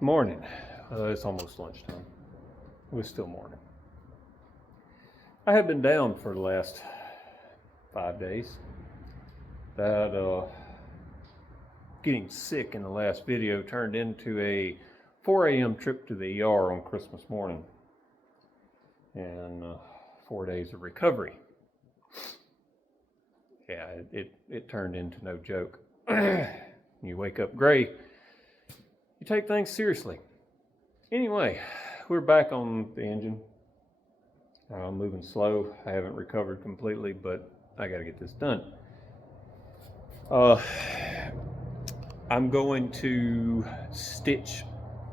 Morning. It's almost lunchtime. It was still morning. I have been down for the last 5 days. That getting sick in the last video turned into a 4 a.m. trip to the ER on Christmas morning, and 4 days of recovery. Yeah, it turned into no joke. You wake up gray. You take things seriously. Anyway, we're back on the engine. I'm moving slow. I haven't recovered completely, but I got to get this done. I'm going to stitch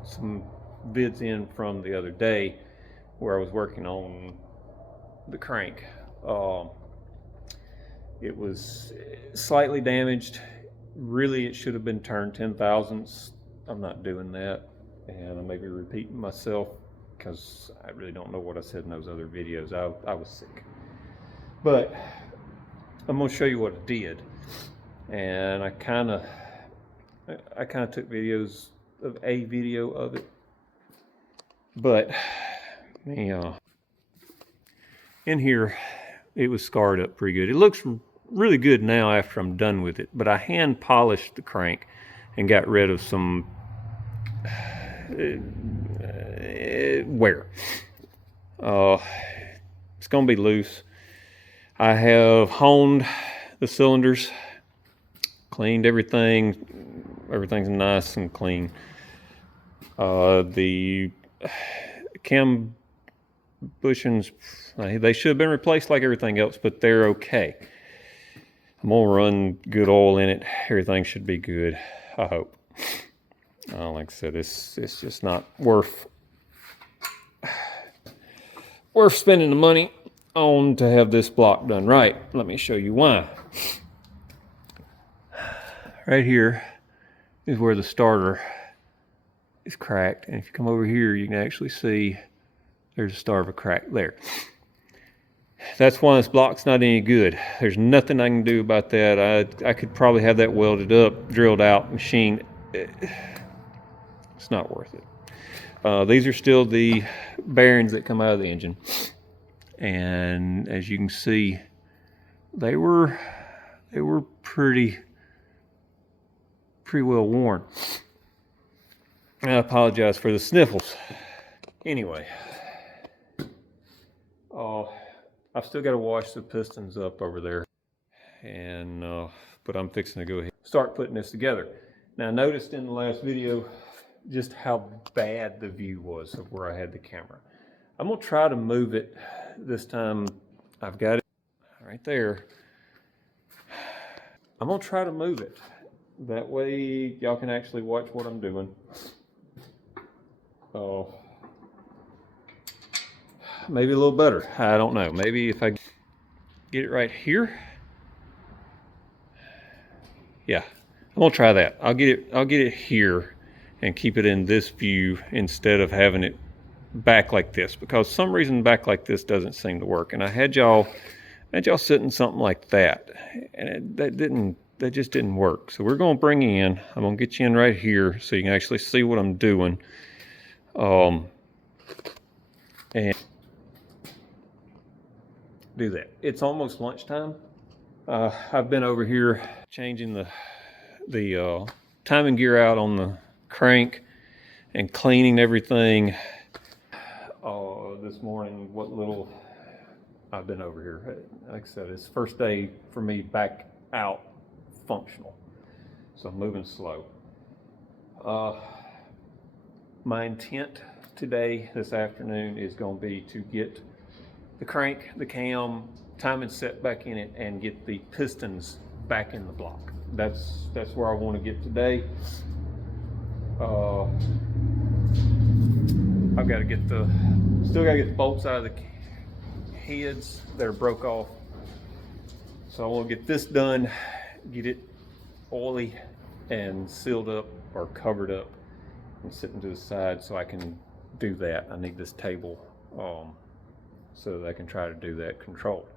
some vids in from the other day where I was working on the crank. It was slightly damaged. Really, it should have been turned 10 thousandths. I'm not doing that, and I may be repeating myself because I really don't know what I said in those other videos. I was sick. But I'm going to show you what I did. And I kind of took videos of a video of it. But in here, it was scarred up pretty good. It looks really good now after I'm done with it, but I hand polished the crank and got rid of some wear. It's gonna be loose. I have honed the cylinders, cleaned everything. Everything's nice and clean. The cam bushings, they should have been replaced like everything else, but they're okay. I'm gonna run good oil in it. Everything should be good, I hope. Like I said, it's just not worth spending the money on to have this block done right. Let me show you why. Right here is where the starter is cracked, and if you come over here, you can actually see there's a start of a crack there. That's why this block's not any good. There's nothing I can do about that. I could probably have that welded up, drilled out, machined. It's not worth it. These are still the bearings that come out of the engine, and as you can see, they were pretty well worn. I apologize for the sniffles. Anyway, I've still got to wash the pistons up over there, and but I'm fixing to go ahead and start putting this together. Now, I noticed in the last video just how bad the view was of where I had the camera. I'm gonna try to move it this time. I've got it right there. I'm gonna try to move it. That way y'all can actually watch what I'm doing. Maybe a little better. I don't know. Maybe if I get it right here. Yeah, I'm gonna try that. I'll get it here and keep it in this view instead of having it back like this, because some reason back like this doesn't seem to work. And I had y'all sitting something like that, and that just didn't work. So we're gonna bring you in. I'm gonna get you in right here so you can actually see what I'm doing. And do that. It's almost lunchtime. I've been over here changing the timing gear out on the crank and cleaning everything. This morning, what little I've been over here. Like I said, it's the first day for me back out functional, so I'm moving slow. My intent today, this afternoon, is going to be to get the crank, the cam, timing set back in it, and get the pistons back in the block. That's where I want to get today. I've got to get still got to get the bolts out of the heads that are broke off. So I want to get this done, get it oily and sealed up or covered up and sitting to the side so I can do that. I need this table so that I can try to do that controlled.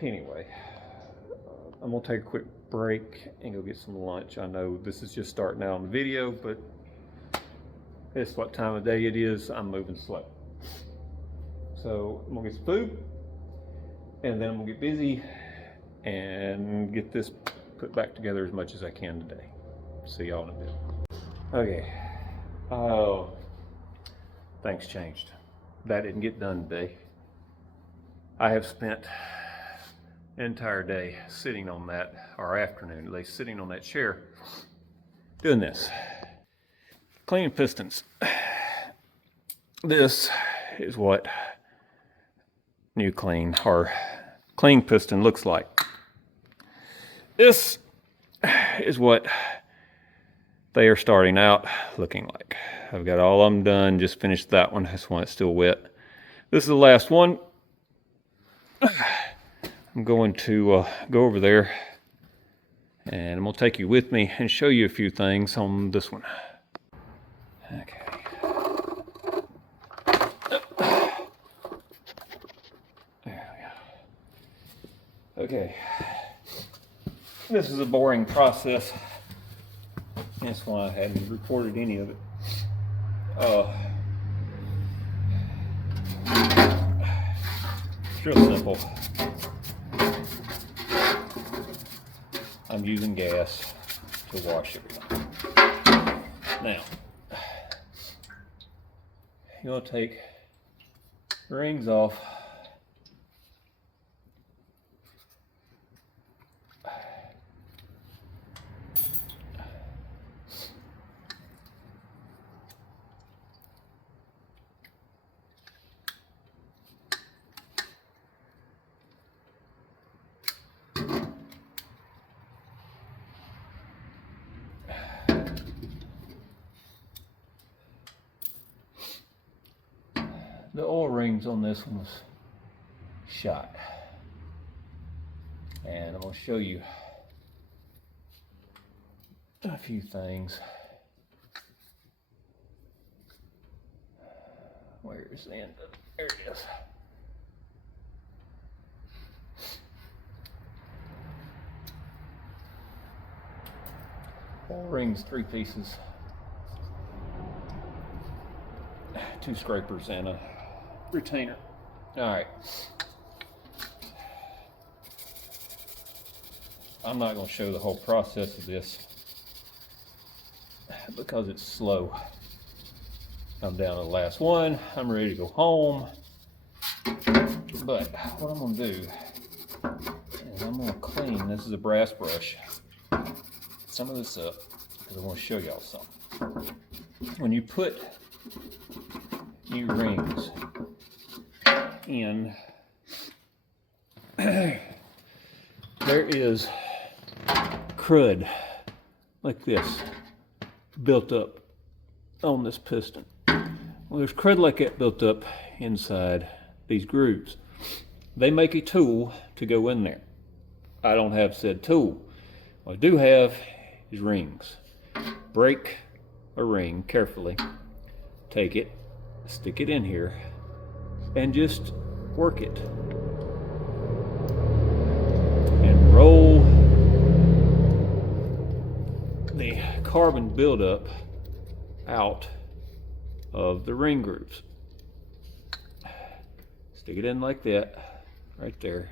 Anyway, I'm gonna take a quick break and go get some lunch. I know this is just starting out on the video, but It's what time of day it is. I'm moving slow. So I'm gonna get some food, and then I'm gonna get busy and get this put back together as much as I can today. See y'all in a bit. Okay. Oh, things changed. That didn't get done today. I have spent an entire day sitting on that, or afternoon at least, sitting on that chair doing this. Cleaning pistons. This is what new clean or clean piston looks like. This is what they are starting out looking like. I've got all of them done, just finished that one. This one is still wet. This is the last one. I'm going to go over there and I'm going to take you with me and show you a few things on this one. Okay. There we go. Okay. This is a boring process. That's why I hadn't recorded any of it. It's real simple. I'm using gas to wash everything. Now, you'll take the rings off. The oil rings on this one was shot, and I'm going to show you a few things. Where's the end of it? There it is. Oil rings, 3 pieces, 2 scrapers, and a retainer. All right. I'm not going to show the whole process of this because it's slow. I'm down to the last one. I'm ready to go home. But what I'm going to do is I'm going to clean. This is a brass brush. Some of this up because I want to show y'all something. When you put new rings in, there is crud like this built up on this piston. Well, there's crud like that built up inside these grooves. They make a tool to go in there. I don't have said tool. What I do have is rings. Break a ring carefully, take it, stick it in here, and just work it. And roll the carbon buildup out of the ring grooves. Stick it in like that, right there,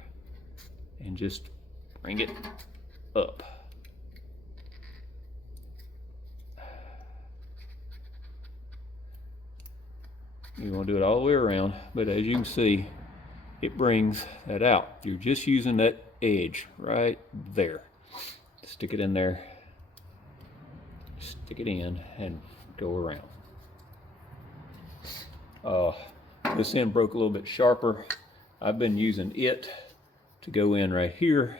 and just bring it up. You want to do it all the way around, but as you can see, it brings that out. You're just using that edge right there. Stick it in there, stick it in, and go around. This end broke a little bit sharper. I've been using it to go in right here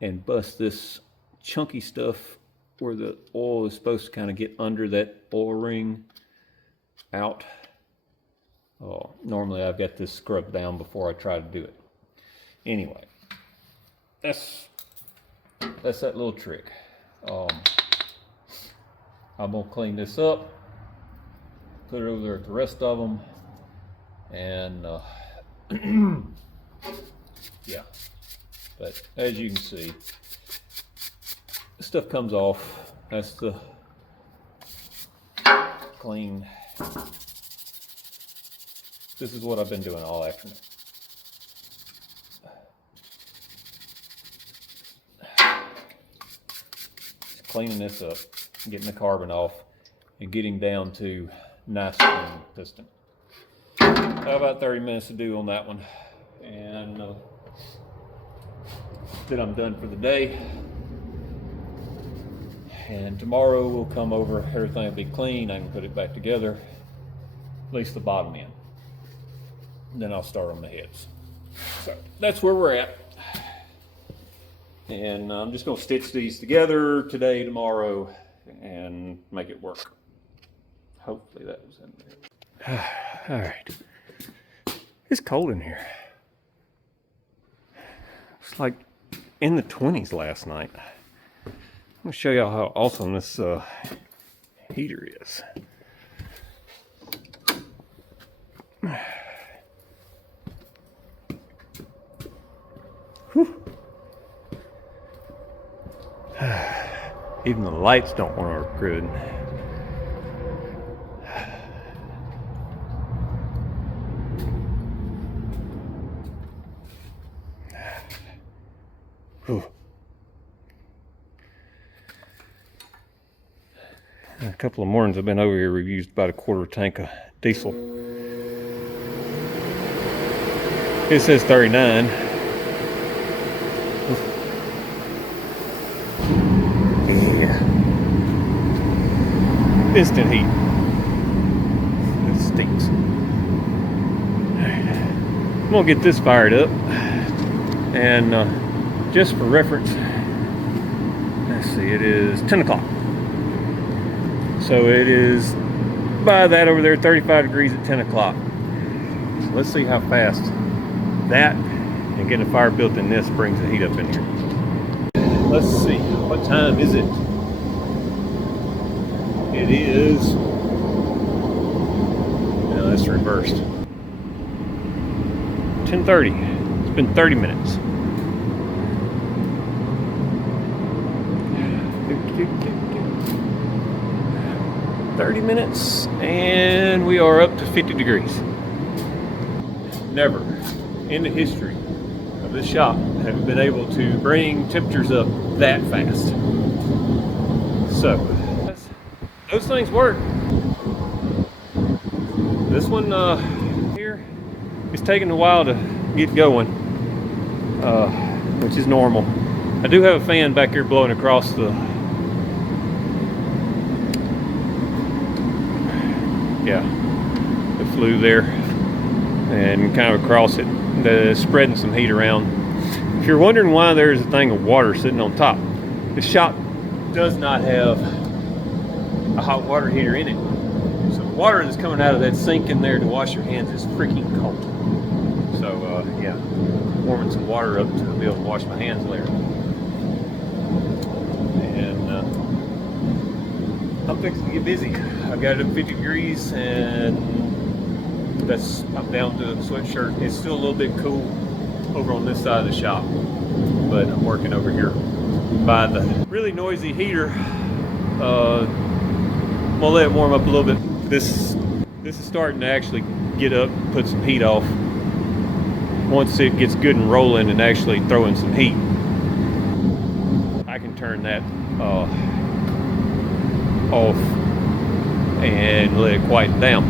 and bust this chunky stuff where the oil is supposed to kind of get under that oil ring out. Normally I've got this scrubbed down before I try to do it. Anyway, that's that little trick. I'm gonna clean this up, put it over there at the rest of them, and yeah. But as you can see, this stuff comes off. That's the clean. This is what I've been doing all afternoon. Just cleaning this up, getting the carbon off, and getting down to nice clean piston. About 30 minutes to do on that one, and then I'm done for the day. And tomorrow we'll come over, everything will be clean, I can put it back together, at least the bottom end. Then I'll start on the heads. So that's where we're at. And I'm just gonna stitch these together today, tomorrow, and make it work. Hopefully that was in there. All right. It's cold in here. It's like in the 20s last night. I'm gonna show y'all how awesome this heater is. Whew. Even the lights don't want to work good. Whew. A couple of mornings I've been over here, we've used about a quarter tank of diesel. It says 39. Yeah. Instant heat. It stinks. I'm gonna get this fired up, and just for reference, let's see, it is 10 o'clock. So it is, by that over there, 35 degrees at 10 o'clock. So let's see how fast that and getting a fire built in this brings the heat up in here. Let's see, what time is it? It is, no, that's reversed. 10:30. It's been 30 minutes. 30 minutes, and we are up to 50 degrees. Never in the history of this shop have we been able to bring temperatures up that fast. So, those things work. This one here is taking a while to get going, which is normal. I do have a fan back here blowing across the flue there and kind of across it, spreading some heat around. If you're wondering why there's a thing of water sitting on top, the shop does not have a hot water heater in it. So the water that's coming out of that sink in there to wash your hands is freaking cold. So yeah, warming some water up to be able to wash my hands later. And I'm fixing to get busy. I've got it up 50 degrees, and I'm down to a sweatshirt. It's still a little bit cool over on this side of the shop, but I'm working over here by the really noisy heater. I'm gonna let it warm up a little bit. This is starting to actually get up, put some heat off. Once it gets good and rolling and actually throwing some heat, I can turn that off and let it quieten down.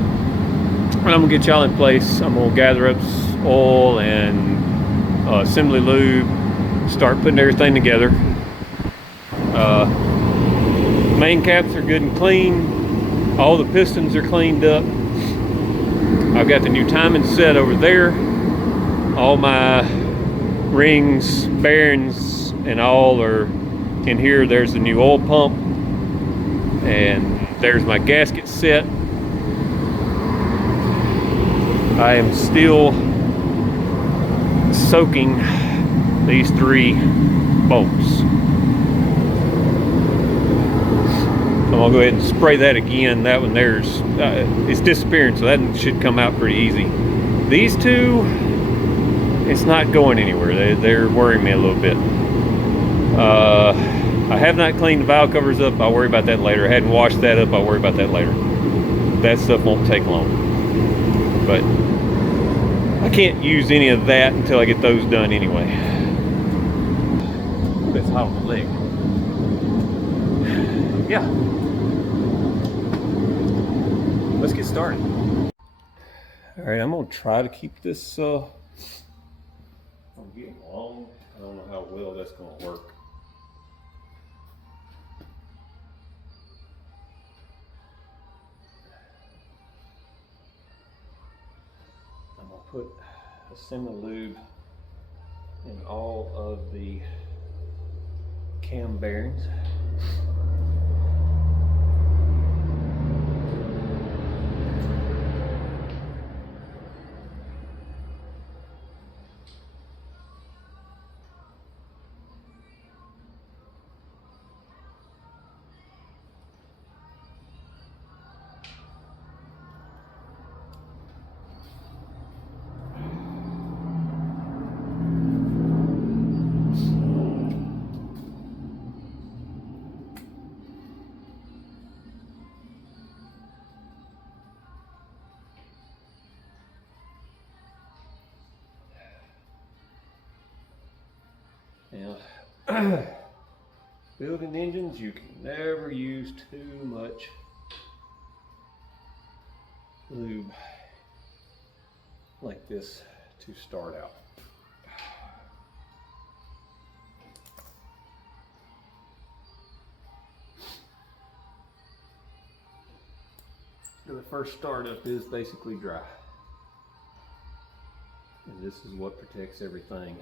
And I'm gonna get y'all in place. I'm gonna gather up oil and assembly lube, start putting everything together. Main caps are good and clean. All the pistons are cleaned up. I've got the new timing set over there. All my rings, bearings, and all are in here. There's the new oil pump, and there's my gasket set. I am still soaking these 3 bolts. So I'm gonna go ahead and spray that again. That one there's it's disappearing, so that should come out pretty easy. These 2, it's not going anywhere. They're worrying me a little bit. I have not cleaned the valve covers up. I'll worry about that later. I hadn't washed that up. I'll worry about that later. that stuff won't take long. But I can't use any of that until I get those done anyway. That's hot on the leg. Yeah. Let's get started. All right, I'm gonna try to keep this from getting long. I don't know how well that's gonna work. I'm gonna put a semi-lube in all of the cam bearings. Now, building engines, you can never use too much lube like this to start out. The first startup is basically dry. And this is what protects everything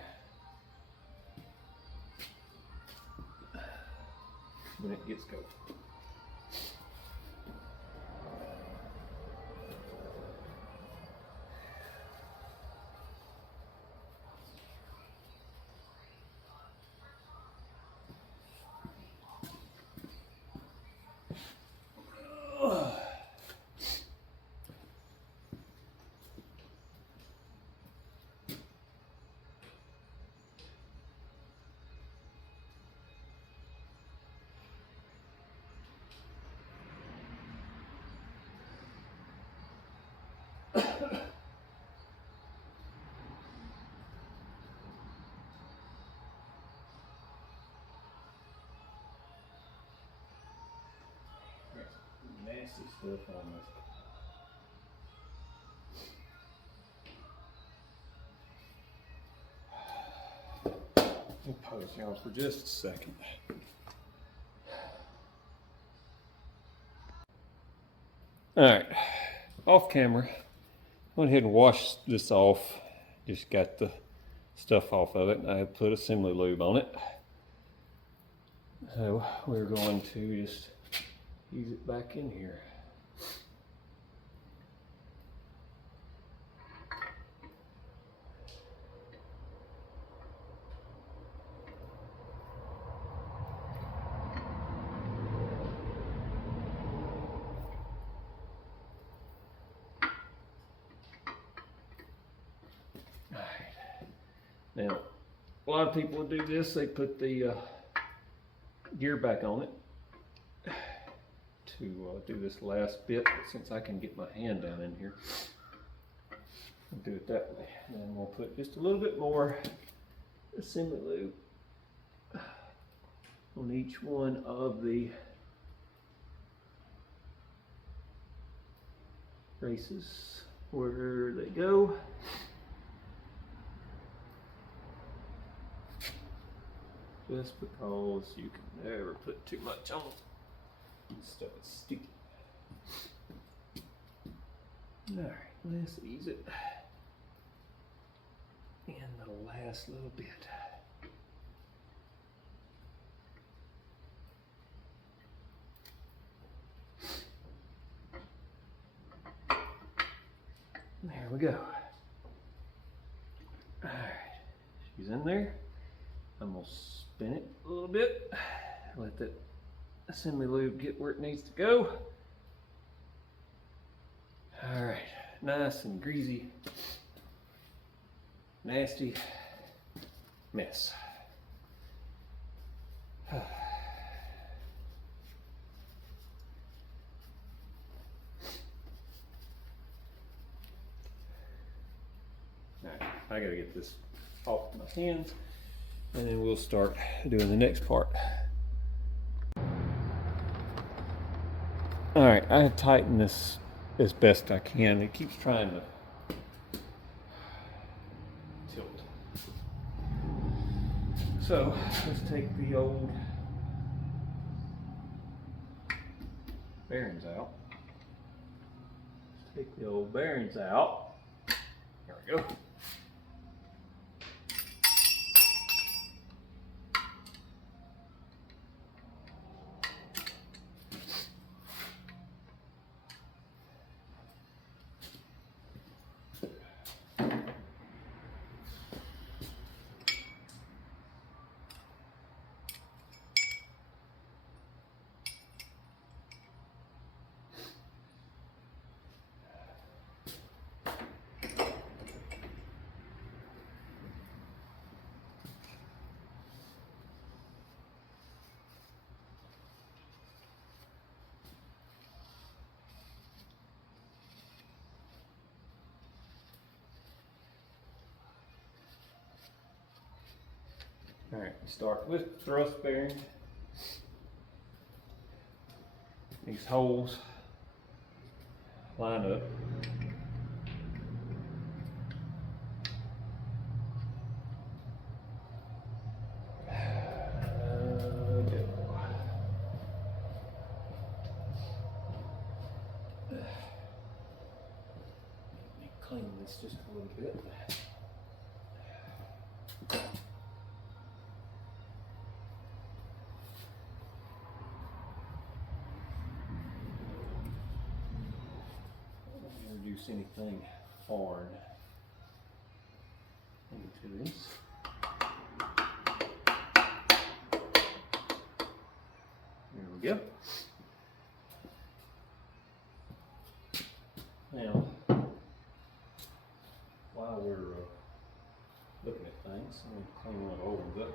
when it gets going. Nasty stuff on this. Let me pause y'all for just a second. All right, off camera. Went ahead and washed this off. Just got the stuff off of it, and I put a semi lube on it. So we're going to just ease it back in here. All right. Now, a lot of people do this. They put the gear back on it to do this last bit. But since I can get my hand down in here, I'll do it that way. And then we'll put just a little bit more semi lube on each one of the braces where they go. Just because you can never put too much on. This stuff is sticky. Alright, let's ease it in the last little bit. There we go. Alright, she's in there. I'm going to spin it a little bit, let that semi lube get where it needs to go. All right, nice and greasy, nasty mess. I gotta get this off my hands, and then we'll start doing the next part. All right, I tighten this as best I can. It keeps trying to tilt. So let's take the old bearings out. Let's take the old bearings out. There we go. All right, start with thrust bearing. These holes line up. Let me clean this just a little bit. Introduce anything foreign into this. There we go. Now, while we're looking at things, I'm going to clean one of those up.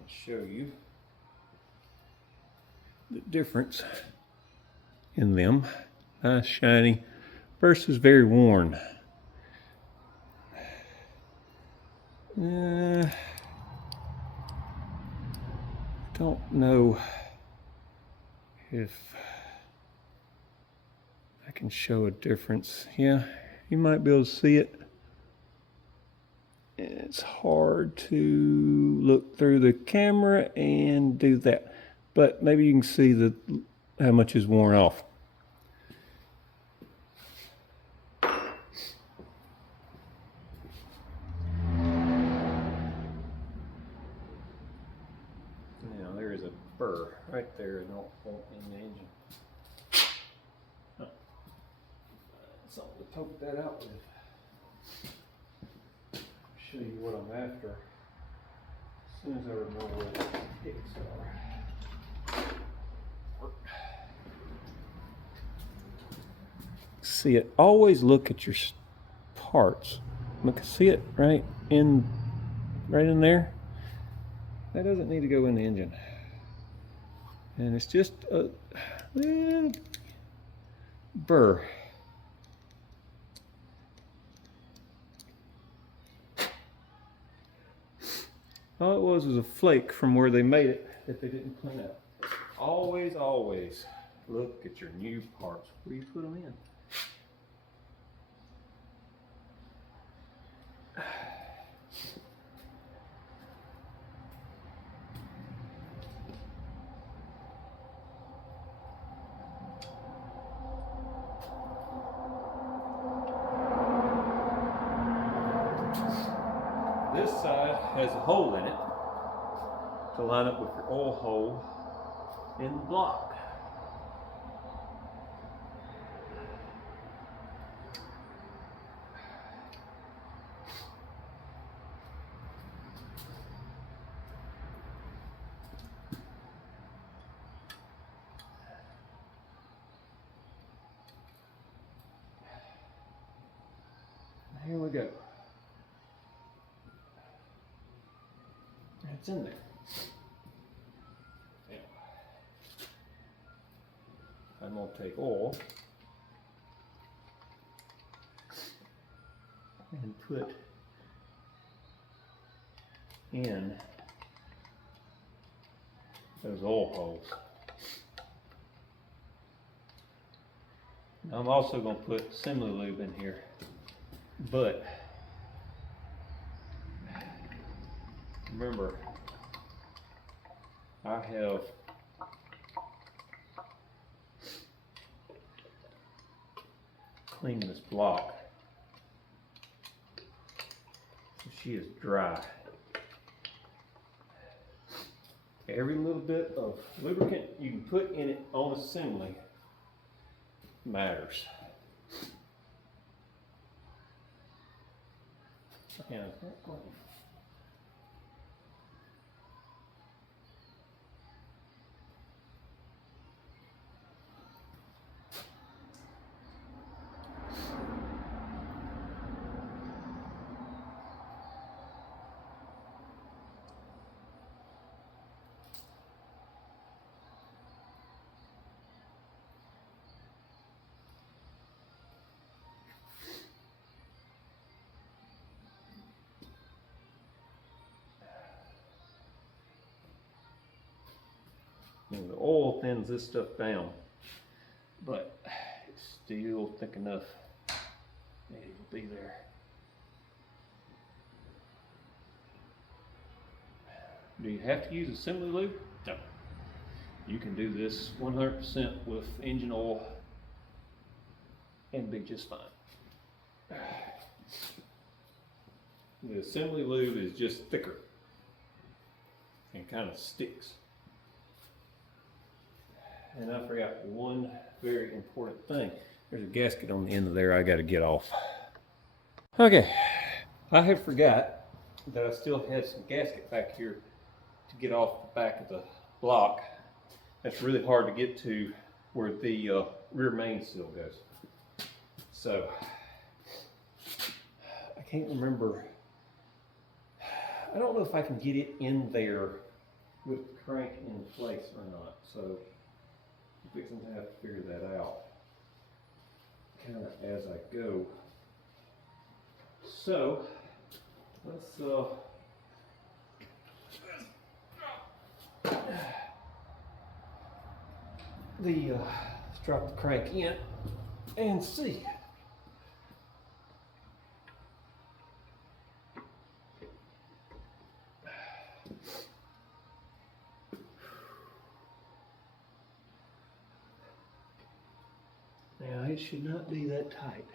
I'll show you the difference in them. Nice shiny versus very worn. Don't know if I can show a difference. Yeah, you might be able to see it. It's hard to look through the camera and do that, but maybe you can see how much is worn off. Now there is a burr right there in the engine. Something to poke that out with. Show you what I'm after as soon as I remember where the hiccups are. See it. Always look at your parts. Look, see it right in there. That doesn't need to go in the engine, and it's just a little burr. All it was a flake from where they made it that they didn't clean up. Always, always look at your new parts before you put them in. This side has a hole in it to line up with your oil hole in the block. Here we go. It's in there. Yeah. I'm going to take oil and put in those oil holes. Now I'm also going to put assembly lube in here, but remember, I have cleaned this block, so she is dry. Every little bit of lubricant you can put in it on assembly matters. And the oil thins this stuff down, but it's still thick enough that it will be there. Do you have to use assembly lube? No. You can do this 100% with engine oil and be just fine. The assembly lube is just thicker and kind of sticks. And I forgot one very important thing. There's a gasket on the end of there I got to get off. Okay, I had forgot that I still had some gasket back here to get off the back of the block. That's really hard to get to where the rear main seal goes. So, I can't remember. I don't know if I can get it in there with the crank in place or not. So, I'm fixing to have to figure that out kind of as I go. So, let's let's drop the crank in and see. Now it should not be that tight.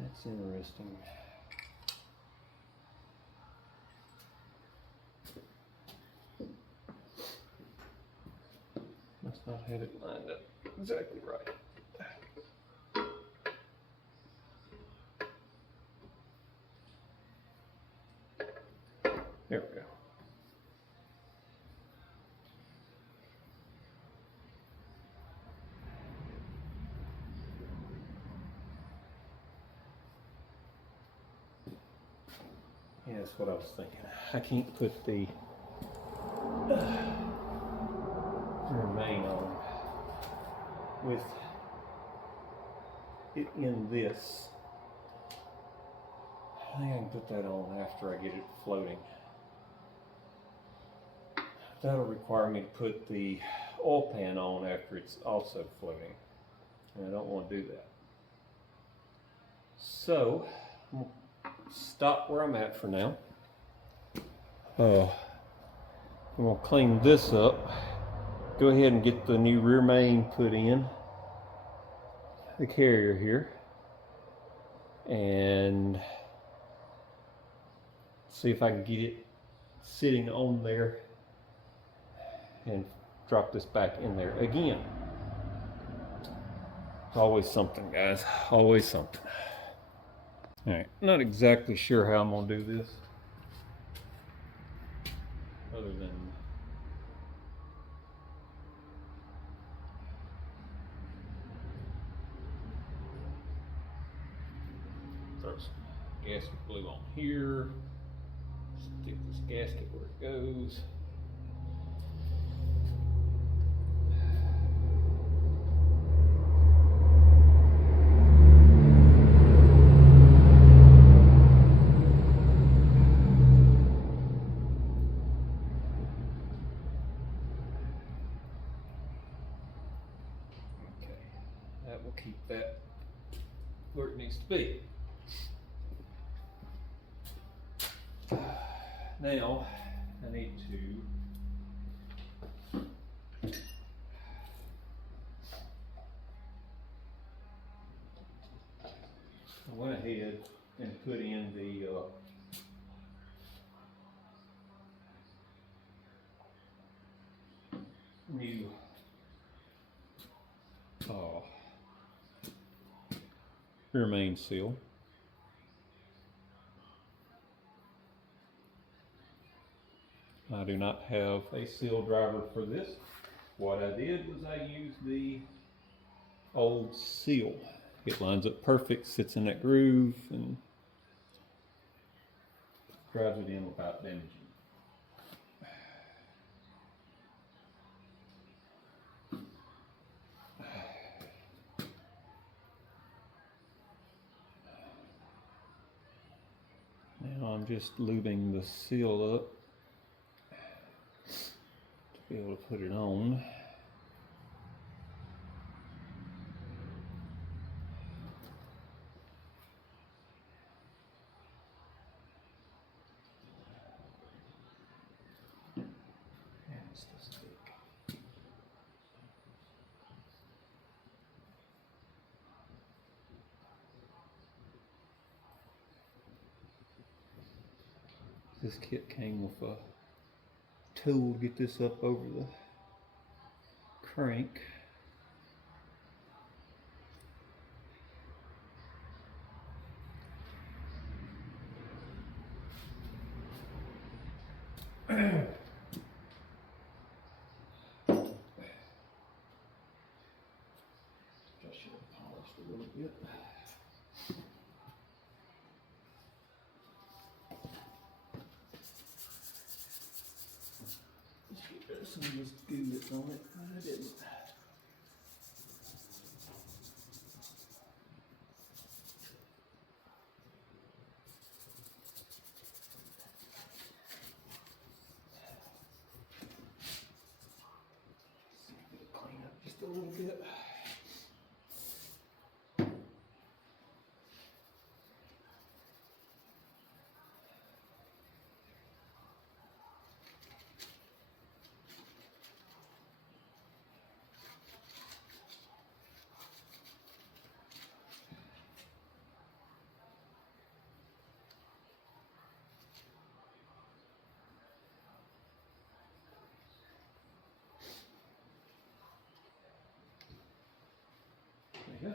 That's interesting. Must not have it lined up exactly right. There we go. Yeah, that's what I was thinking. I can't put the main on with it in this. I think I can put that on after I get it floating. That'll require me to put the oil pan on after it's also floating, and I don't want to do that. So I'm gonna stop where I'm at for now. I'm gonna clean this up. Go ahead and get the new rear main put in the carrier here, and see if I can get it sitting on there and drop this back in there again. Always something, guys, always something. All right, not exactly sure how I'm gonna do this other than gasket glue on here. Stick this gasket where it goes. That will keep that where it needs to be. Now I need to I went ahead and put in the new rear main seal. I do not have a seal driver for this. What I did was I used the old seal. It lines up perfect, sits in that groove, and drives it in without damaging. Now I'm just lubing the seal up to be able to put it on. This kit came with a tool to get this up over the crank. I should have polished a little bit. Let's get rid of some of this goo that's on it. I didn't. Clean up just a little bit. There you go.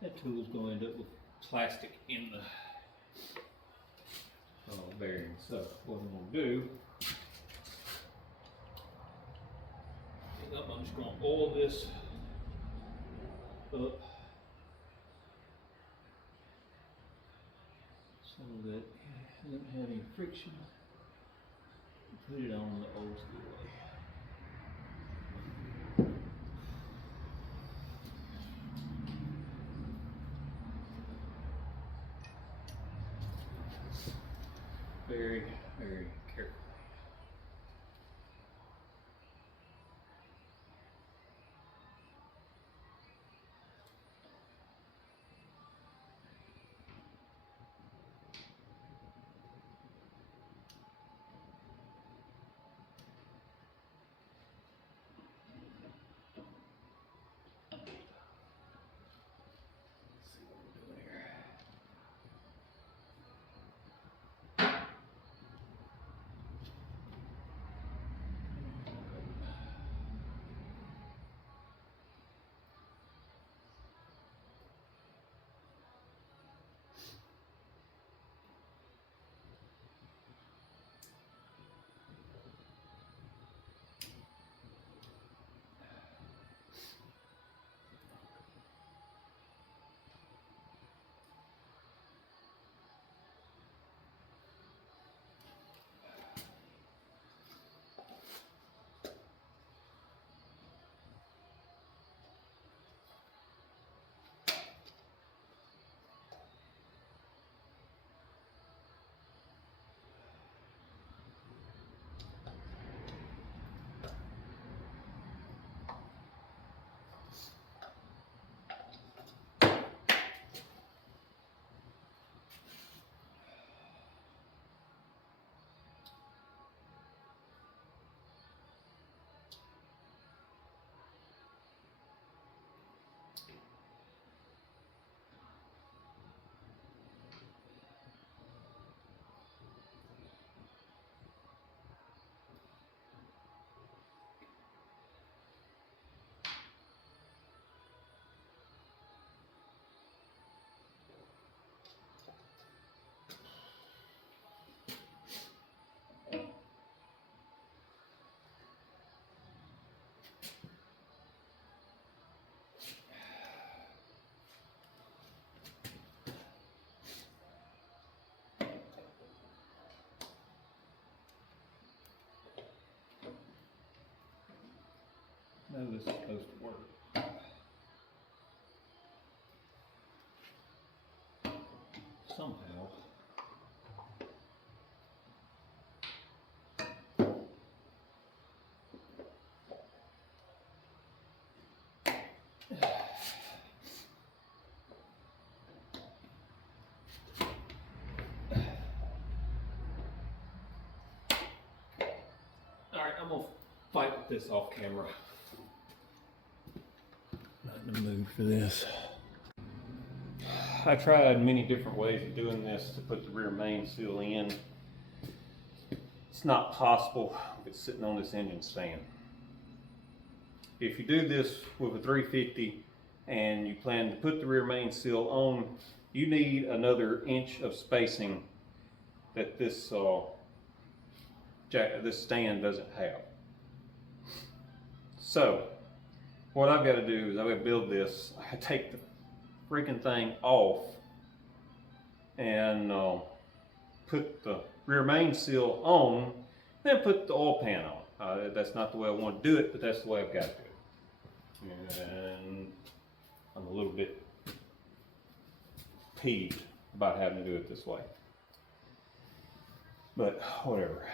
That tool's going to end up with plastic in the bearing. So what I'm going to do is I'm just going to oil this up so that it doesn't have any friction. Put it on the old school way. Very, very careful. this is supposed to work. Somehow. Alright, I'm gonna fight with this off camera. Not in the mood for this. I tried many different ways of doing this to put the rear main seal in. It's not possible if it's sitting on this engine stand. If you do this with a 350 and you plan to put the rear main seal on, you need another inch of spacing that this stand doesn't have. So what I've got to do is I've got to build this. I take the freaking thing off and put the rear main seal on, then put the oil pan on. That's not the way I want to do it, but that's the way I've got to do it. And I'm a little bit peeved about having to do it this way. But whatever.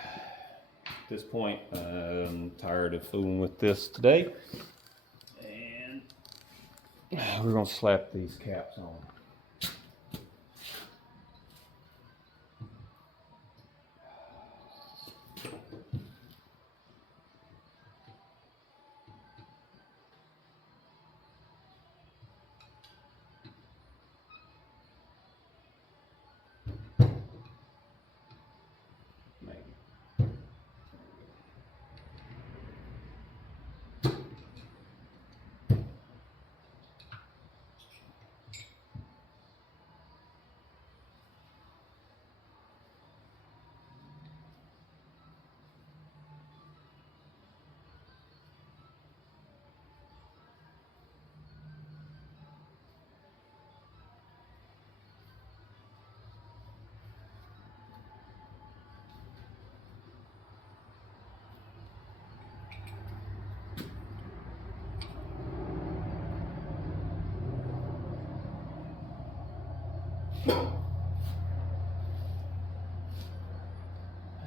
At this point, I'm tired of fooling with this today. And we're going to slap these caps on.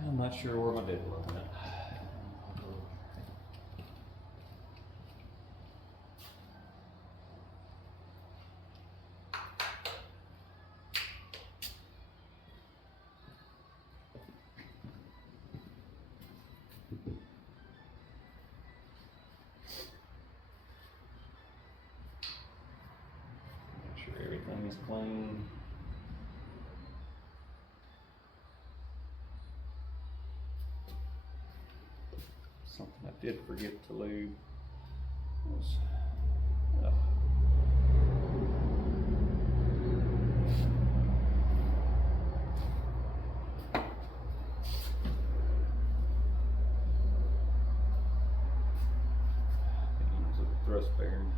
I'm not sure where my deadbolt went. Make sure everything is clean. Something I did forget to lube was the thrust bearing.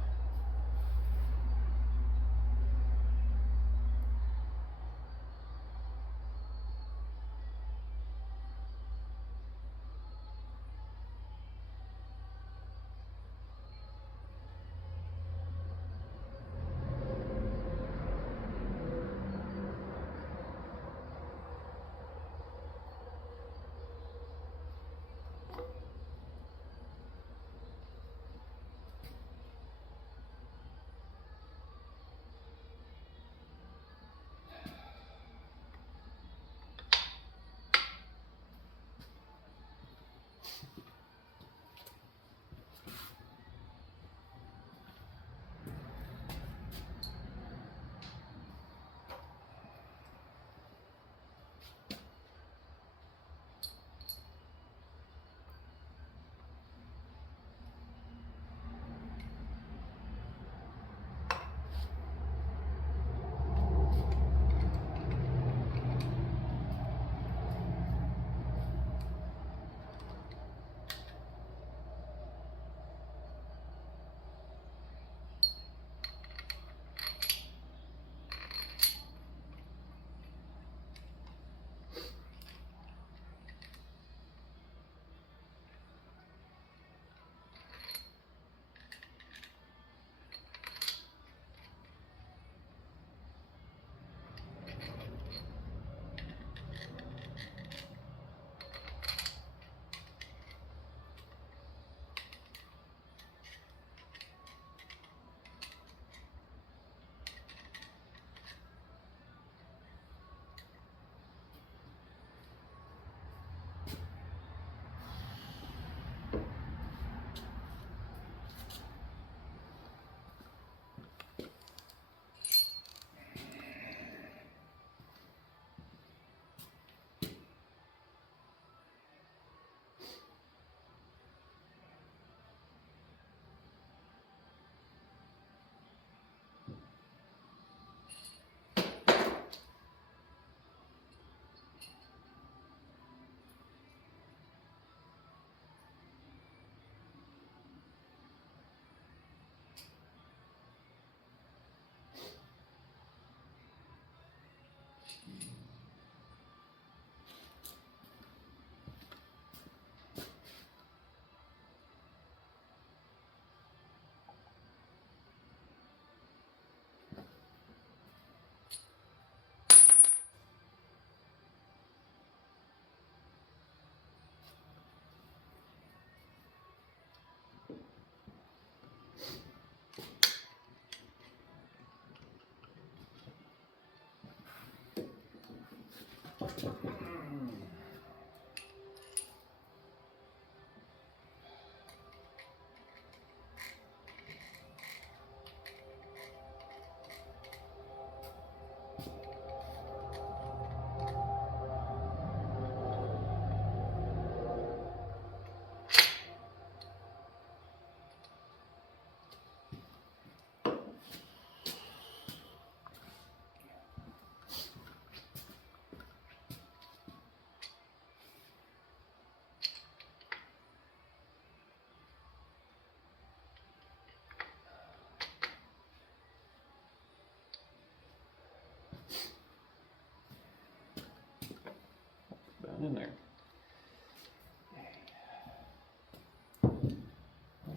nothing in there.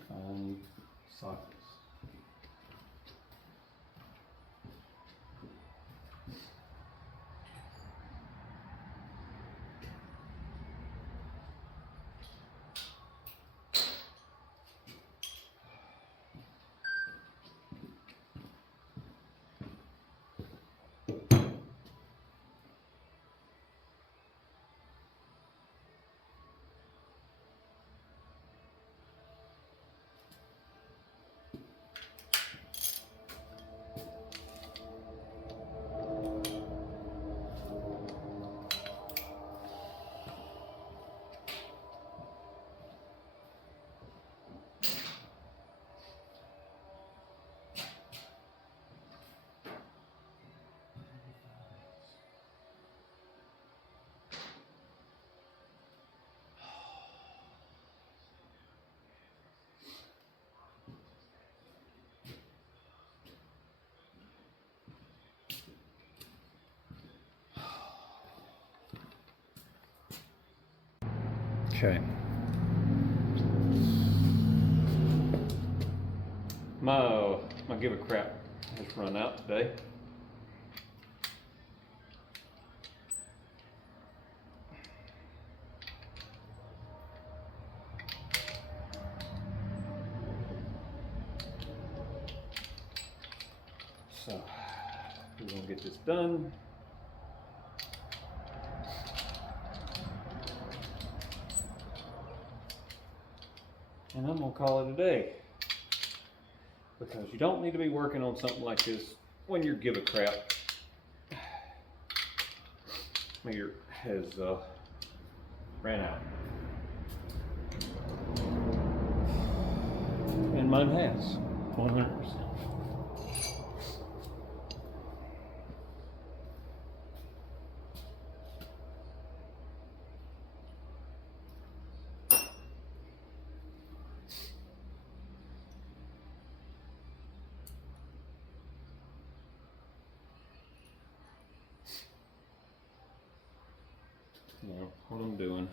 Find sockets. Okay. My give a crap has run out today. So we're gonna get this done. And I'm gonna call it a day. Because you don't need to be working on something like this when your give a crap meter has ran out. And mine has, 100%. Now, what I'm doing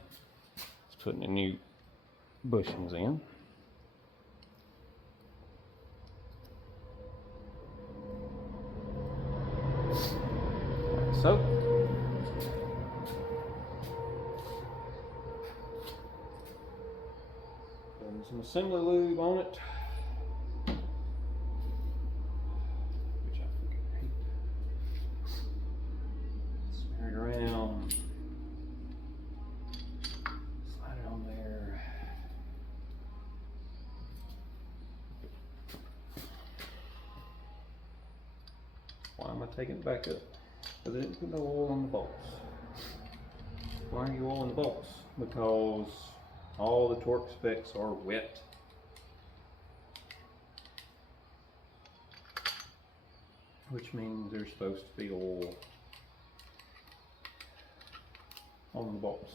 is putting the new bushings in. Like so. Putting some assembly lube on it. Which I think I hate. Smear it around. Slide it on there. Why am I taking it back up? Because I didn't put no oil on the bolts. Why are you oiling the bolts? Because all the torque specs are wet. Which means there's supposed to be oil on the bolts.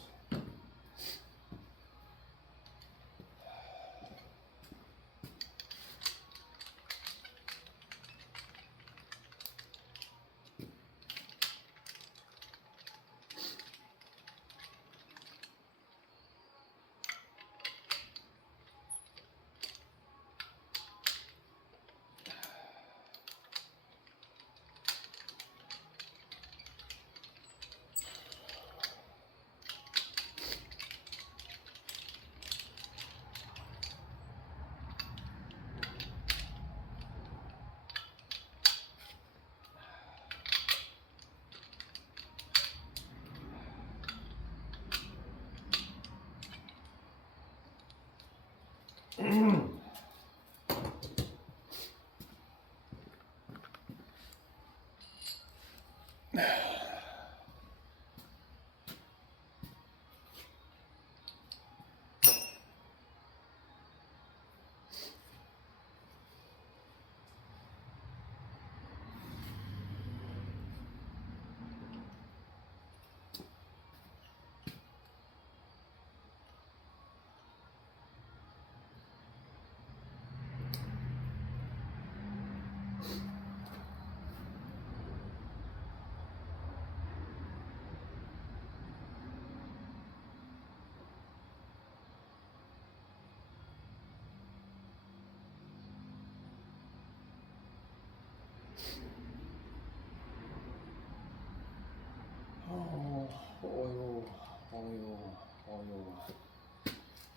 oil.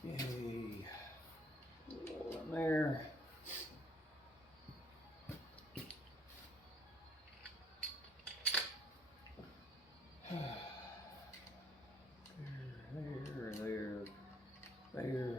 Yay. Oil in there. There.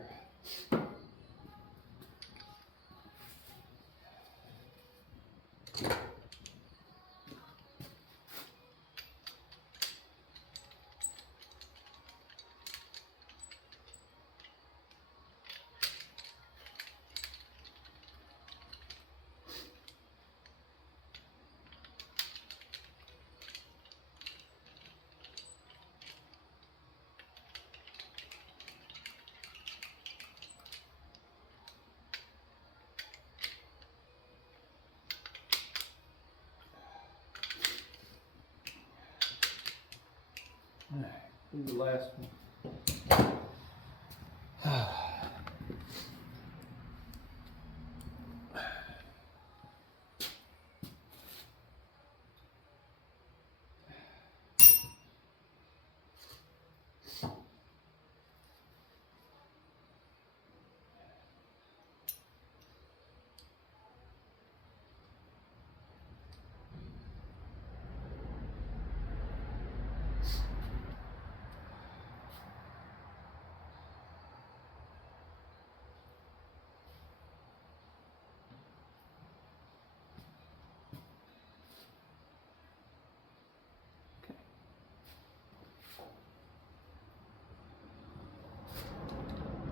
All right, do the last one.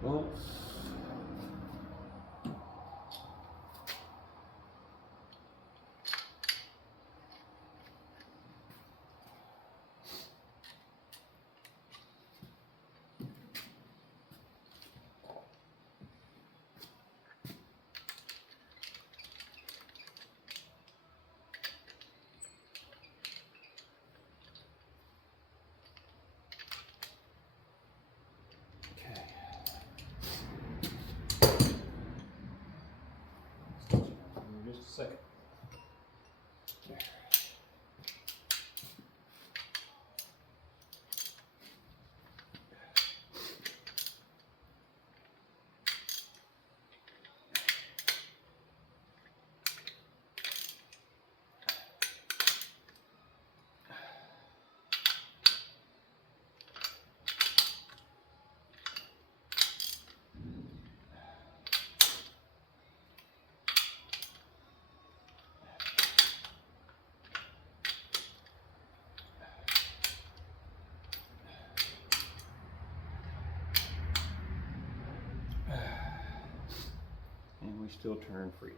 Bumps. Just a second. There. And we still turn freely.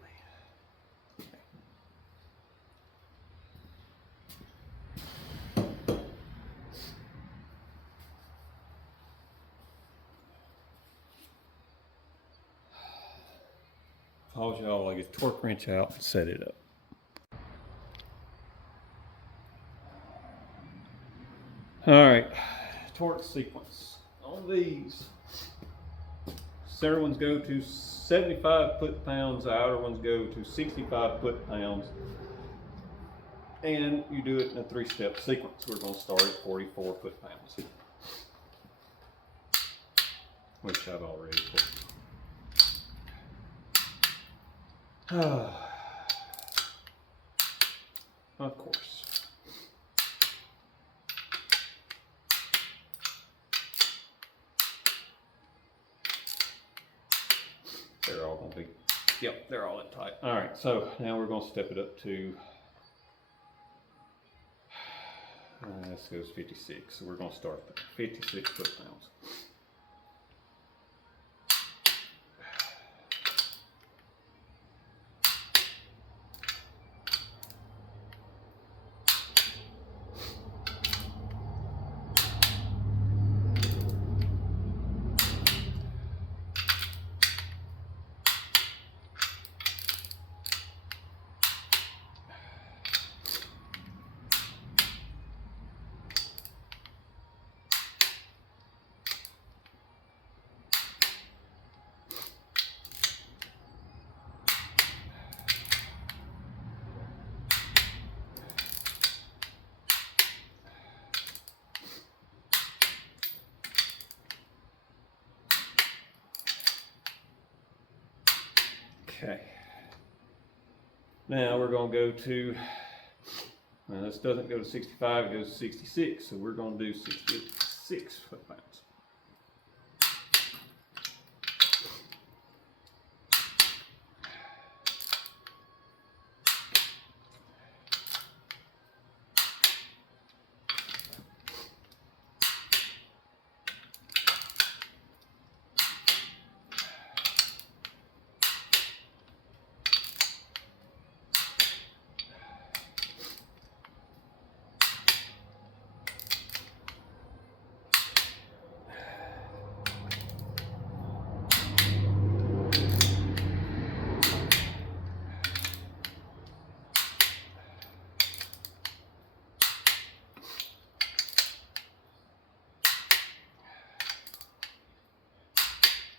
Pause y'all while I get the torque wrench out and set it up. All right, torque sequence on these. Center ones go to 75 foot-pounds, the outer ones go to 65 foot-pounds. And you do it in a 3-step sequence. We're going to start at 44 foot-pounds, which I've already put. Of course. They're all going to be, yep, they're all in tight. All right, so now we're going to step it up to, this goes 56. So we're going to start at 56 foot-pounds. Okay. Now we're going to go to, now this doesn't go to 65, it goes to 66. So we're going to do 66 foot-pounds.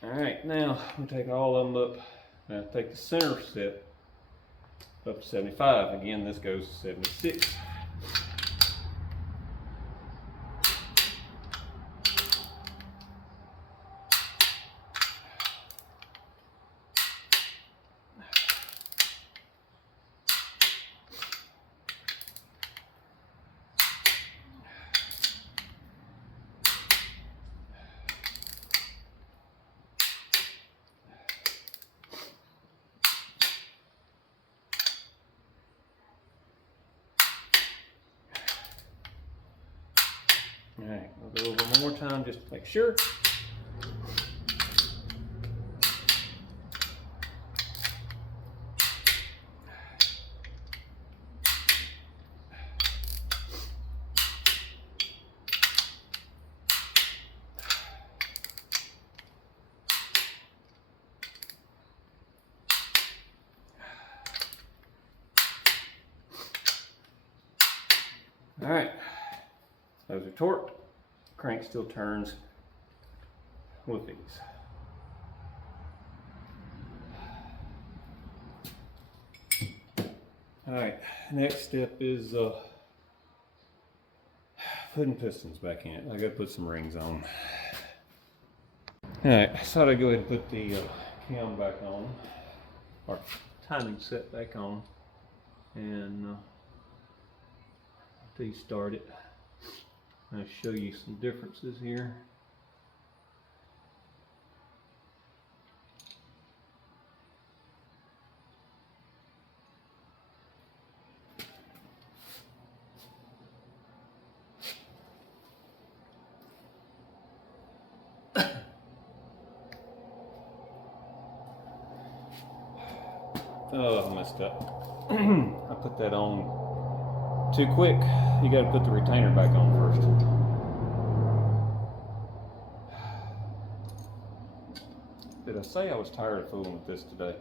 All right, now I'm gonna take all of them up. Now take the center step up to 75. Again, this goes to 76. All right, we'll go over one more time just to make sure. All right, those are torqued. Crank still turns with these. All right, next step is putting pistons back in it. I gotta put some rings on. All right, I thought I'd go ahead and put the cam back on, or timing set back on, and until you start it. I'll show you some differences here. Oh, I messed up. I put that on too quick. You got to put the retainer back on first. Did I say I was tired of fooling with this today?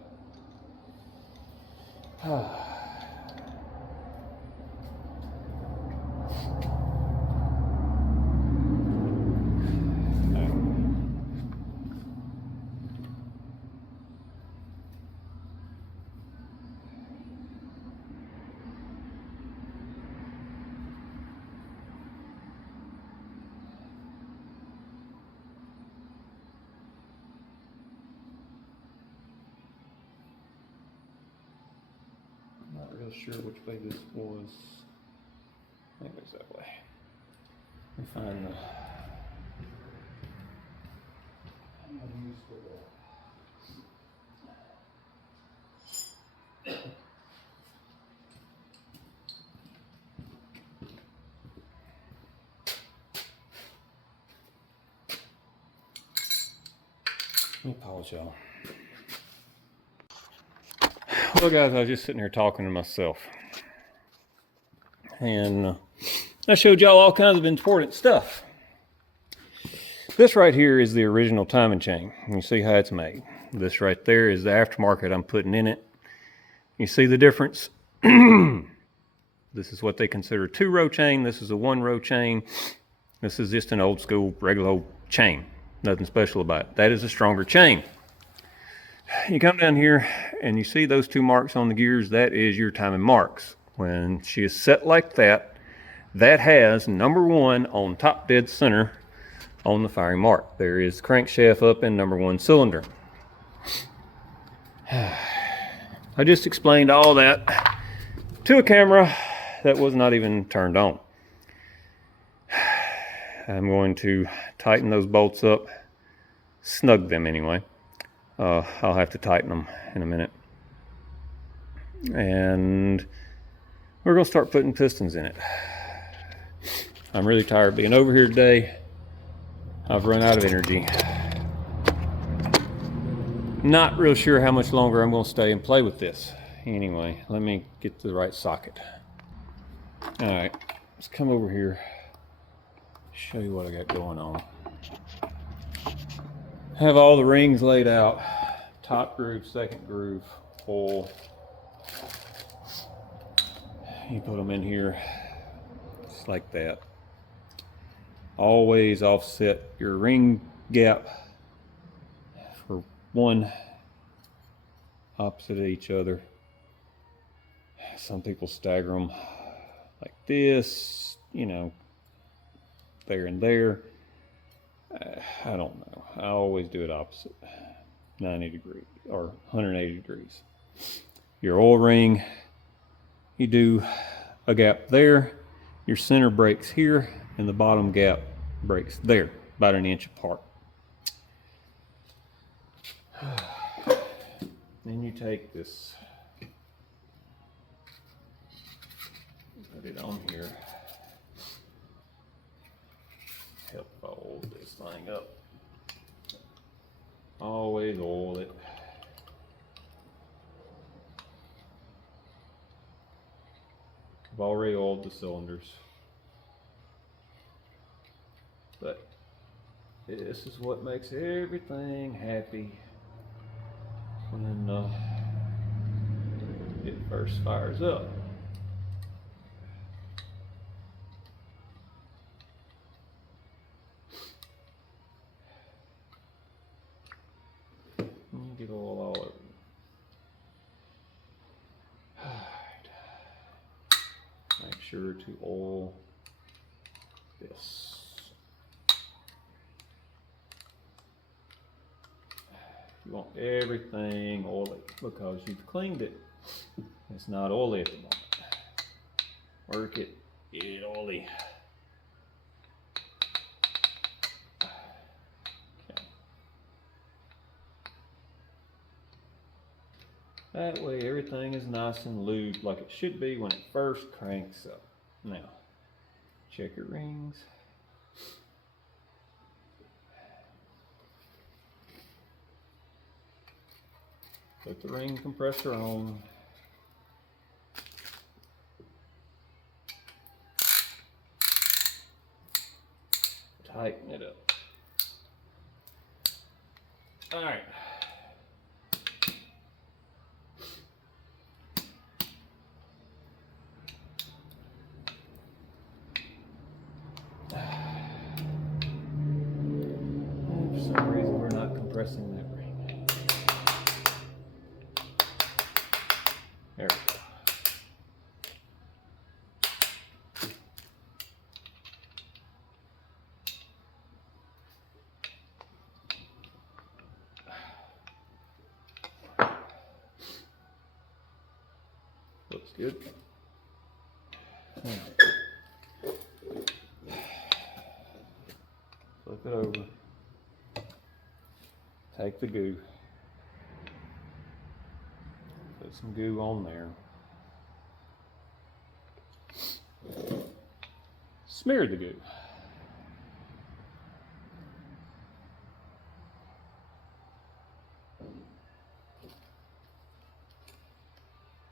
Not real sure which way this was. I think it was that way. Let me find the. Let me pause y'all. Well guys, I was just sitting here talking to myself. And I showed y'all all kinds of important stuff. This right here is the original timing chain. You see how it's made. This right there is the aftermarket I'm putting in it. You see the difference? This is what they consider a 2-row chain. This is a 1-row chain. This is just an old school, regular old chain. Nothing special about it. That is a stronger chain. You come down here and you see those 2 marks on the gears. That is your timing marks. When she is set like that, that has number 1 on top dead center on the firing mark. There is crankshaft up in number 1 cylinder. I just explained all that to a camera that was not even turned on. I'm going to tighten those bolts up, snug them anyway. I'll have to tighten them in a minute. And we're going to start putting pistons in it. I'm really tired of being over here today. I've run out of energy. Not real sure how much longer I'm going to stay and play with this. Anyway, let me get to the right socket. All right, let's come over here, show you what I got going on. Have all the rings laid out. Top groove, second groove, oil. You put them in here just like that. Always offset your ring gap for one opposite of each other. Some people stagger them like this, you know, there and there. I don't know. I always do it opposite, 90 degrees or 180 degrees. Your oil ring, you do a gap there, your center breaks here, and the bottom gap breaks there, about an inch apart. Then you take this, put it on here, help fold this thing up. Always oil it. I've already oiled the cylinders, but this is what makes everything happy when it first fires up. You get oil all over. Make sure to oil this. You want everything oily because you've cleaned it. It's not oily at the moment. Work it, get it oily. Okay. That way everything is nice and lubed like it should be when it first cranks up. Now, check your rings. Put the ring compressor on. Tighten it up. All right. And for some reason, we're not compressing that ring. There we go. Looks good. Flip it over. Take the goo. Put some goo on there. Smear the goo.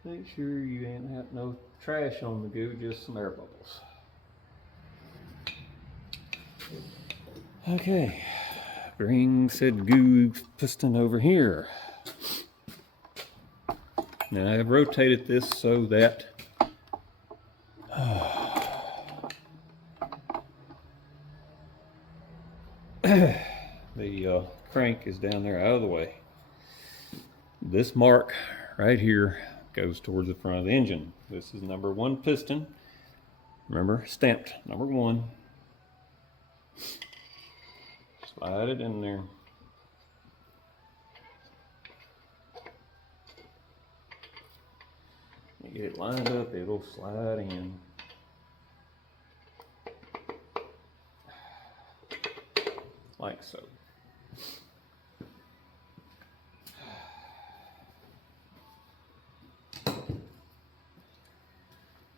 Make sure you ain't have no trash on the goo, just some air bubbles. Okay, bring said goo piston over here. Now I have rotated this so that the crank is down there out of the way. This mark right here goes towards the front of the engine. This is number 1 piston. Remember, stamped number 1. Slide it in there. You get it lined up, it'll slide in. Like so.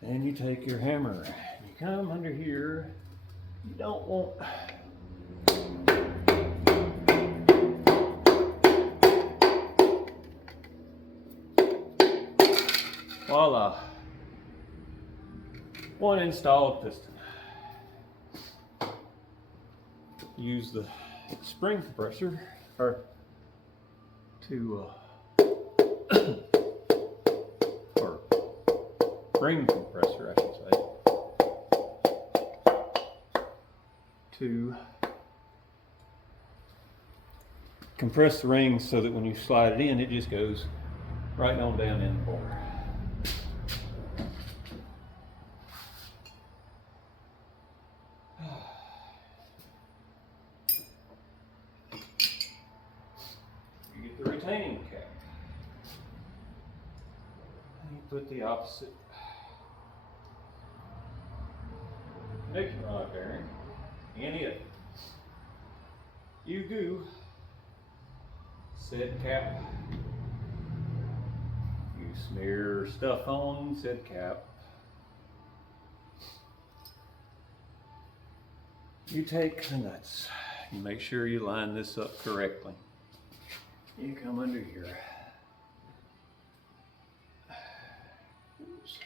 Then you take your hammer and you come under here. You don't want voila. One installed piston. Use the spring compressor or or ring compressor, I should say, to compress the rings so that when you slide it in, it just goes right on down in the bore. You get the retaining cap. And you put the opposite connection rod bearing in it. You go said cap. You smear stuff on said cap. You take the nuts. You make sure you line this up correctly. You come under here. Oops.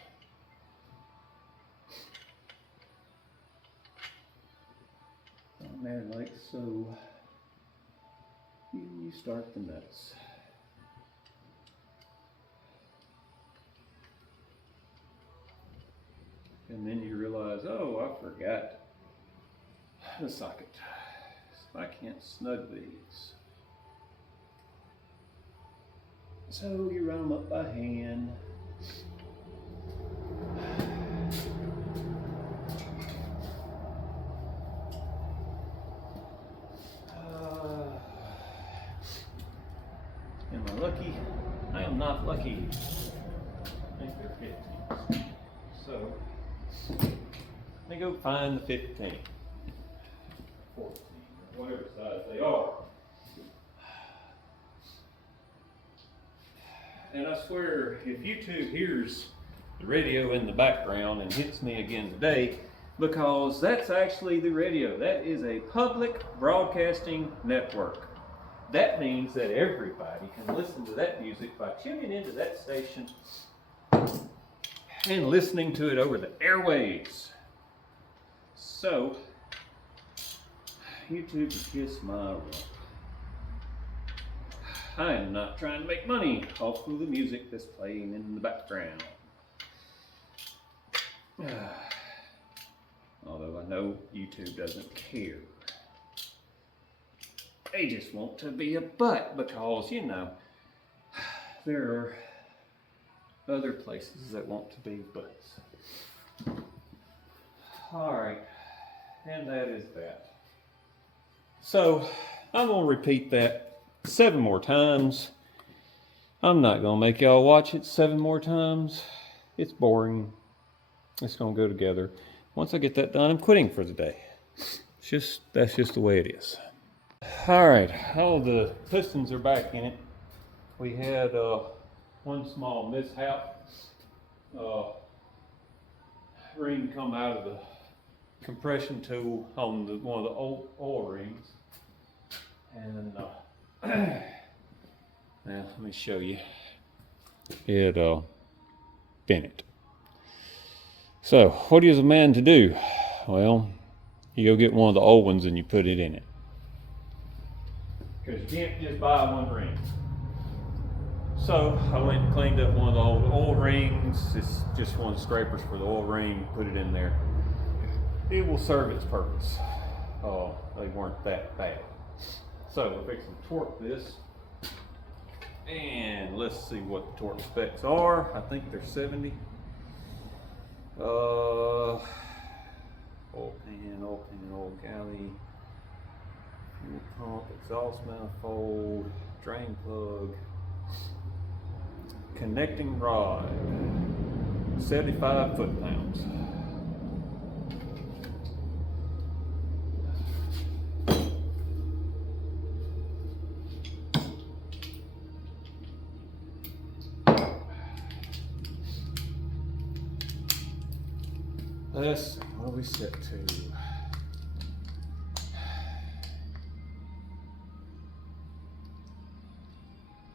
On there like so. You start the nuts. And then you realize, oh, I forgot the socket. I can't snug these. So you run them up by hand. Am I lucky? I am not lucky. I think they're 15s. So, let me go find the 15, 14, or whatever size they are. And I swear, if YouTube hears the radio in the background and hits me again today, because that's actually the radio. That is a public broadcasting network. That means that everybody can listen to that music by tuning into that station and listening to it over the airwaves. So, YouTube can kiss my rock. I am not trying to make money off of the music that's playing in the background. Although I know YouTube doesn't care. They just want to be a butt because, you know, there are other places that want to be butts. Alright, and that is that. So, I'm going to repeat that 7 more times. I'm not going to make y'all watch it 7 more times. It's boring. It's going to go together. Once I get that done, I'm quitting for the day. That's just the way it is. Alright, all the pistons are back in it. We had one small mishap. Ring come out of the compression tool on one of the old oil rings. And now let me show you. It bent it. So what is a man to do? Well, you go get one of the old ones and you put it in it. Because you can't just buy one ring. So I went and cleaned up one of the old oil rings. It's just one of the scrapers for the oil ring. Put it in there. It will serve its purpose. They weren't that bad. So we're fixing to torque this. And let's see what the torque specs are. I think they're 70. Oil pan, oil galley, fuel pump, exhaust manifold, drain plug, connecting rod, 75 foot-pounds. Let's see, what do we set to?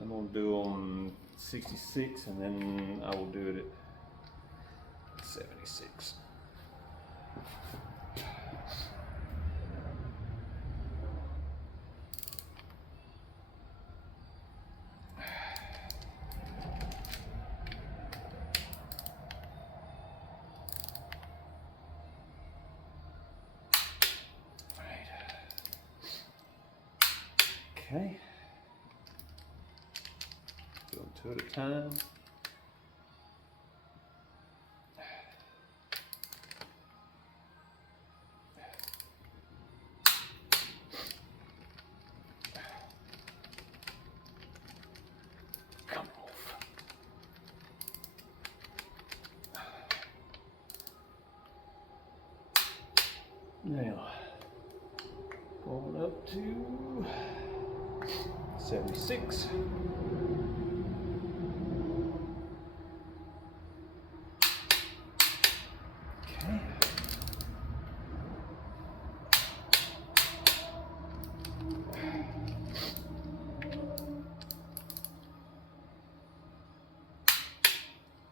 I'm gonna do on 66, and then I will do it at 76. Okay, doing two at a time. Come off. Now, going up to 76. Okay.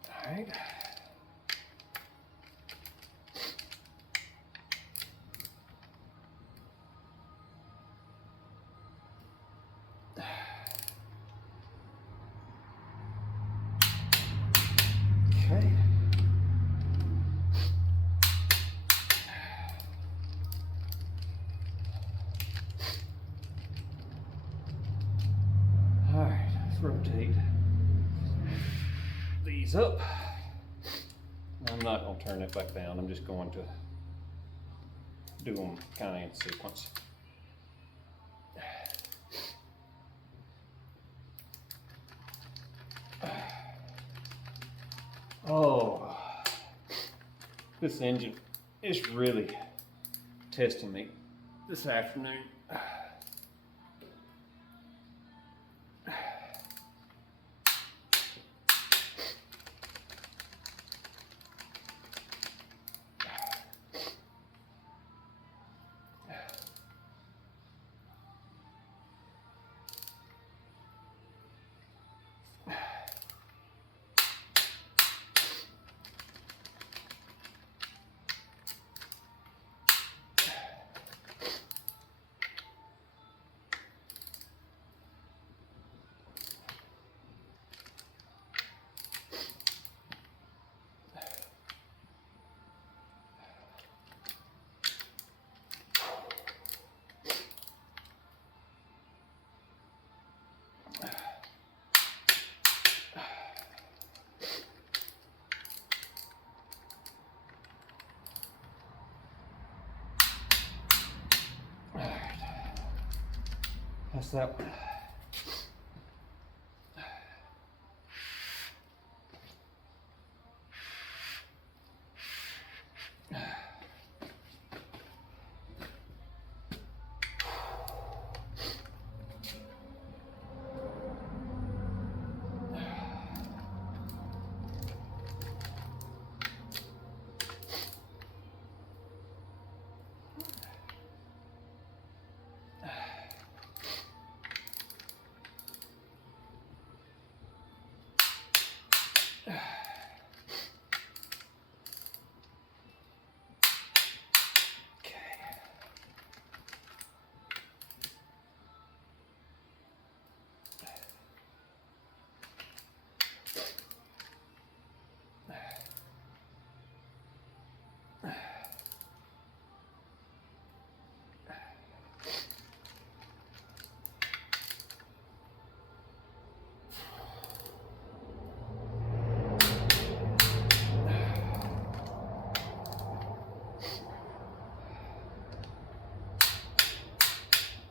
All right. Okay. All right, let's rotate these up. I'm not going to turn it back down. I'm just going to do them kind of in sequence. Oh, this engine is really testing me this afternoon. That's that one.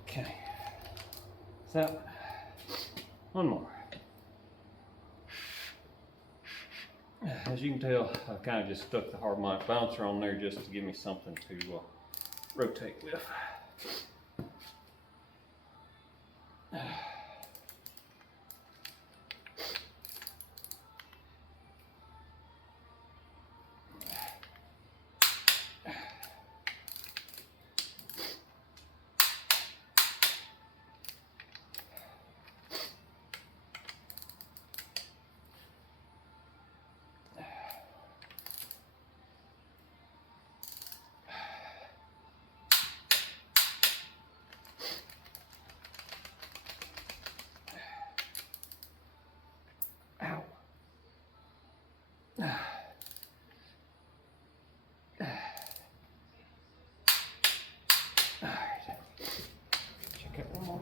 Okay, so one more. as you can tell, I've kind of just stuck the harmonic bouncer on there just to give me something to rotate with.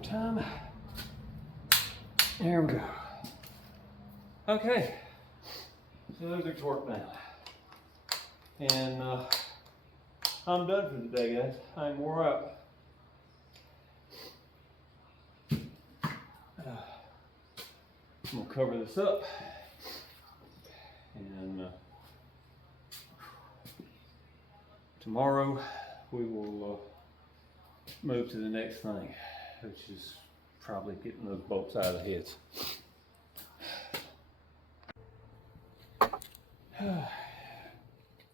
Time. There we go. Okay, so those are torqued down. And I'm done for the day, guys. I'm wore out. I'm gonna cover this up. And tomorrow we will move to the next thing, which is probably getting those bolts out of the heads.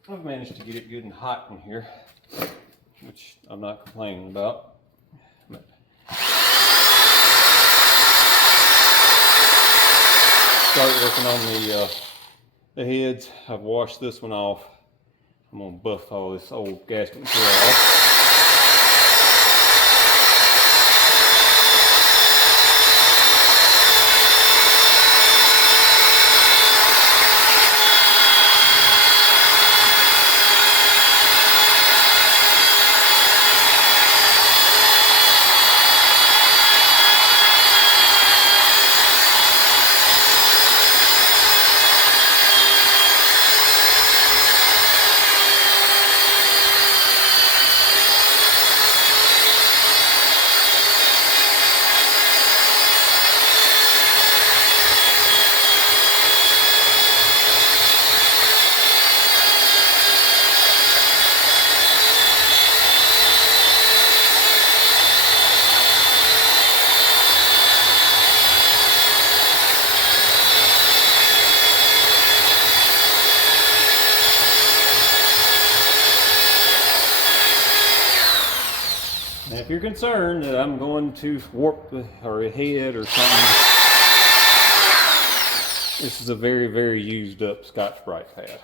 I've managed to get it good and hot in here, which I'm not complaining about. But start working on the heads. I've washed this one off. I'm gonna buff all this old gasket material off. If you're concerned that I'm going to warp the head or something, this is a very, very used up Scotch-Brite pad.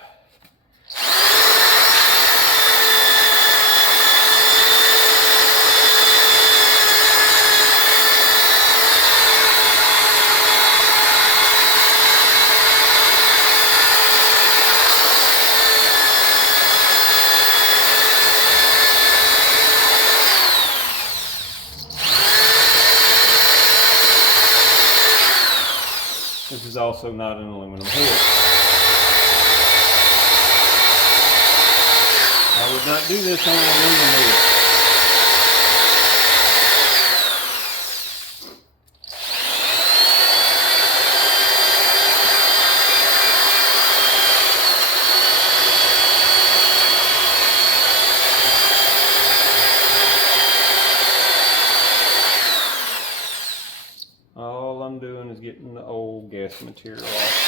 This is also not an aluminum head. I would not do this on an aluminum head. All I'm doing is getting the old gas material off.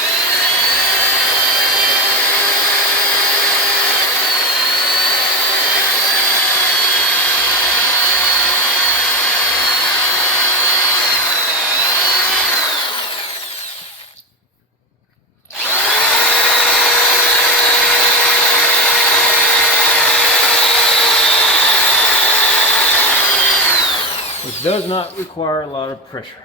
Which does not require a lot of pressure.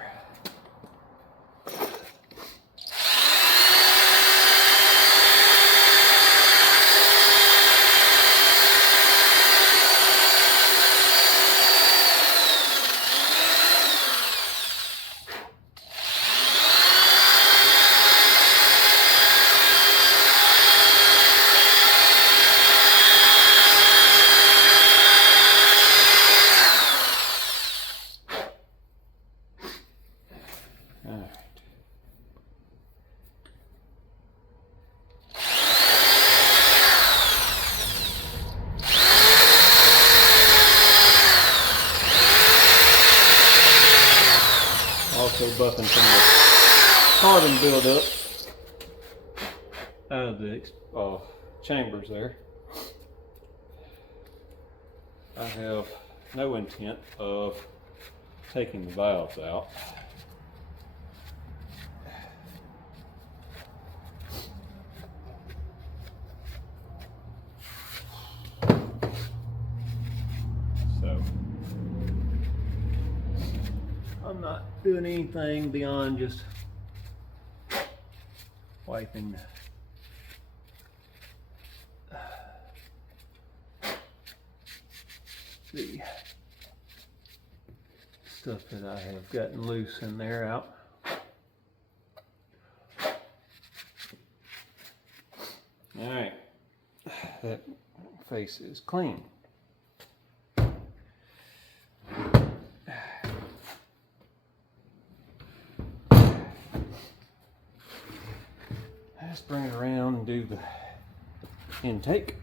also buffing some of the carbon buildup out of the chambers there. I have no intent of taking the valves out. So I'm not doing anything beyond just wiping the stuff that I have gotten loose in there out. All right, that face is clean. Let's bring it around and do the intake.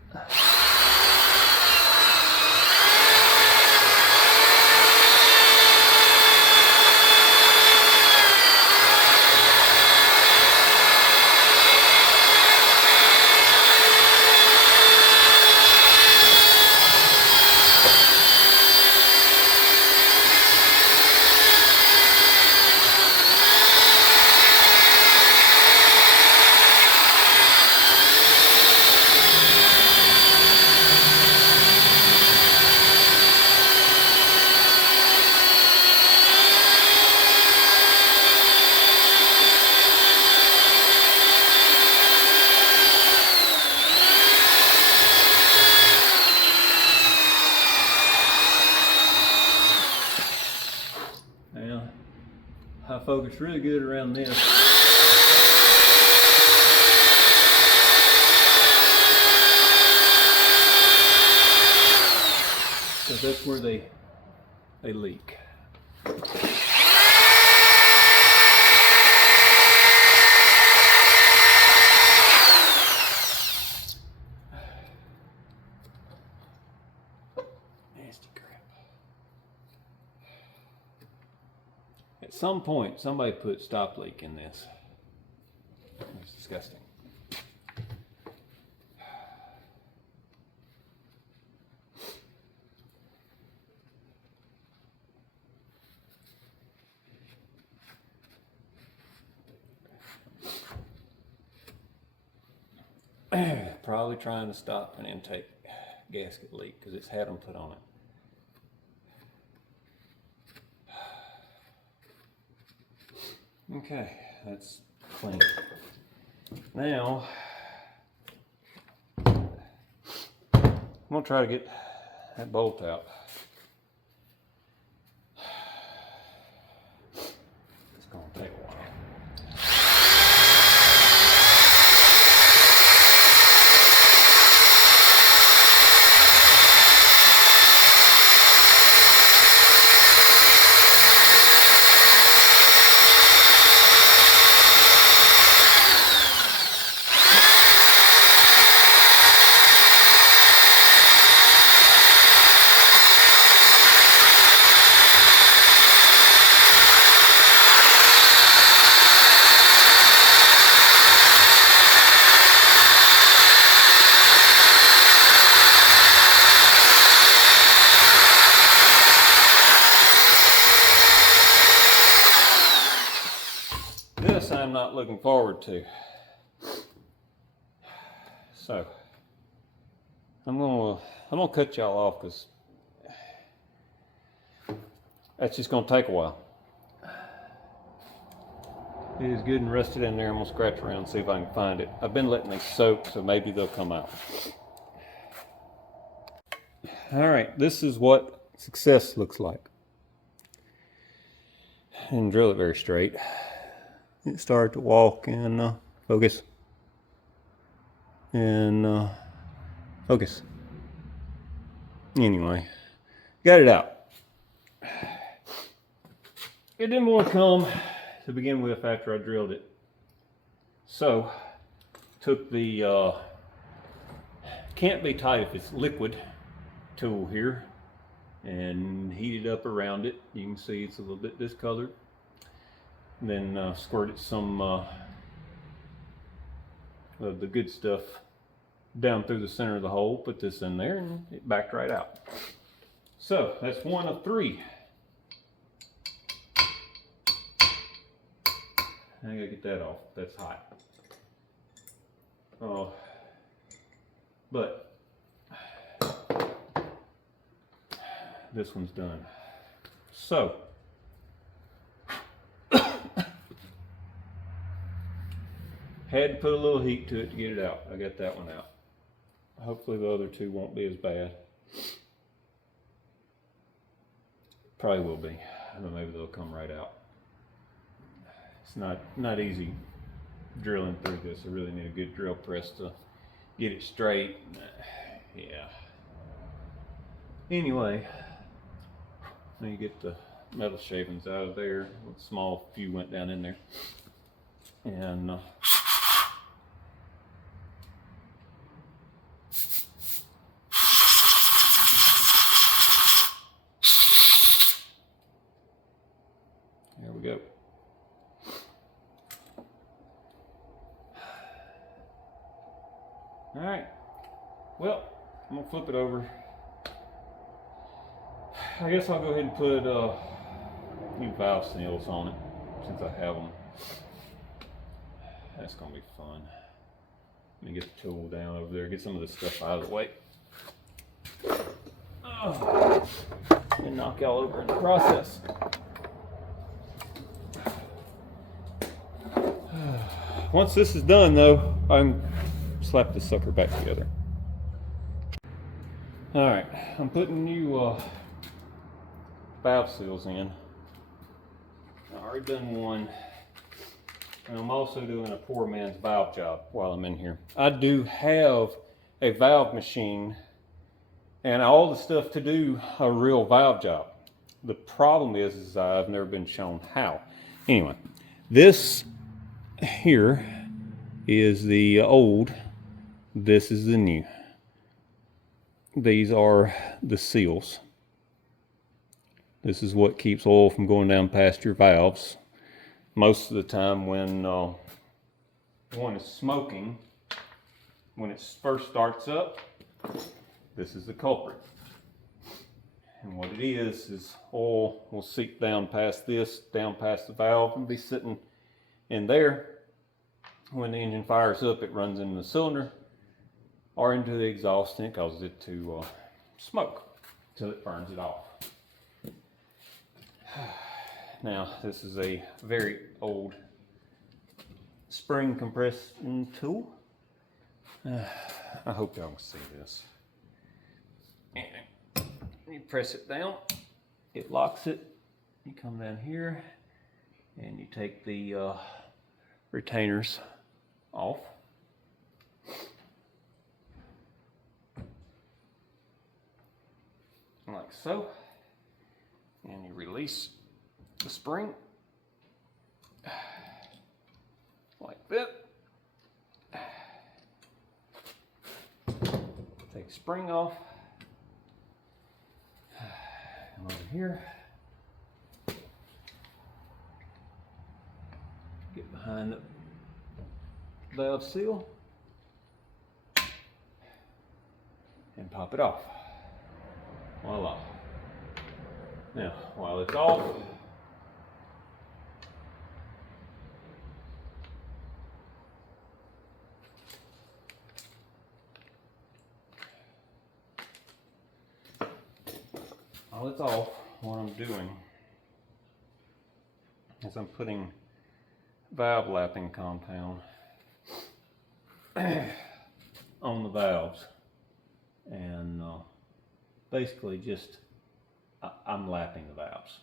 Now, I focus really good around this. Because that's where they leak. Nasty crap. At some point, somebody put stop leak in this. It's disgusting. Probably trying to stop an intake gasket leak because it's had them put on it. Okay, that's clean. Now, I'm gonna try to get that bolt out. It's gonna take a while. This I'm not looking forward to. So I'm gonna cut y'all off because that's just gonna take a while. It is good and rusted in there. I'm gonna scratch around and see if I can find it. I've been letting these soak, so maybe they'll come out. All right, this is what success looks like. And drill it very straight. It started to walk and focus. And focus. Anyway, got it out. It didn't want to come to begin with after I drilled it. So, took the can't be tight if it's liquid tool here and heated up around it. You can see it's a little bit discolored. then squirted some the good stuff down through the center of the hole, put this in there, and it backed right out. So that's one of three. I gotta get that off, that's hot. But this one's done. So had to put a little heat to it to get it out. I got that one out. Hopefully the other two won't be as bad. Probably will be, but maybe they'll come right out. It's not easy drilling through this. I really need a good drill press to get it straight. Yeah. Anyway, let me get the metal shavings out of there. A small few went down in there. And there we go. All right, well, I'm gonna flip it over. I guess I'll go ahead and put new valve seals on it since I have them. That's gonna be fun. Let me get the tool down over there, get some of this stuff out of the way. Oh, and knock y'all over in the process. Once this is done though, I can slap this sucker back together. All right, I'm putting new valve seals in. I already done one, and I'm also doing a poor man's valve job while I'm in here. I do have a valve machine and all the stuff to do a real valve job. The problem is I've never been shown how. Anyway, this here is the old, this is the new. These are the seals. This is what keeps oil from going down past your valves. Most of the time when one is smoking, when it first starts up, this is the culprit. And what it is oil will seep down past this, down past the valve, and be sitting in there. When the engine fires up, it runs into the cylinder or into the exhaust, and it causes it to smoke until it burns it off. Now, this is a very old spring compressing tool. I hope y'all can see this. And you press it down, it locks it. You come down here and you take the retainers off. Like so. And you release the spring like that. Take the spring off. Come over here. Get behind the valve seal and pop it off. Voila. Now, while it's off, what I'm doing is I'm putting valve lapping compound on the valves, and basically just I'm lapping the valves.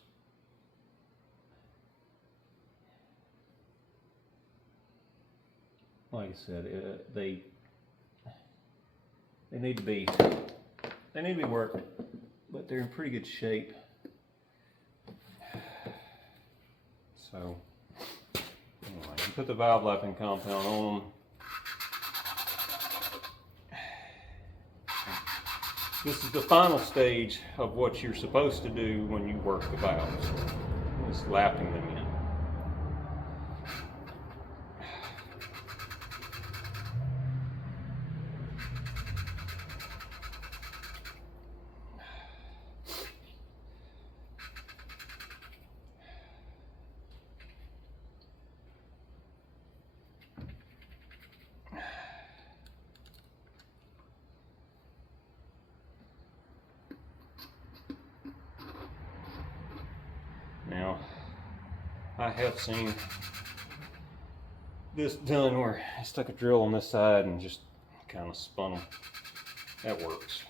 Like I said, they need to be working, but they're in pretty good shape. So anyway, you put the valve lapping compound on them. This is the final stage of what you're supposed to do when you work the valves, is lapping them in. I have seen this done where I stuck a drill on this side and just kind of spun them. That works.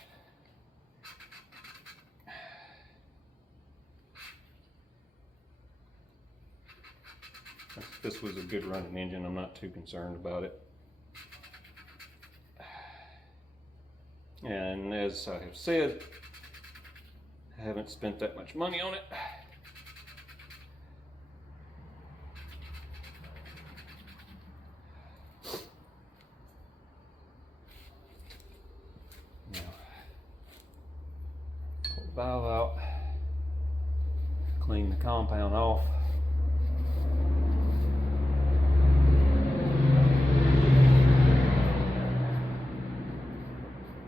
If this was a good running engine, I'm not too concerned about it. And as I have said, I haven't spent that much money on it. Now, pull the valve out, clean the compound off.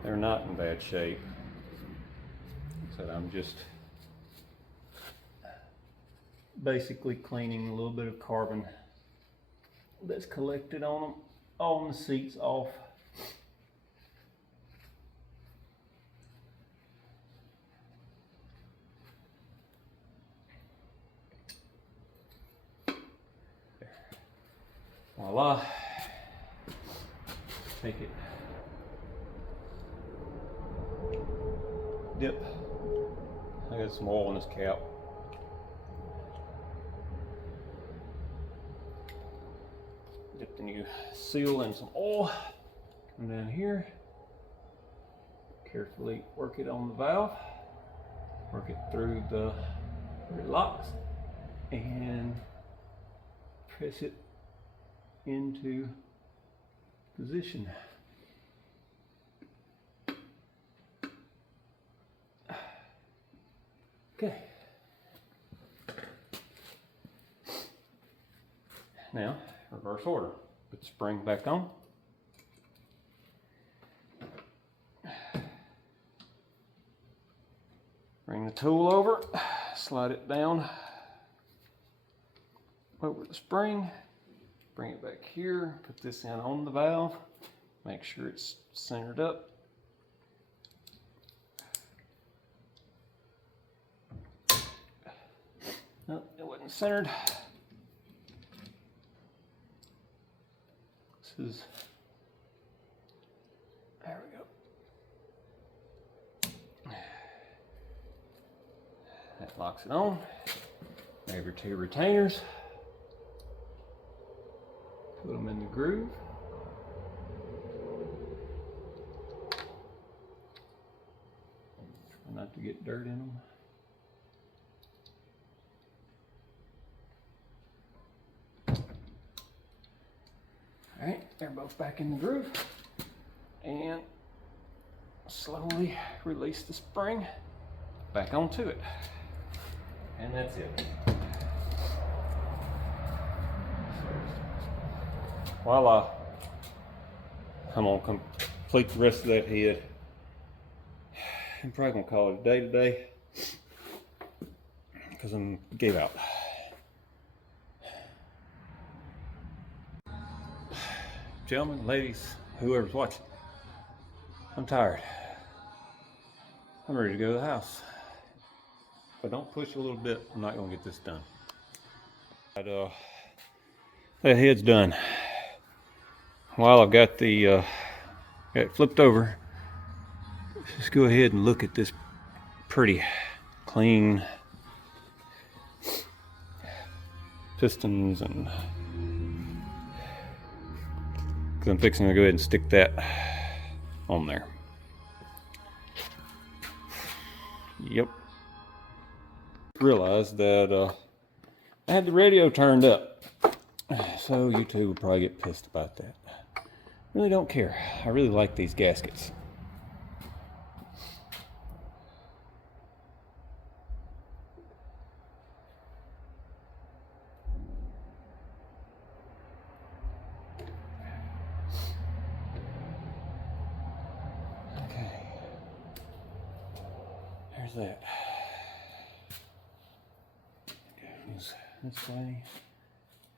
They're not in bad shape. So I'm just basically cleaning a little bit of carbon that's collected on them, on the seats off. Voila. Take it. Dip. I got some oil in this cap. Dip the new seal in some oil. Come down here. Carefully work it on the valve. Work it through the where it locks and press it into position. Okay. Now, reverse order. Put the spring back on. Bring the tool over, slide it down over the spring, bring it back here, put this in on the valve, make sure it's centered up. No, it wasn't centered. This is, there we go. That locks it on. Grab your two retainers. Put them in the groove. Try not to get dirt in them. All right, they're both back in the groove. And slowly release the spring back onto it. And that's it. Voila. I'm gonna complete the rest of that head. I'm probably gonna call it a day today because I gave out. Gentlemen, ladies, whoever's watching, I'm tired. I'm ready to go to the house. If I don't push a little bit, I'm not gonna get this done. But, that head's done. While I've got the got it flipped over, let's just go ahead and look at this pretty clean pistons, and because I'm fixing to go ahead and stick that on there. Yep. Realized that I had the radio turned up, so YouTube will probably get pissed about that. Really don't care. I really like these gaskets. Okay. There's that. Goes this way.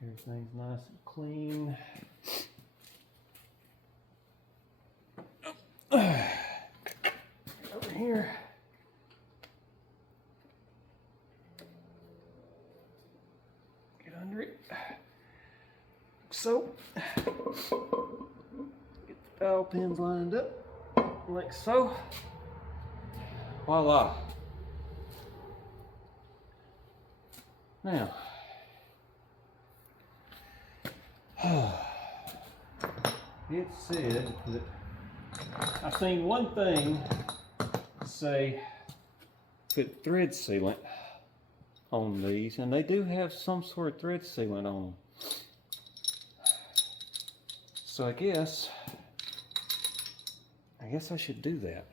Everything's nice and clean. Over here. Get So, get the dowel pins lined up like so. Voila. Now, it said that I've seen one thing say put thread sealant on these, and they do have some sort of thread sealant on them. So I guess I should do that.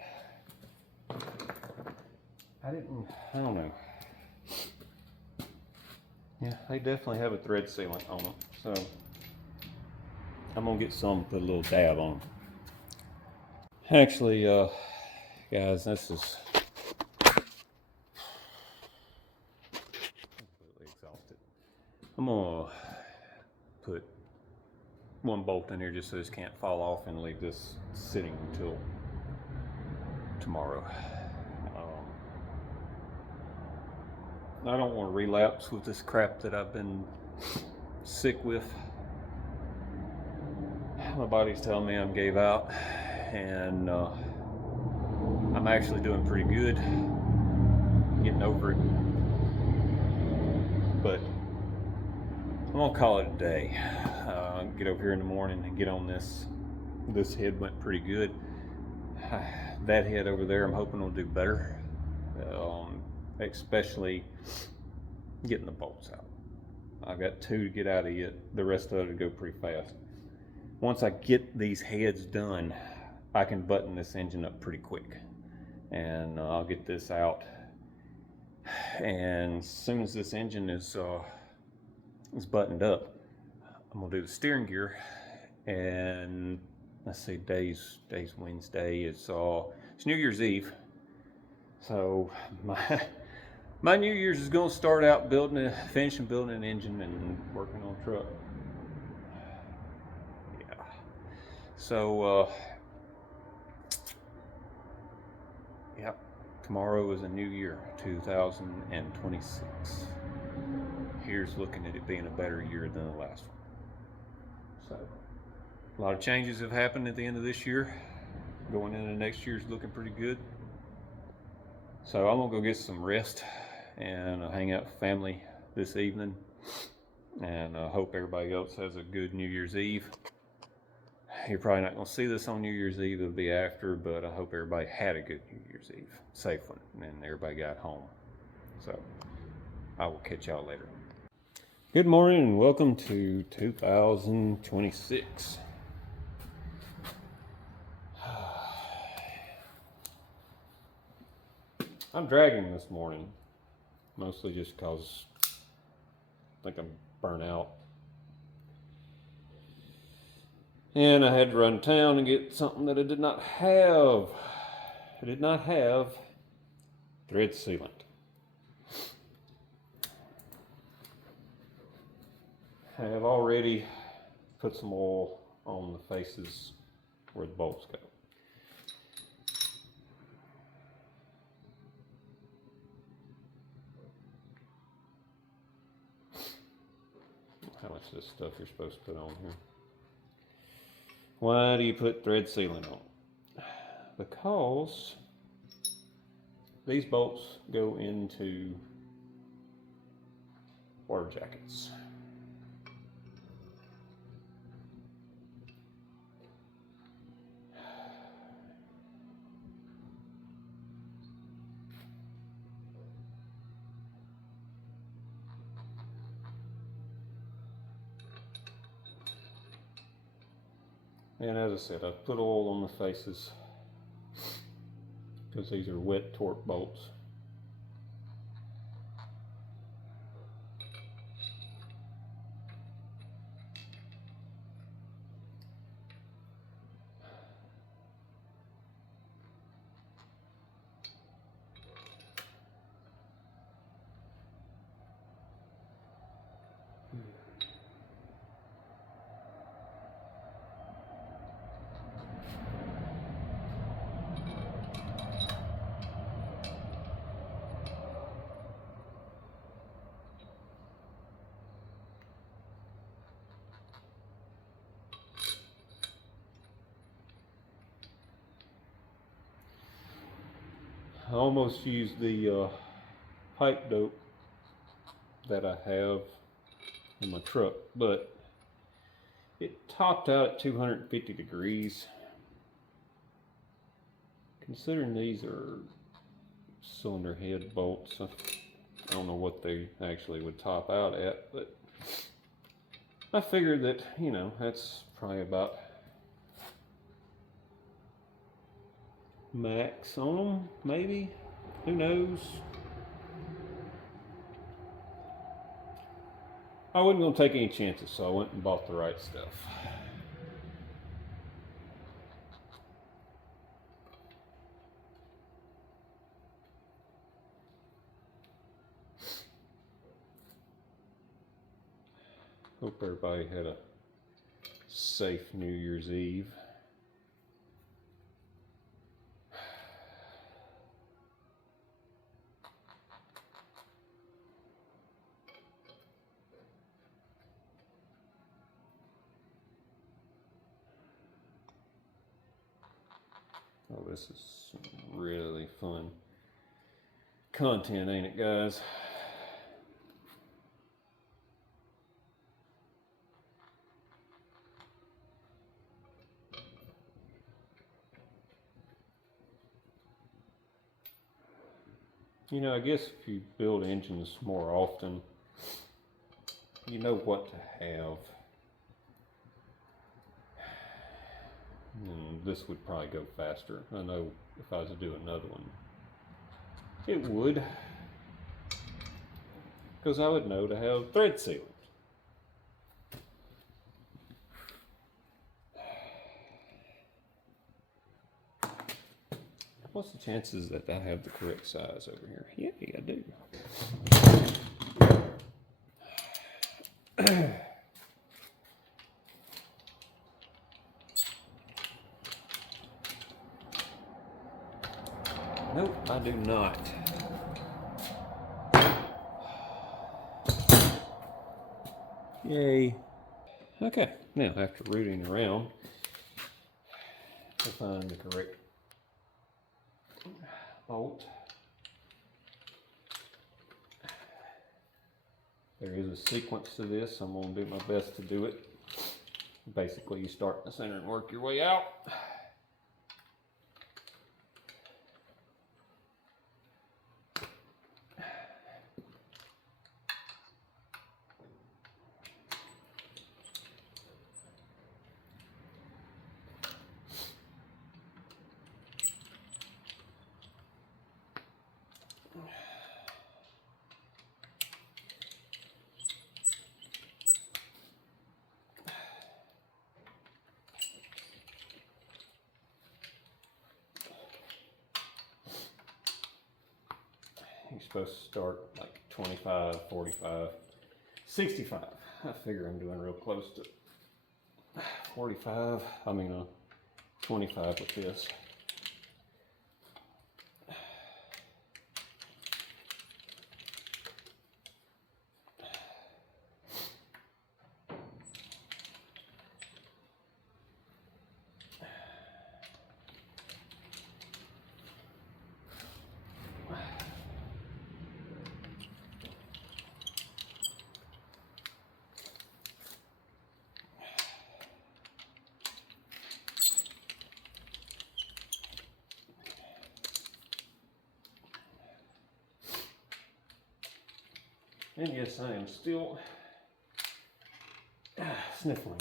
I don't know. Yeah, they definitely have a thread sealant on them. So I'm gonna get some, put a little dab on them. Actually, guys, this is completely exhausted. I'm gonna put one bolt in here just so this can't fall off and leave this sitting until tomorrow. I don't want to relapse with this crap that I've been sick with. My body's telling me I'm gave out, and I'm actually doing pretty good getting over it. But I'm gonna call it a day. Get over here in the morning and get on this. This head went pretty good. That head over there, I'm hoping will do better. Especially getting the bolts out. I've got 2 to get out of it. The rest of it will go pretty fast. Once I get these heads done, I can button this engine up pretty quick, and I'll get this out. And as soon as this engine is buttoned up, I'm gonna do the steering gear. And let's see, days Wednesday. It's New Year's Eve, so my New Year's is gonna start out finishing building an engine and working on a truck. Yeah. So yeah, tomorrow is a new year, 2026. Here's looking at it being a better year than the last one. So a lot of changes have happened at the end of this year. Going into next year's looking pretty good. So I'm gonna go get some rest and hang out with family this evening, and I hope everybody else has a good New Year's Eve. You're probably not gonna see this on New Year's Eve, it'll be after, but I hope everybody had a good New Year's Eve, safe one, and everybody got home. So I will catch y'all later. Good morning and welcome to 2026. I'm dragging this morning, mostly just because I think I'm burnt out. And I had to run to town and get something that I did not have. I did not have thread sealant. I have already put some oil on the faces where the bolts go. How much of this stuff you're supposed to put on here? Why do you put thread sealant on? Because these bolts go into water jackets. And as I said, I've put oil on the faces because these are wet torque bolts. I almost used the pipe dope that I have in my truck, but it topped out at 250 degrees. Considering these are cylinder head bolts, I don't know what they actually would top out at, but I figured that, you know, that's probably about max on them, maybe. Who knows? I wasn't going to take any chances, so I went and bought the right stuff. Hope everybody had a safe New Year's Eve. Oh, this is some really fun content, ain't it, guys? You know, I guess if you build engines more often, you know what to have. This would probably go faster. I know if I was to do another one, it would. Because I would know to have thread sealers. What's the chances that I have the correct size over here? Yeah, I do. Nope, I do not. Yay. Okay, now after rooting around, to find the correct bolt. There is a sequence to this. I'm going to do my best to do it. Basically, you start in the center and work your way out. You're supposed to start like 25, 45, 65. I figure I'm doing real close to 45. I mean, 25 with this. And yes, I am still sniffling.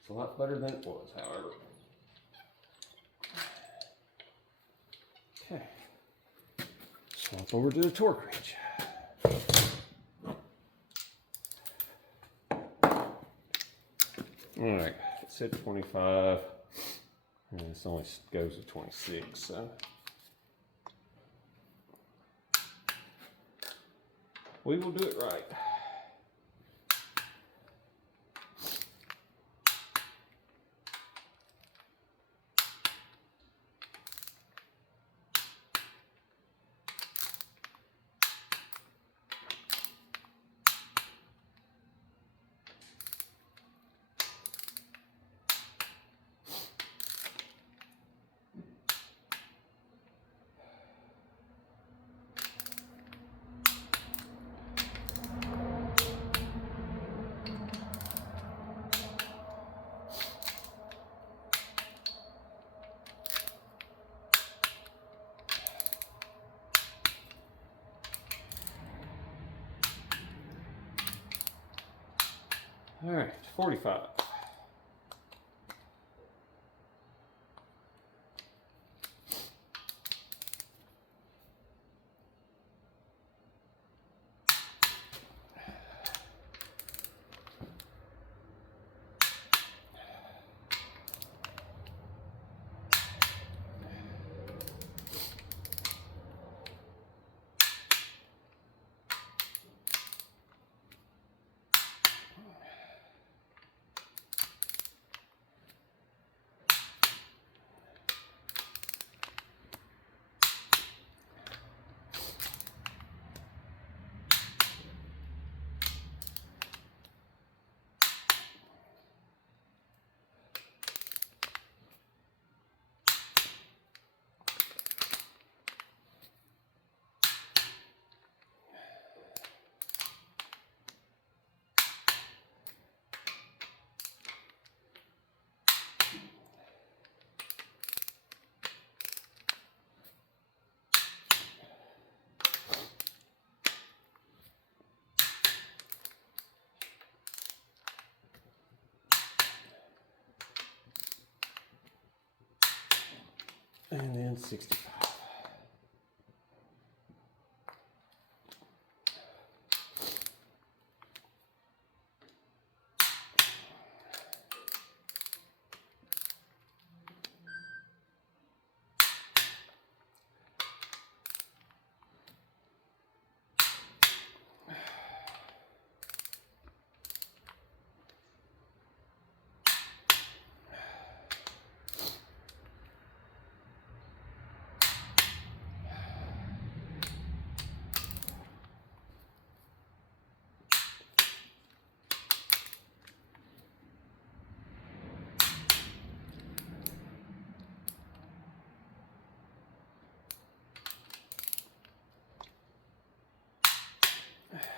It's a lot better than it was, however. Okay. Swap over to the torque wrench. All right, it said 25, and this only goes to 26, so. We will do it right. All right, 45. And then 65.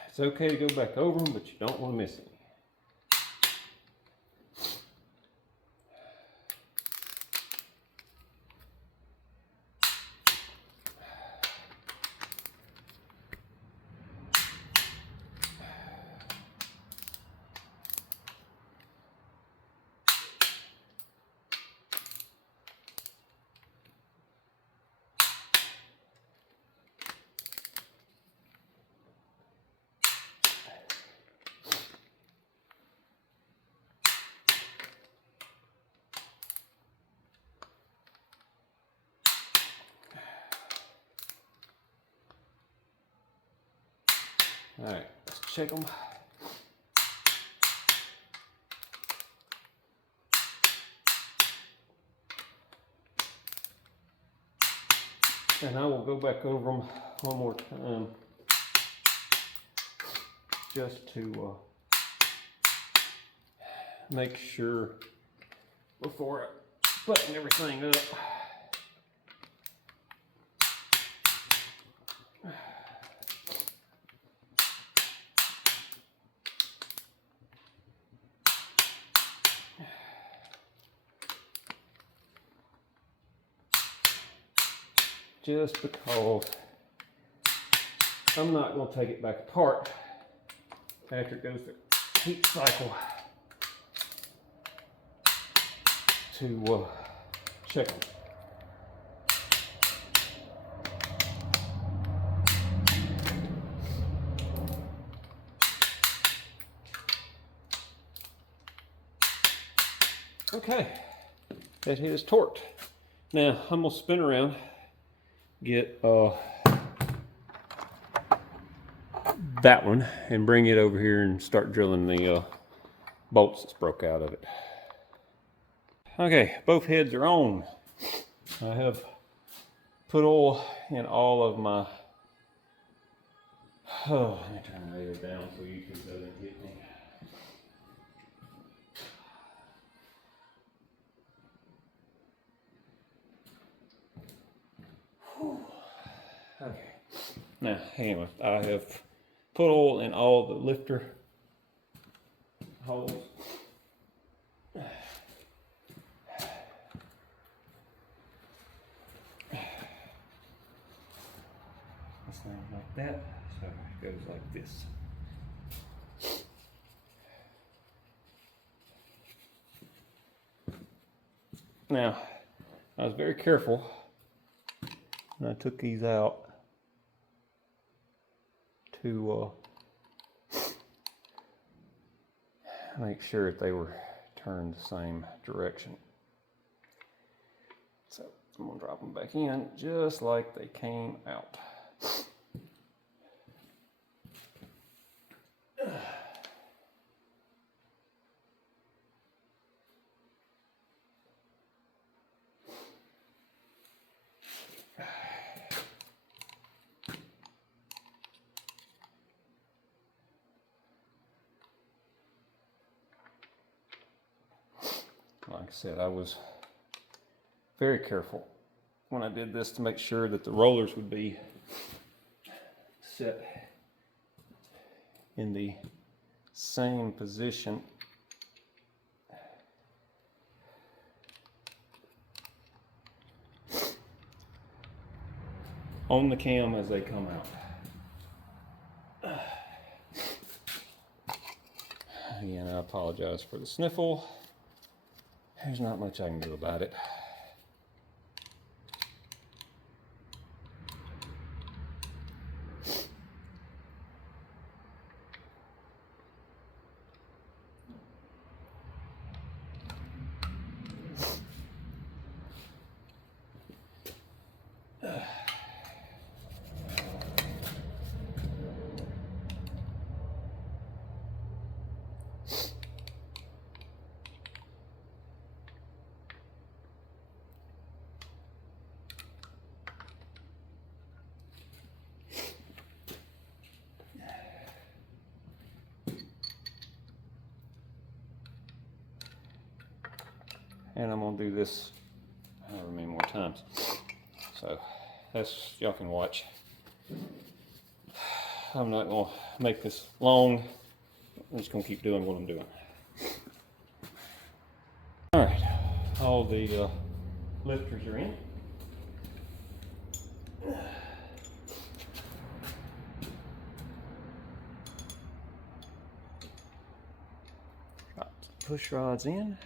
It's okay to go back over them, but you don't want to miss any. All right, let's check them. And I will go back over them one more time just to make sure before I button everything up. Just because I'm not going to take it back apart after it goes through heat cycle to check them. Okay, that is torqued. Now I'm going to spin around, get that one, and bring it over here and start drilling the bolts that's broke out of it. Okay, both heads are on. I have put oil in all of my, let me turn the radio down so YouTube doesn't hit me. Okay, now anyway, I have put oil in all the lifter holes. Like that, so it goes like this. Now, I was very careful when I took these out to make sure that they were turned the same direction. So I'm gonna drop them back in just like they came out. Like I said, I was very careful when I did this to make sure that the rollers would be set in the same position on the cam as they come out. Again, I apologize for the sniffle. There's not much I can do about it. And I'm gonna do this however many more times. So that's, y'all can watch. I'm not gonna make this long. I'm just gonna keep doing what I'm doing. All right, all the lifters are in. Got push rods in.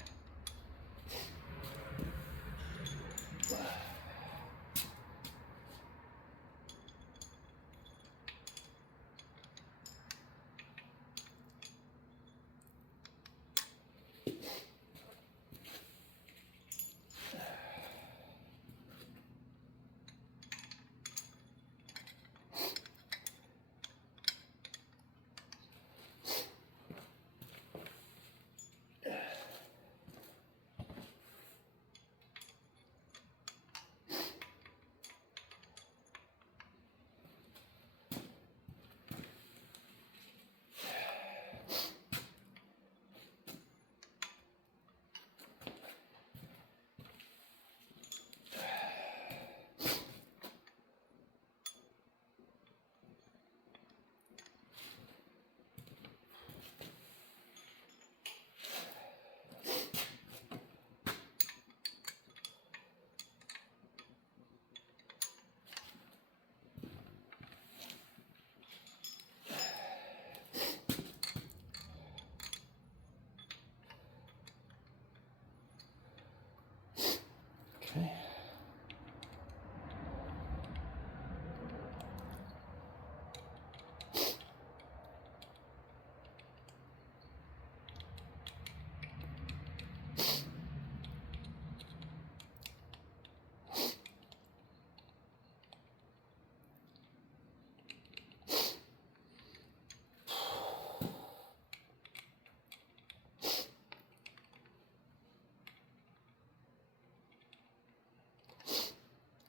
Okay.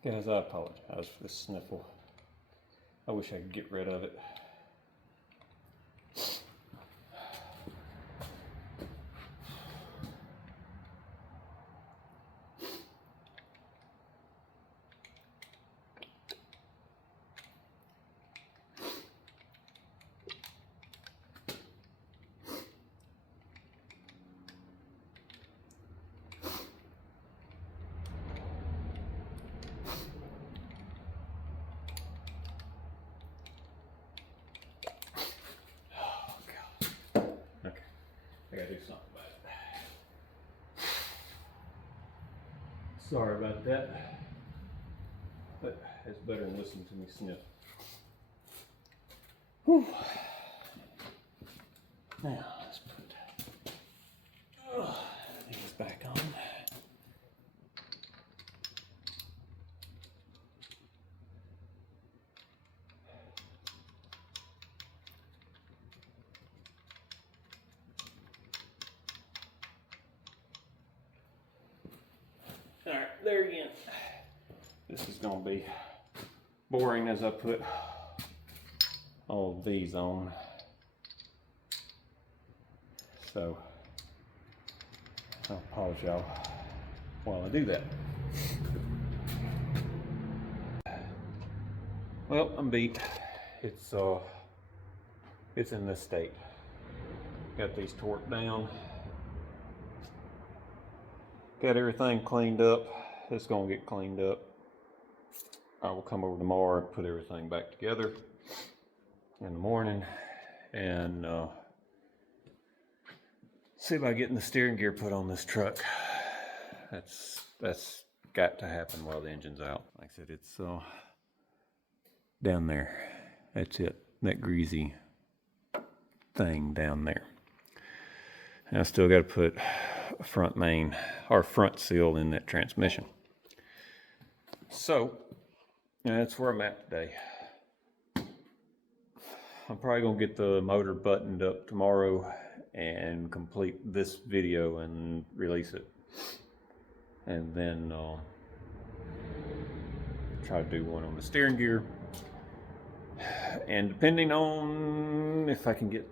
Guys, I apologize for this sniffle. I wish I could get rid of it. I gotta do something about it. Sorry about that, but it's better than listening to me sniff. Whew. Now let's put these back on. All right, there again. This is going to be boring as I put all of these on. So I'll pause y'all while I do that. Well, I'm beat. It's in this state. Got these torqued down. Got everything cleaned up. It's gonna get cleaned up. I will come over tomorrow and put everything back together in the morning and see about getting the steering gear put on this truck. That's got to happen while the engine's out. Like I said, it's down there. That's it. That greasy thing down there. And I still got to put a front main or front seal in that transmission. So that's where I'm at today. I'm probably gonna get the motor buttoned up tomorrow and complete this video and release it, and then try to do one on the steering gear, and depending on if I can get,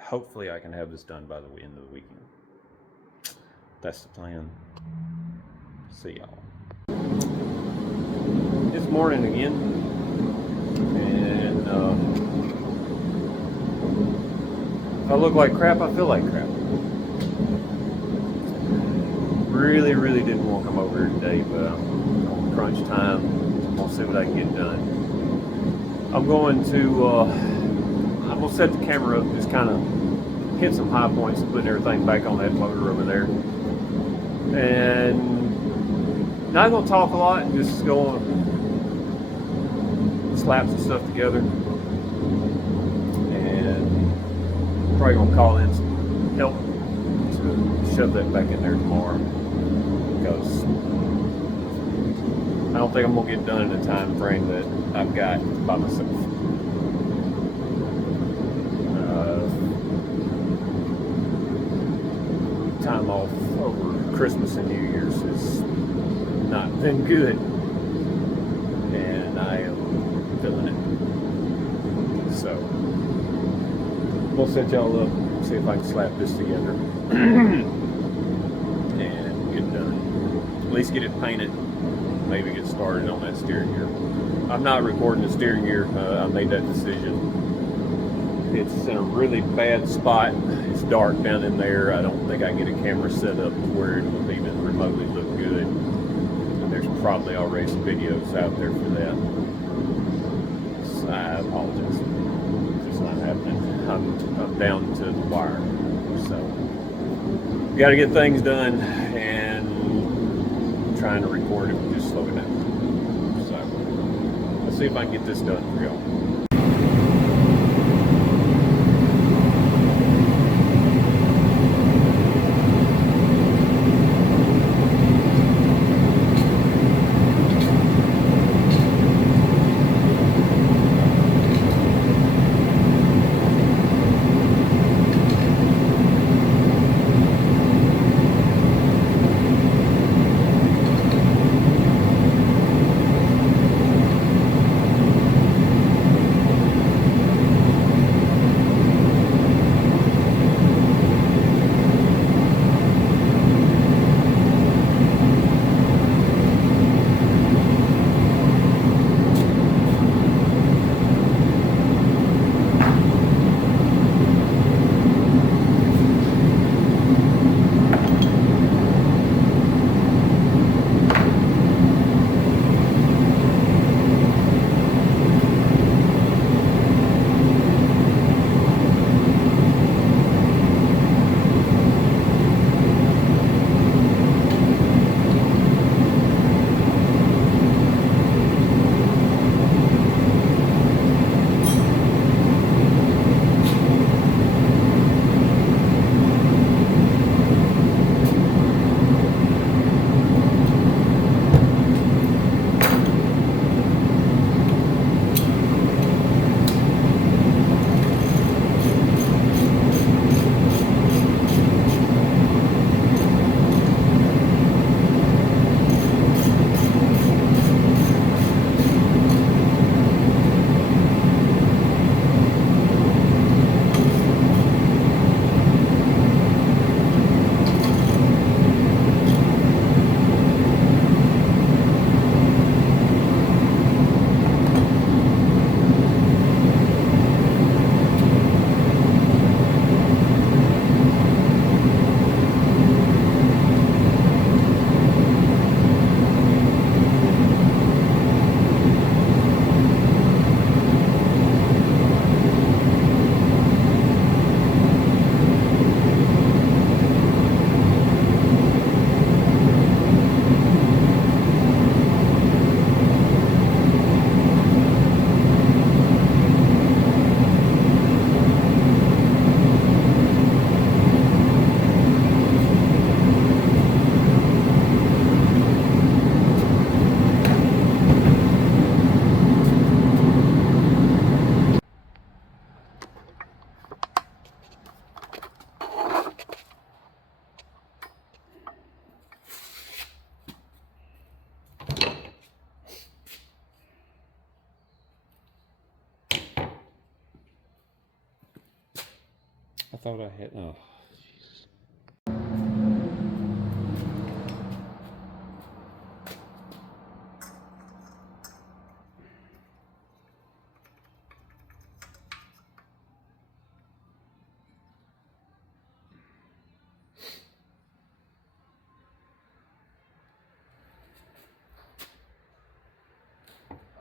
hopefully I can have this done by the end of the weekend. That's the plan. See y'all. It's morning again, and if I look like crap, I feel like crap. Really didn't want to come over here today, but I'm on crunch time. I'm gonna see what I can get done. I'm gonna set the camera up, just kind of hit some high points and putting everything back on that motor over there. And not gonna talk a lot, just gonna slap some stuff together, and probably gonna call in some help to shove that back in there tomorrow, because I don't think I'm gonna get done in the time frame that I've got by myself. Time off over Christmas and New Year's has not been good, and I am feeling it. So we'll set y'all up, see if I can slap this together and get it done. At least get it painted, maybe get started on that steering gear. I'm not recording the steering gear. I made that decision. It's in a really bad spot. It's dark down in there. I don't think I can get a camera set up where it would even remotely look good. And there's probably already some videos out there for that. So I apologize. It's not happening. I'm down to the wire. So got to get things done, and trying to record it just slow it down. So let's see if I can get this done for y'all. thought I had, oh.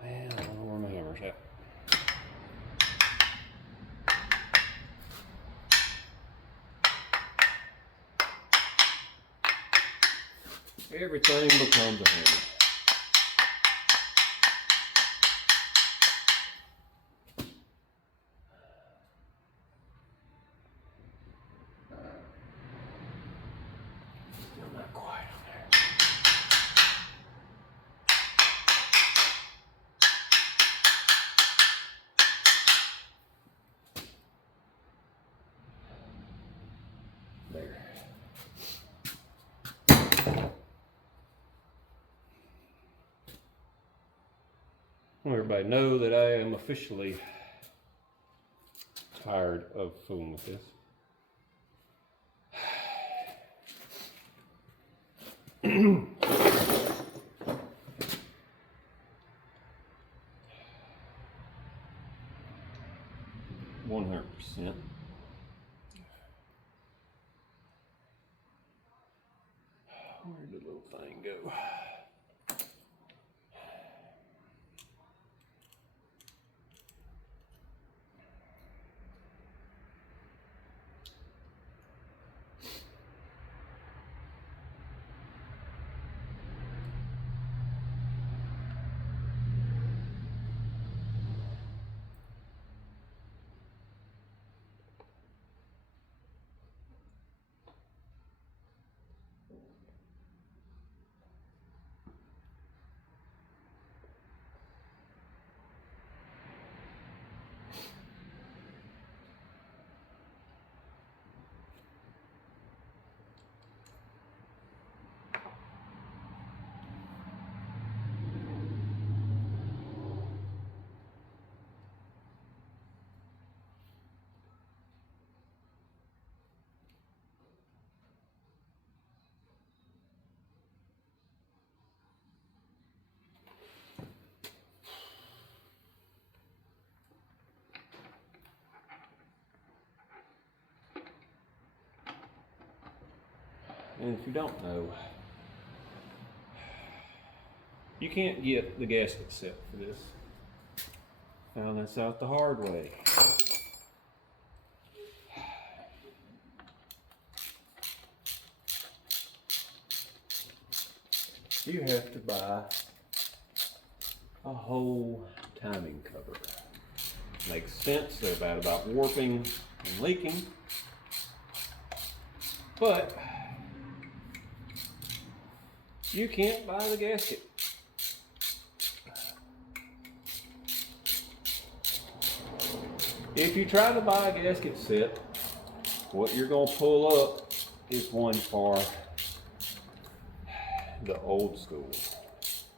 Well, I don't know where my hammer's at. Everything becomes a hammer. Still not quite on there. There. I want everybody to know that I am officially tired of fooling with this. %. Where did the little thing go? And if you don't know, you can't get the gasket set for this. Found this out the hard way. You have to buy a whole timing cover. Makes sense, they're bad about warping and leaking, but you can't buy the gasket. If you try to buy a gasket set, what you're going to pull up is one for the old school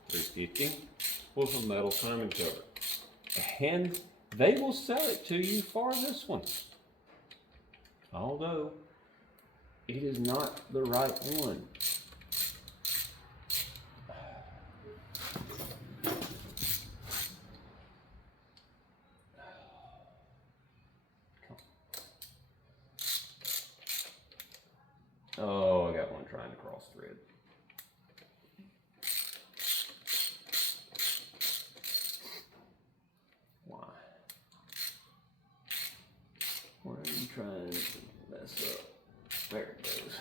350 with a metal timing cover. And they will sell it to you for this one. Although it is not the right one. Oh, I got one trying to cross thread. Why? Why are you trying to mess up? There it goes.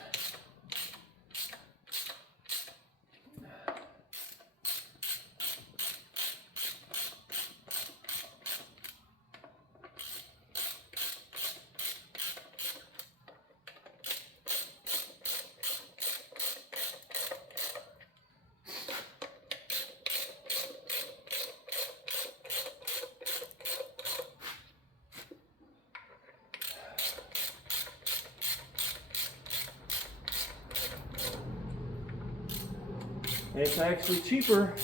It's actually cheaper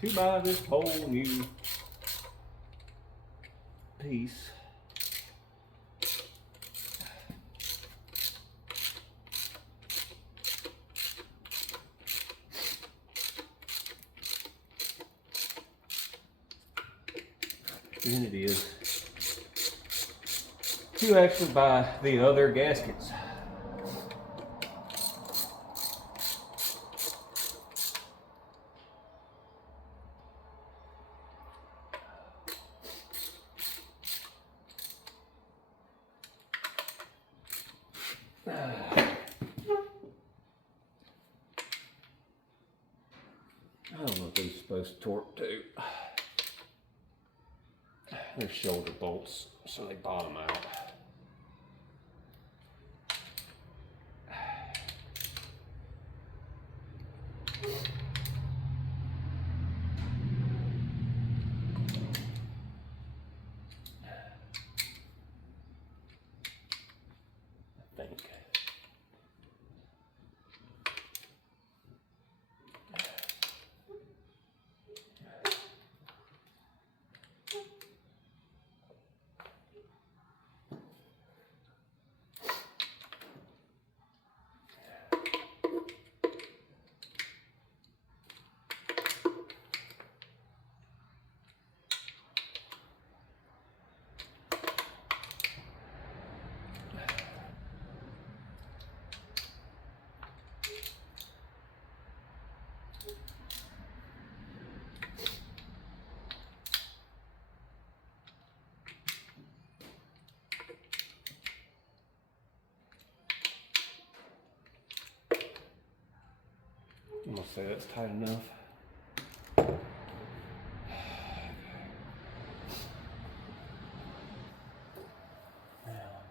to buy this whole new piece than it is to actually buy the other gaskets. I don't know if these are supposed to torque too. They're shoulder bolts, so they bottom out. I think. I'm gonna say that's tight enough. Now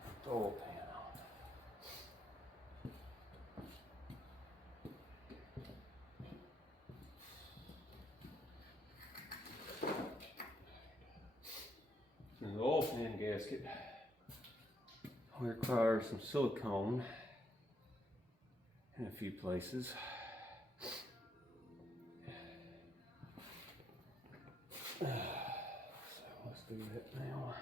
put the oil pan on. And the oil pan gasket requires some silicone in a few places. So let's do that now.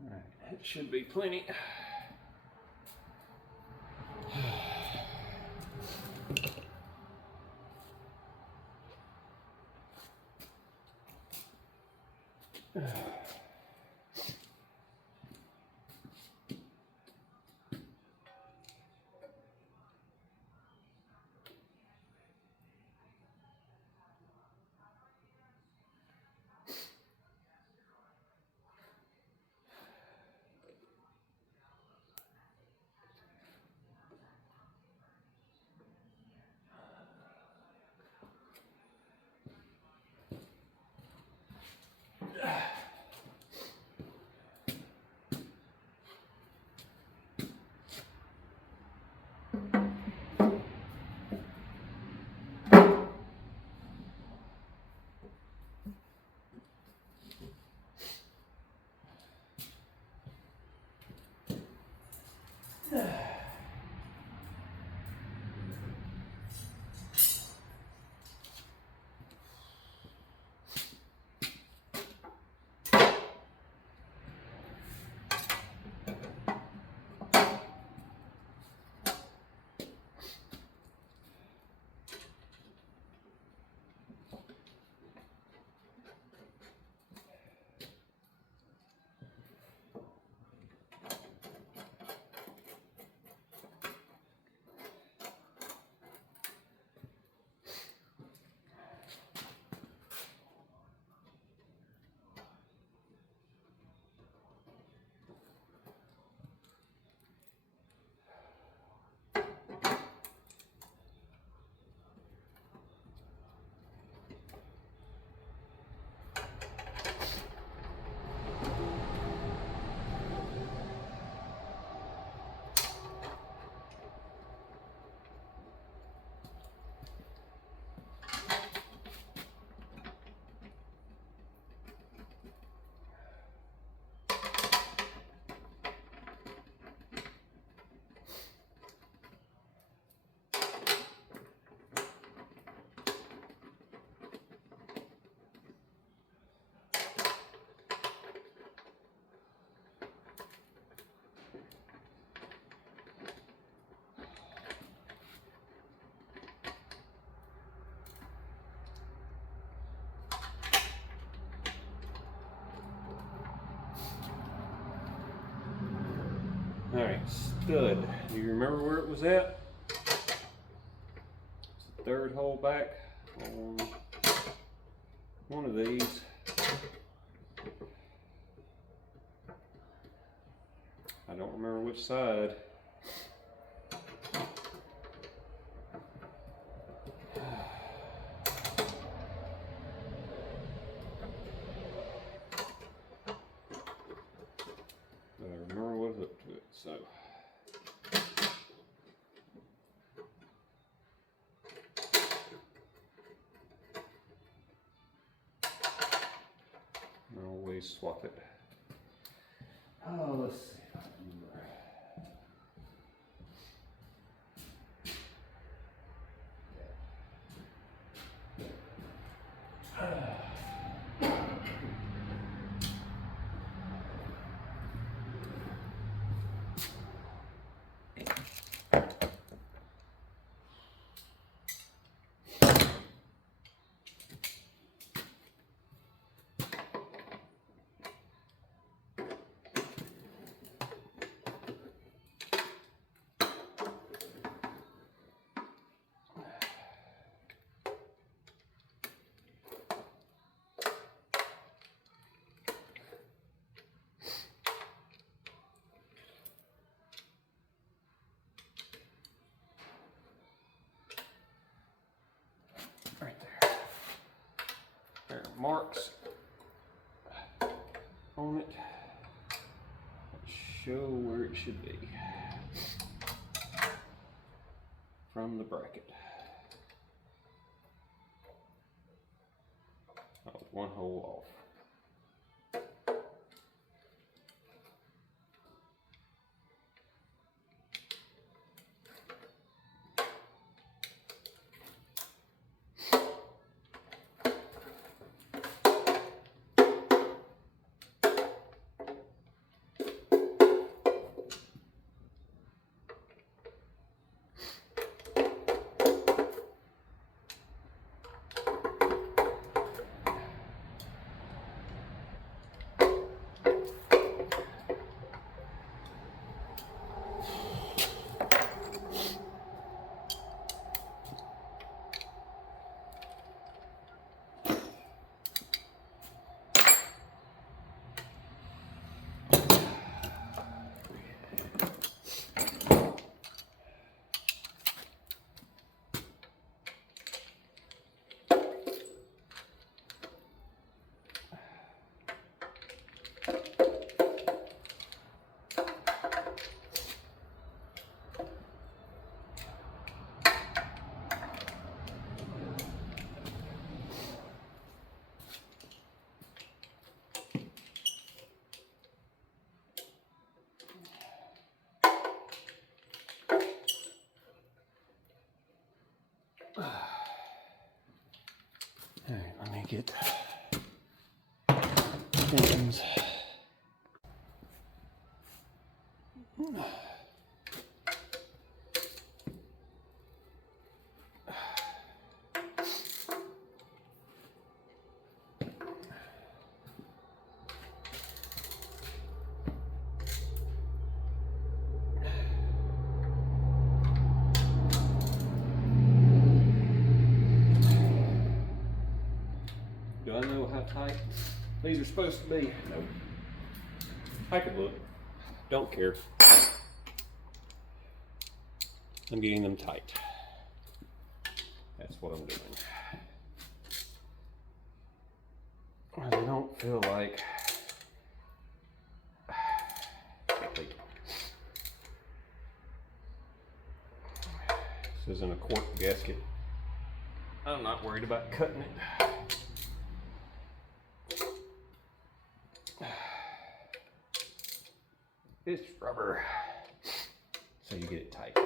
All right, it should be plenty. Alright, stud. Do you remember where it was at? It's the third hole back on one of these. I don't remember which side. But I remember what was up to it, so. I always swap it. Oh, let's see if I remember. Right there. There are marks on it that show where it should be from the bracket. I was one hole off. All right, let me get pins. Do I know how tight these are supposed to be? Nope. I could look. Don't care. I'm getting them tight. That's what I'm doing. I don't feel like this isn't a cork gasket. I'm not worried about cutting it. It's rubber, so you get it tight.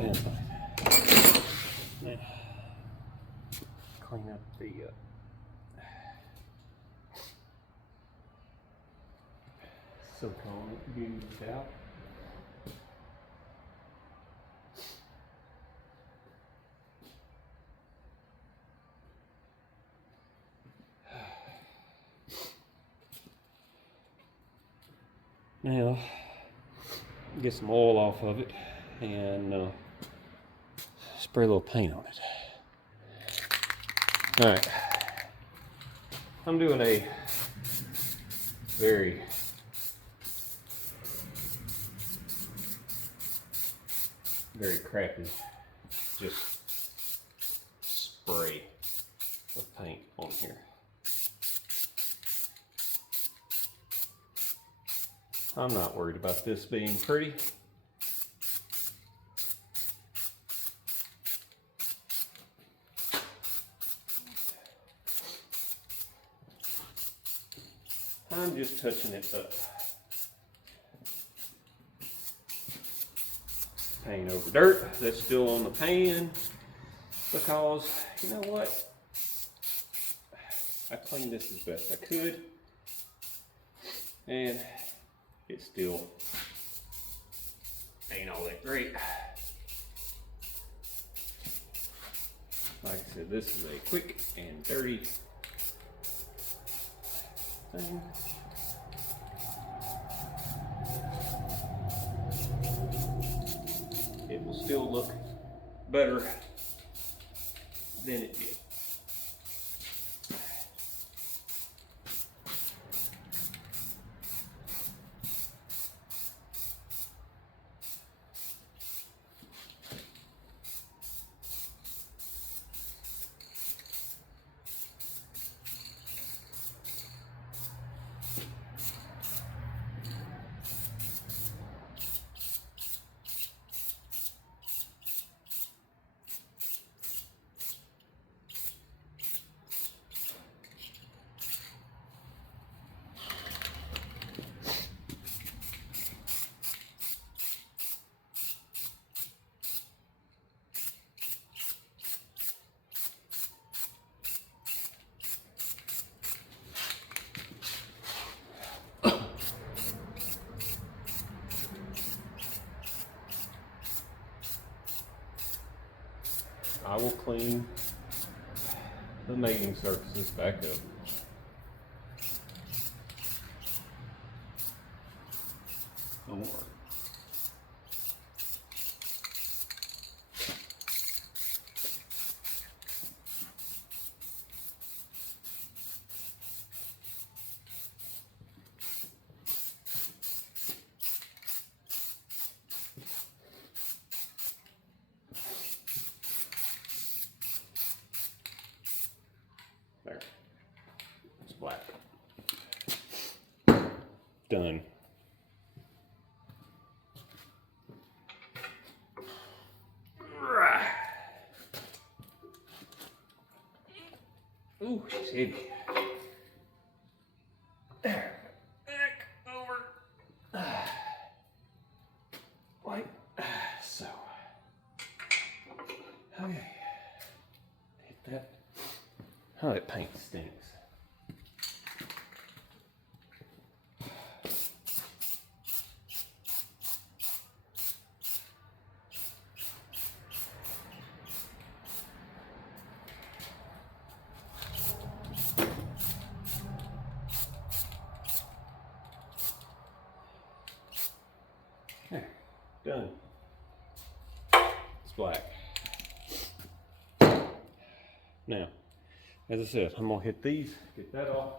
damn thing. Now, clean up the silicone used out. Now, get some oil off of it and spray a little paint on it. All right, I'm doing a very crappy just spray of paint on here. I'm not worried about this being pretty. I'm just touching it up. Paint over dirt that's still on the pan, because you know what? I cleaned this as best I could, and it still ain't all that great. Like I said, this is a quick and dirty thing. It will still look better than it did. I will clean the mating surfaces back up. Don't worry. There. It's black. Done. Ooh, she's heavy. There. Back over. Like so. Okay. Hit that. Oh, that paint stinks. There, done. It's black. Now, as I said, I'm gonna hit these, get that off.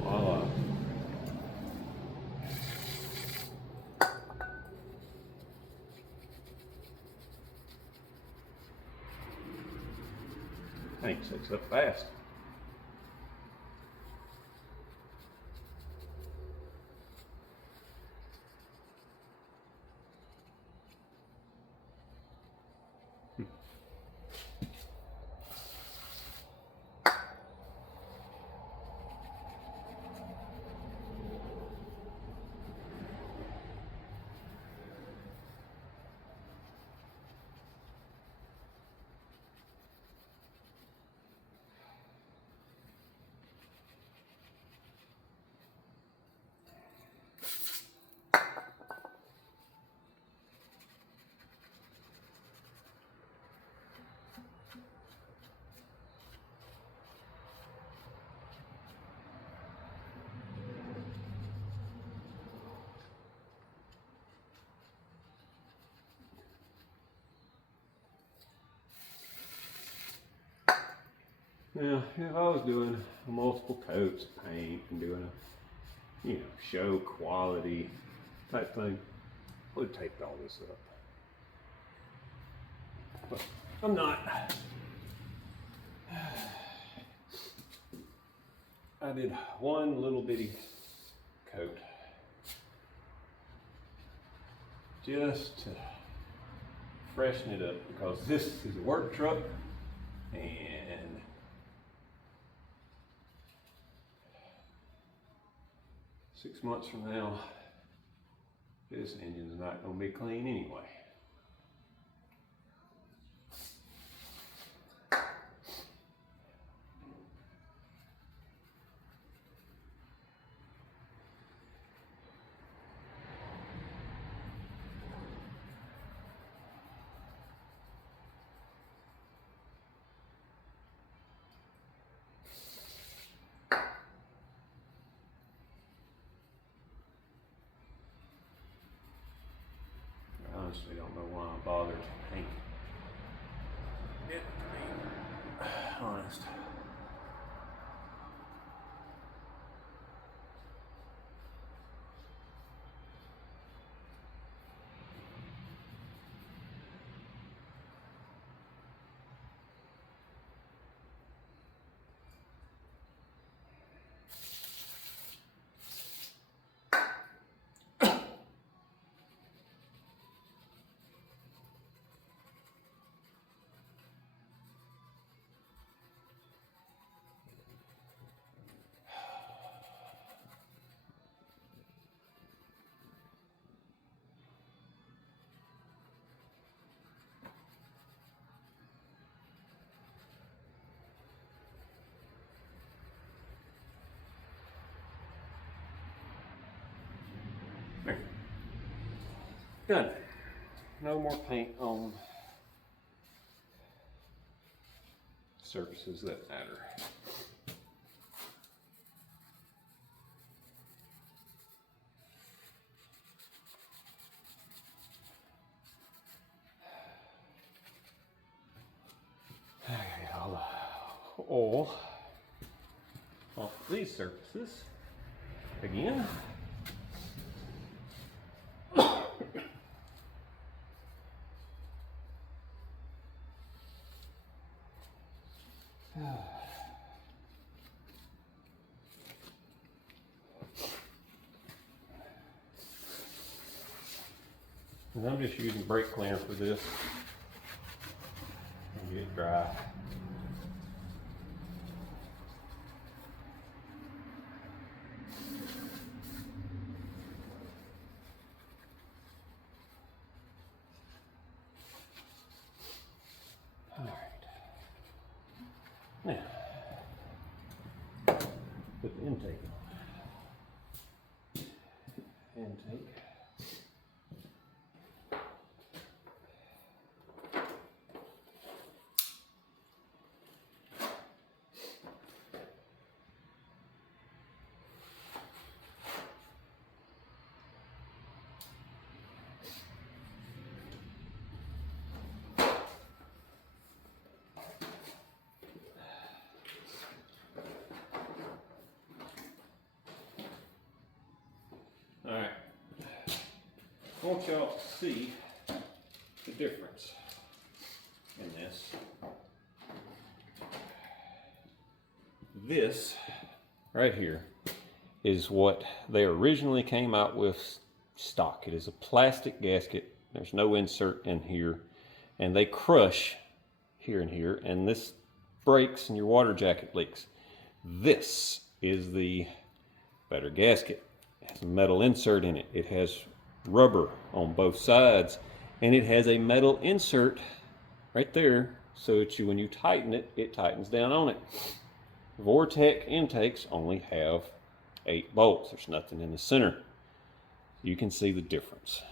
Voila. Paint sets up fast. Now, if I was doing multiple coats of paint and doing a, show quality type thing, I would have taped all this up. But I'm not. I did one little bitty coat just to freshen it up, because this is a work truck, and six months from now, this engine's not going to be clean anyway. I honestly don't know why I bothered painting it, to be honest. There. Done. No more paint on surfaces that matter. I get all the oil off these surfaces again. And I'm just using brake cleaner for this and get it dry. All right. Now, put the intake on. Intake. All right, I want y'all to see the difference in this. This right here is what they originally came out with stock. It is a plastic gasket. There's no insert in here, and they crush here and here, and this breaks and your water jacket leaks. This is the better gasket. It has a metal insert in it. It has rubber on both sides, and it has a metal insert right there so that when you tighten it, it tightens down on it. Vortec intakes only have 8 bolts. There's nothing in the center. You can see the difference.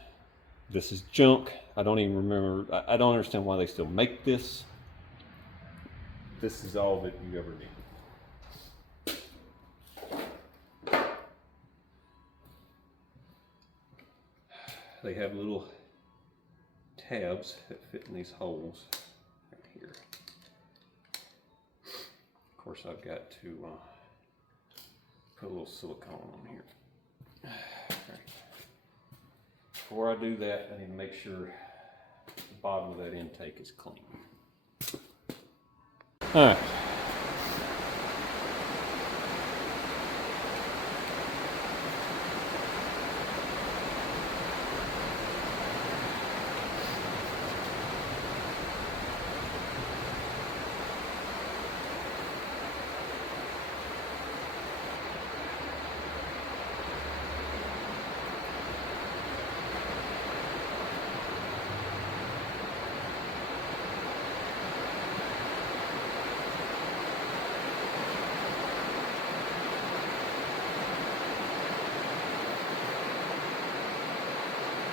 This is junk. I don't even remember. I don't understand why they still make this. This is all that you ever need. They have little tabs that fit in these holes right here. course, I've got to put a little silicone on here. Okay. Before I do that, I need to make sure the bottom of that intake is clean. All right.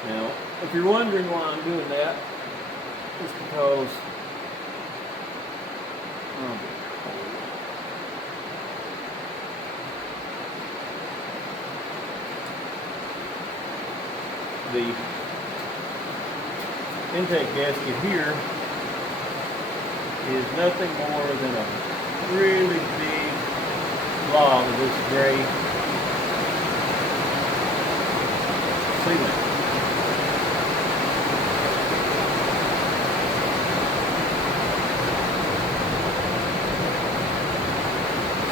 Now, if you're wondering why I'm doing that, it's because the intake gasket here is nothing more than a really big blob of this gray sealant.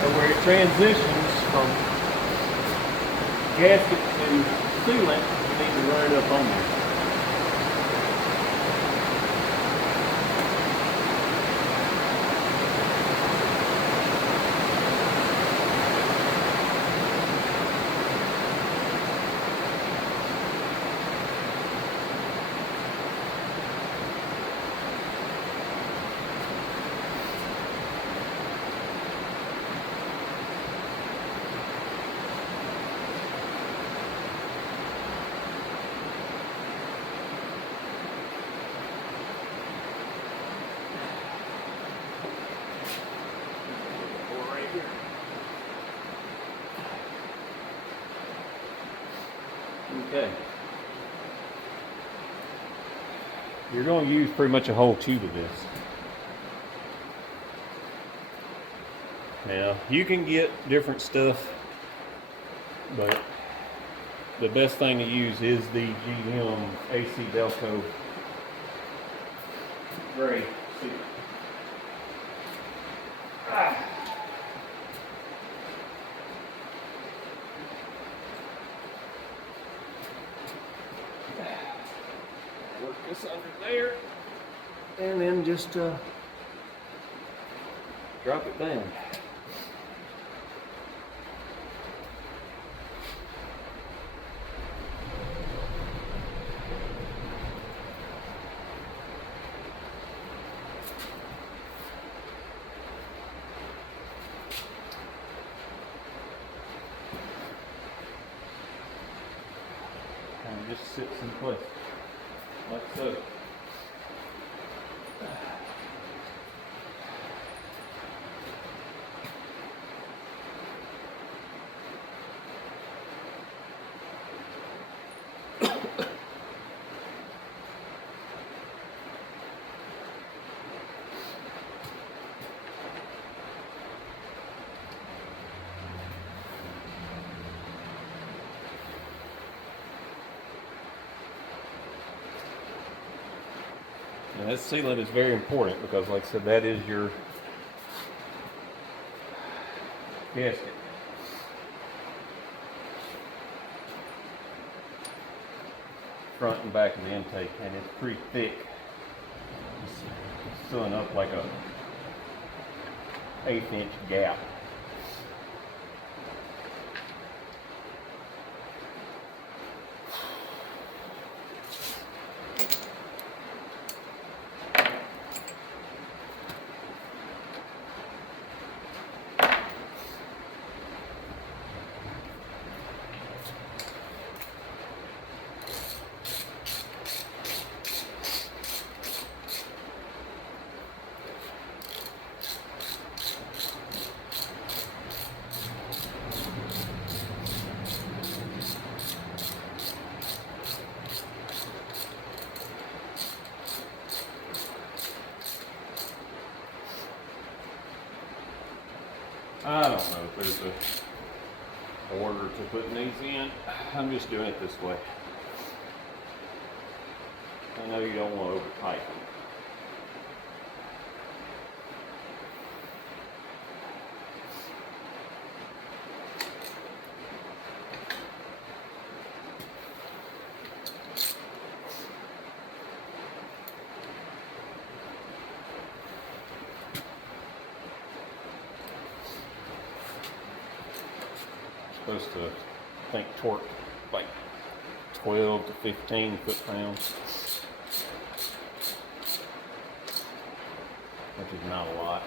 Where it transitions from gasket to sealant, you need to run it up on there. Okay. You're going to use pretty much a whole tube of this. Now, you can get different stuff, but the best thing to use is the GM AC Delco gray sealant. Work this under there, and then just drop it down. And it just sits in place. Like so. Now this sealant is very important because, like I said, that is your gasket. Front and back of the intake, and it's pretty thick. It's filling up like a 1/8 inch gap. I don't know if there's a order to putting these in. I'm just doing it this way. I know you don't want to over tighten. Supposed to, I think, torque like 12 to 15 foot-pounds, which is not a lot.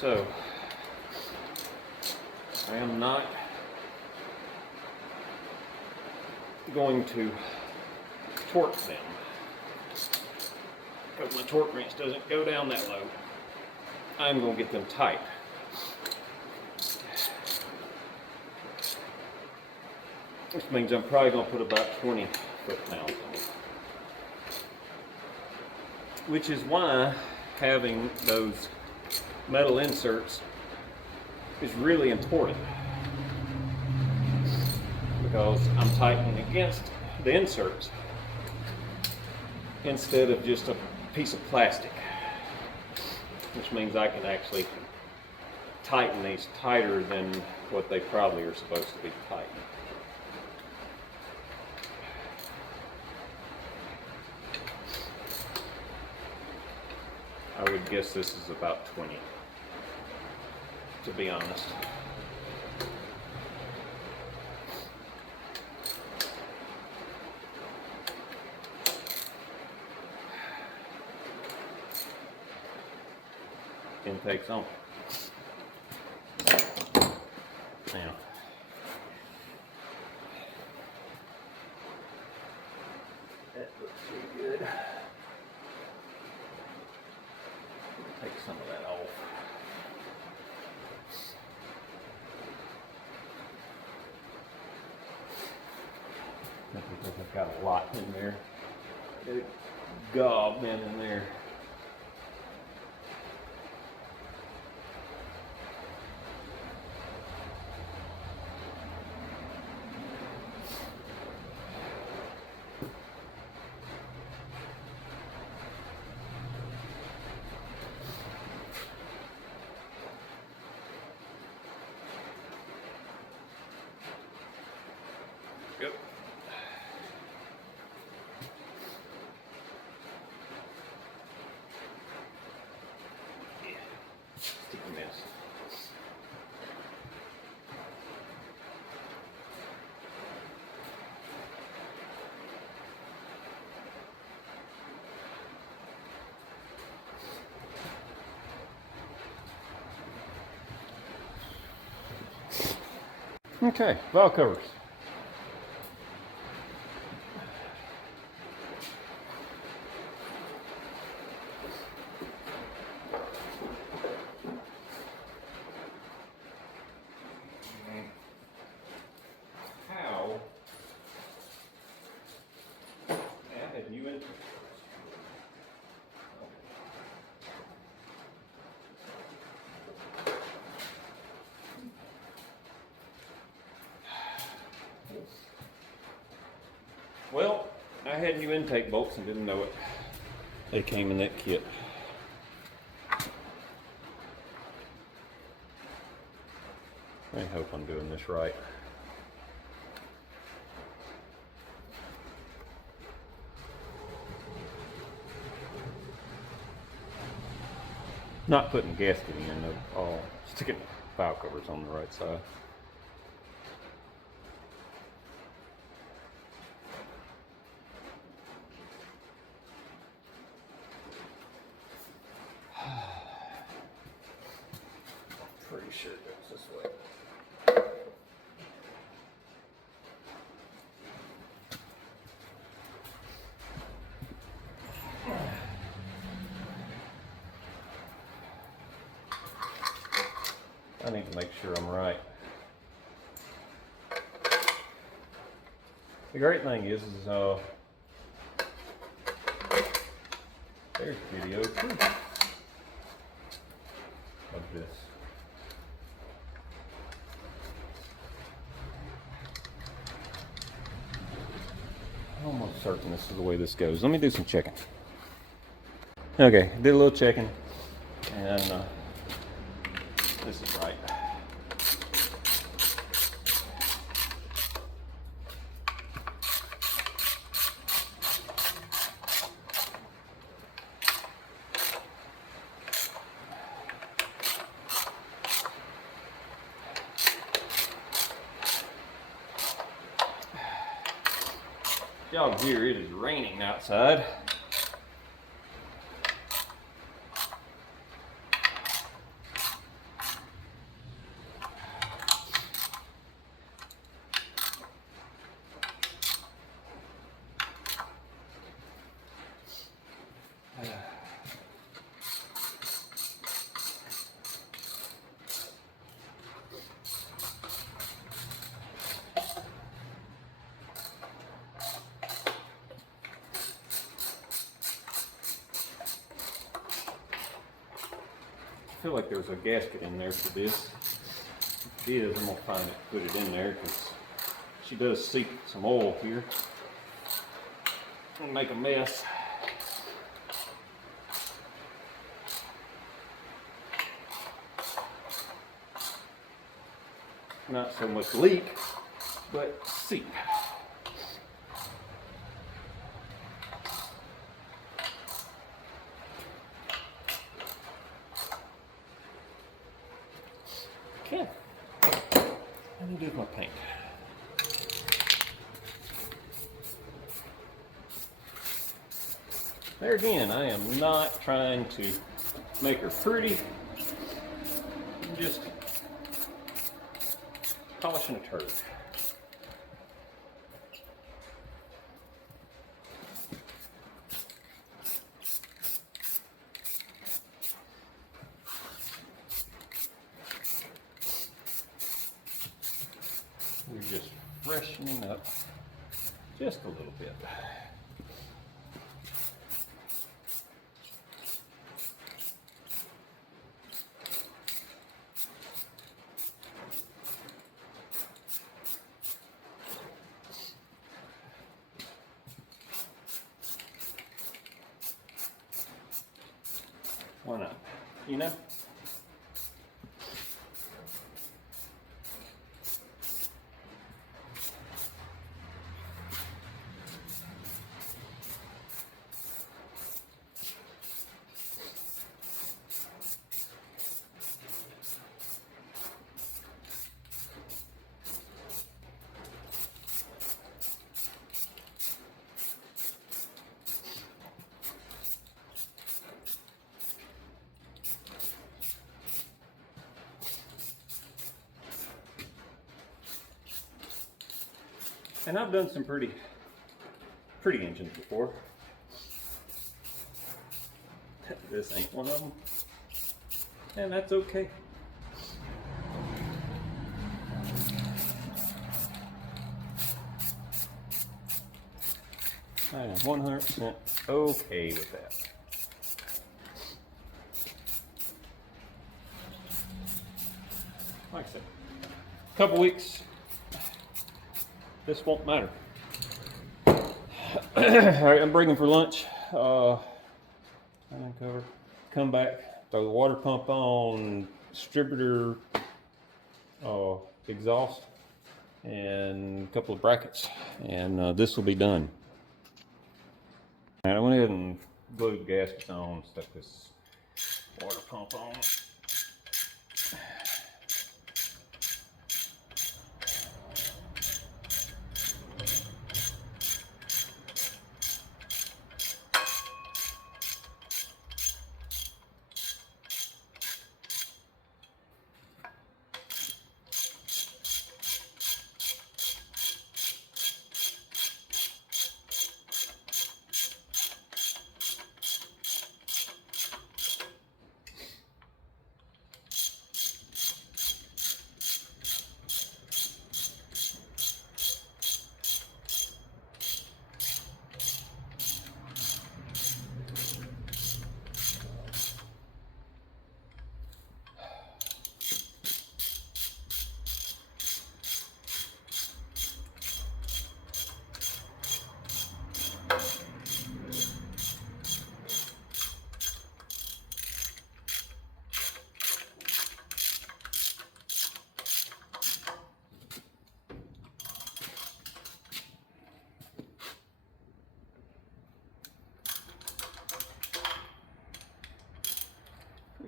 So, I am not going to torque them because my torque wrench doesn't go down that low. I'm going to get them tight. Which means I'm probably going to put about 20 foot-pounds on it. Which is why having those metal inserts is really important, because I'm tightening against the inserts instead of just a piece of plastic, which means I can actually tighten these tighter than what they probably are supposed to be tightened. I would guess this is about 20, to be honest. Intake's on. Now, that looks pretty good. Take some of that off. Because I've got a lot in there. Get it gobbed in there. Yep. Yeah. Sticky mess. Okay, valve covers. How? I had you in. Well, I had new intake bolts and didn't know it. They came in that kit. I hope I'm doing this right. Not putting a gasket in, no, sticking valve covers on the right side. Pretty sure it goes this way. I need to make sure I'm right. The great thing is there's video too of this. I'm almost certain this is the way this goes. Let me do some checking. Okay, did a little checking, and this is right. Y'all hear it is raining outside. I feel like there's a gasket in there for this. If it is, I'm gonna find it, put it in there, because she does seep some oil here and make a mess. Not so much leak, but seep. Okay, let me do my paint. There again, I am not trying to make her pretty. I'm just polishing a turd. We're just freshening up just a little bit. Why not? You know? And I've done some pretty engines before. This ain't one of them, and that's okay. I am 100% okay with that. Like I said, a couple weeks, this won't matter. All right, I'm breaking for lunch. Uncover, come back, throw the water pump on, distributor, exhaust, and a couple of brackets, and this will be done. And I went ahead and glued the gaskets on, stuck this water pump on.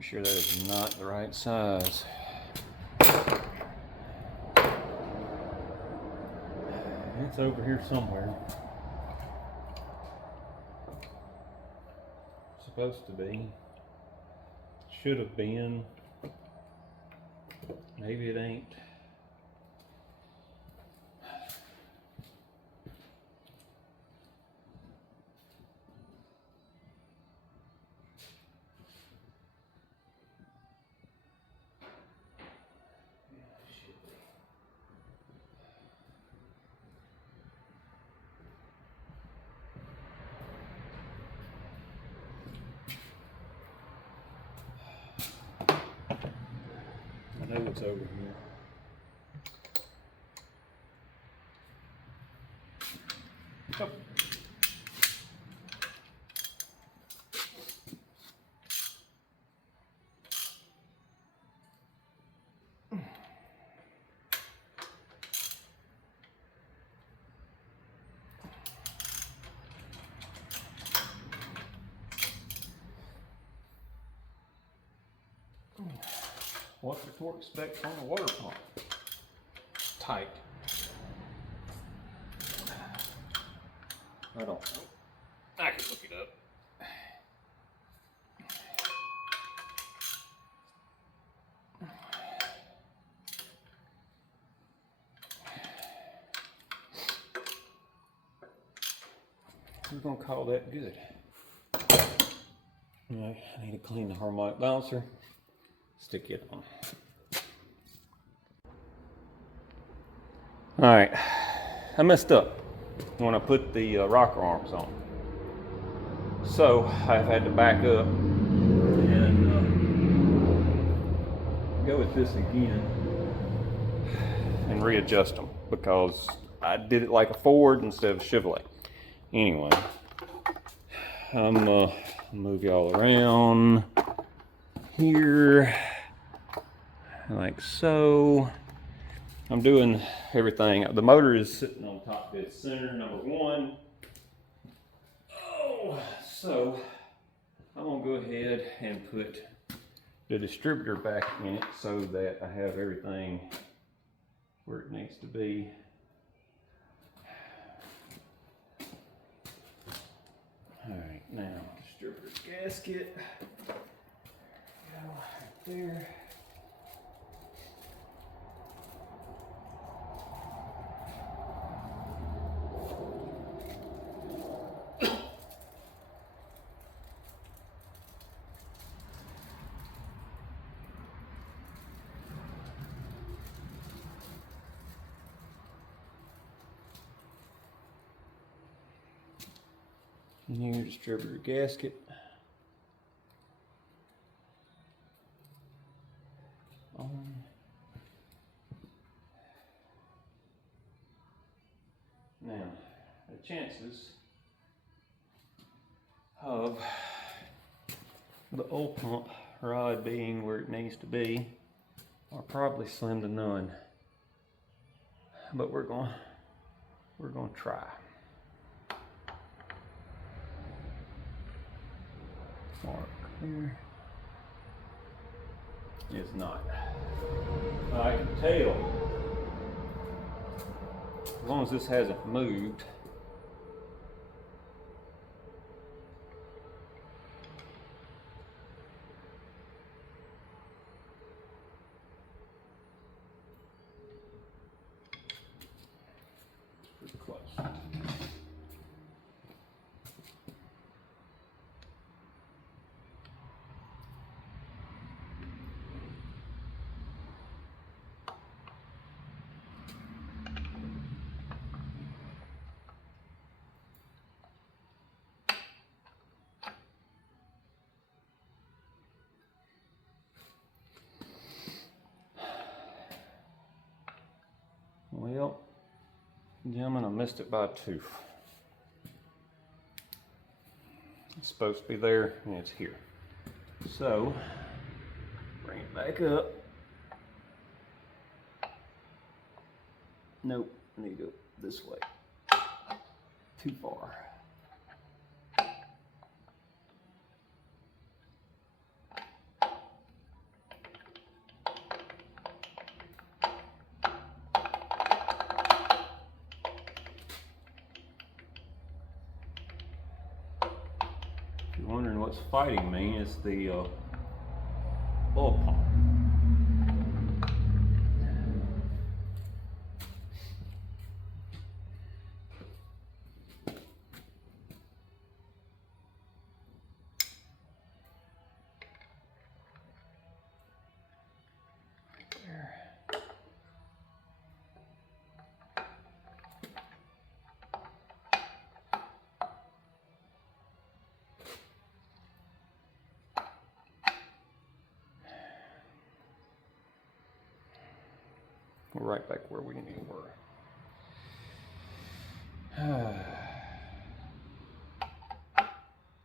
sure that is not the right size. It's over here somewhere. Supposed to be. Should have been. Maybe it ain't. I know it's over here. Oh. What's the torque spec on the water pump? Tight. I don't know. I can look it up. We're gonna call that good. Alright, I need to clean the harmonic balancer. Stick it on. Alright, I messed up when I put the rocker arms on. So I've had to back up and go with this again and readjust them because I did it like a Ford instead of a Chevrolet. Anyway, I'm gonna move y'all around here like so. I'm doing everything. The motor is sitting on top of its center, number one. Oh, so I'm gonna go ahead and put the distributor back in it so that I have everything where it needs to be. All right, now distributor gasket. There we go, right there. New distributor gasket. On. Now, the chances of the oil pump rod being where it needs to be are probably slim to none. But we're going to try. Mark here. It's not. I can tell, as long as this hasn't moved. Pretty close. Well, gentlemen, I missed it by a tooth. It's supposed to be there, and it's here. So, bring it back up. Nope, I need to go this way. Too far. what's fighting me is the oil pump. We're right back where we were.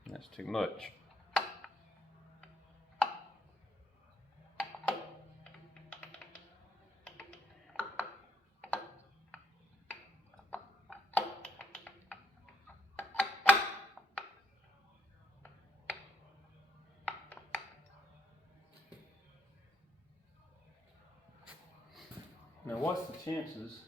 That's too much. Now, what's the chances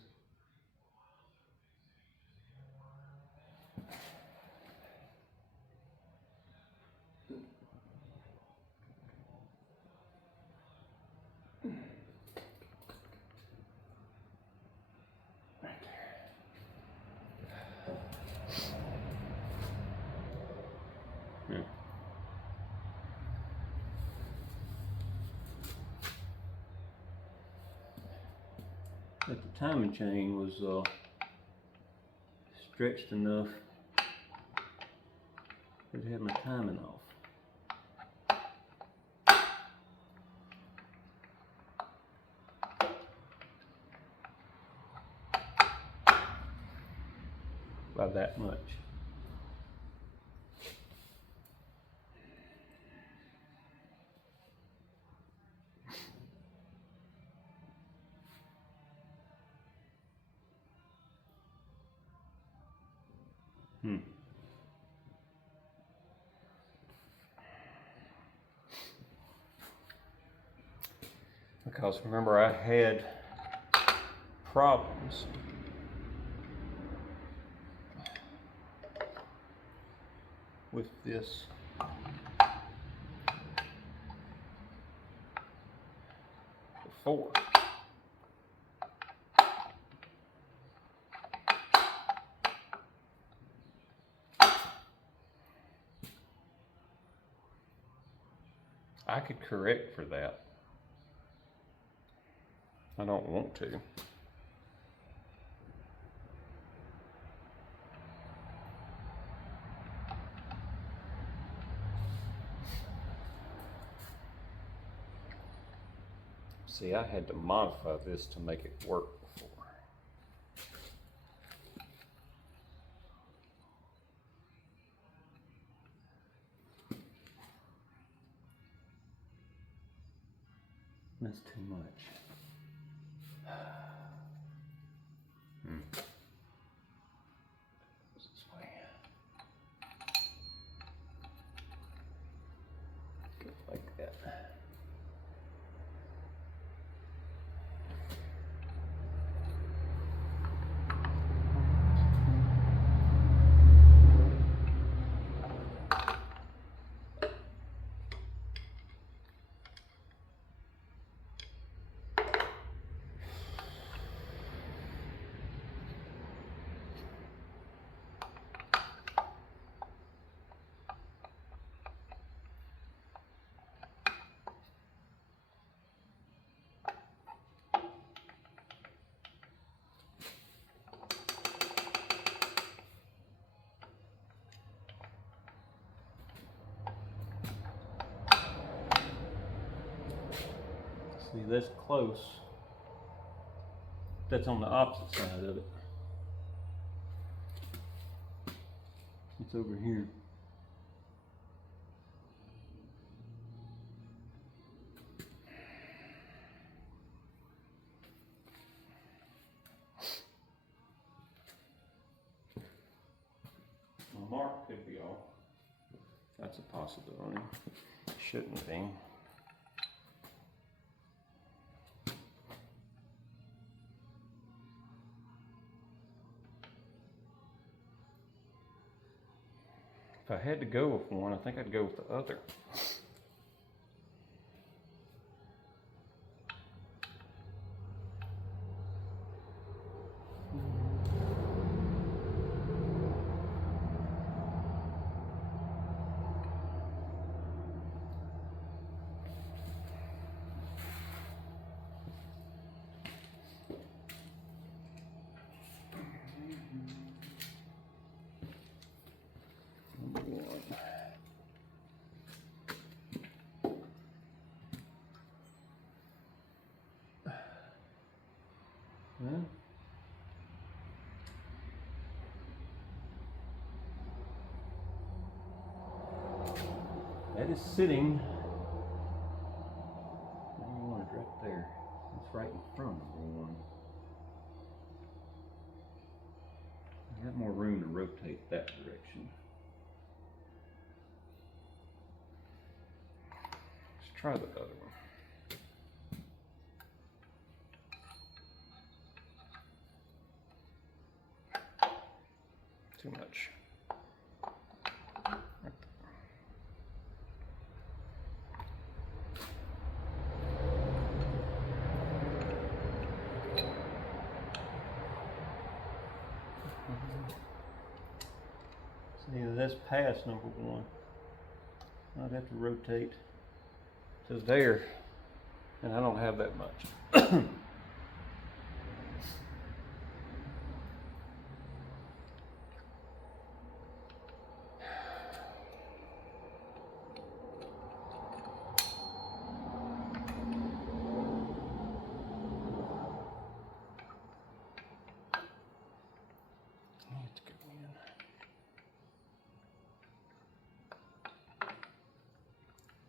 that the timing chain was stretched enough that it had my timing off. By that much. Because remember, I had problems with this before. I could correct for that. I don't want to. See, I had to modify this to make it work before. That's too much. This way. Go like that. See, that's close. That's on the opposite side of it. It's over here. My mark could be off. That's a possibility. Shouldn't be. If I had to go with one, I think I'd go with the other. Well, that is sitting. Number one is right there. It's right in front of number one. I got more room to rotate that direction. Let's try the other one. Too much. See, that's past number one. I'd have to rotate to there, and I don't have that much.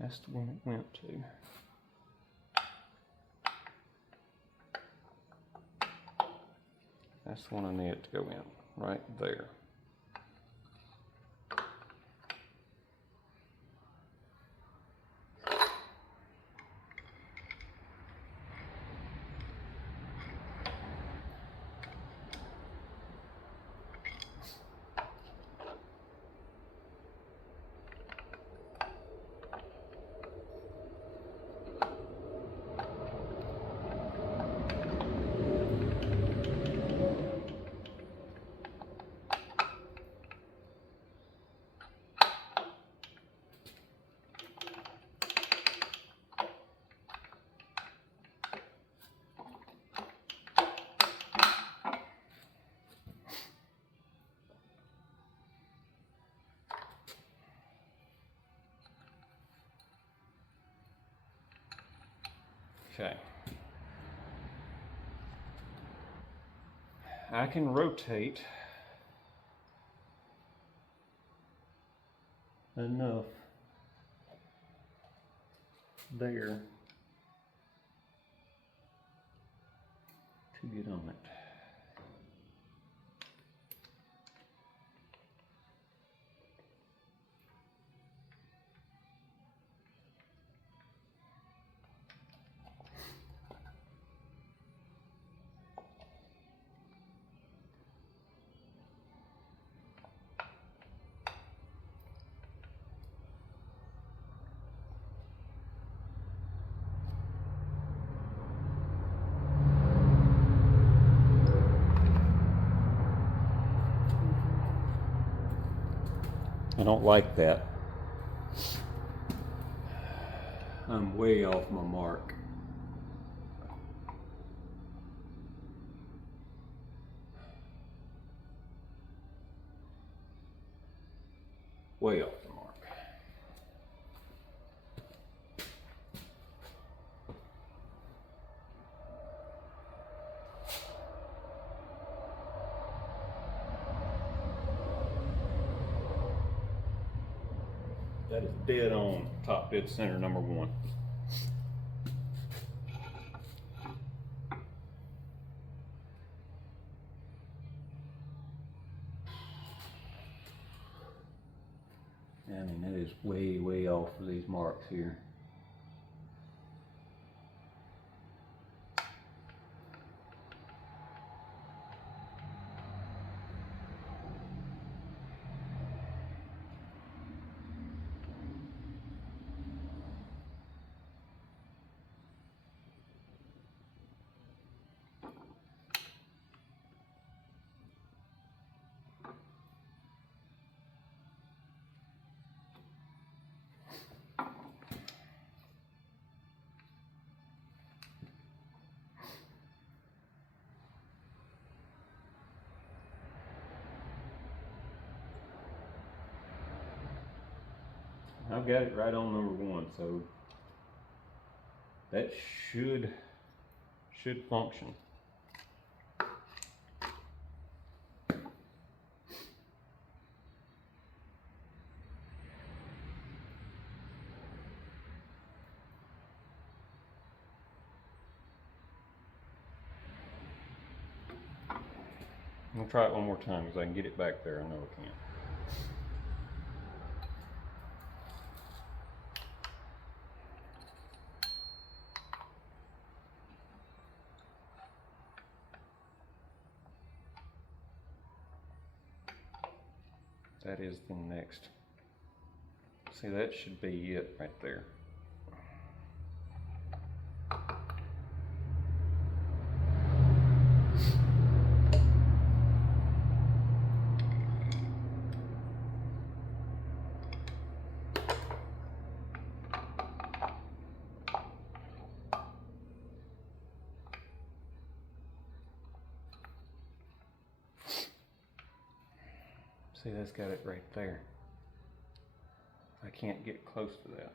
That's the one it went to. That's the one I need it to go in, right there. Okay. I can rotate enough there to get on it. I don't like that. I'm way off my mark. Way off the mark. That is dead on, top dead center, number one. I mean, that is way, way off of these marks here. I've got it right on number 1, so that should function. I'm gonna try it one more time because I can get it back there. I know I can't. That is the next. See, that should be it right there. See, that's got it right there. I can't get close to that.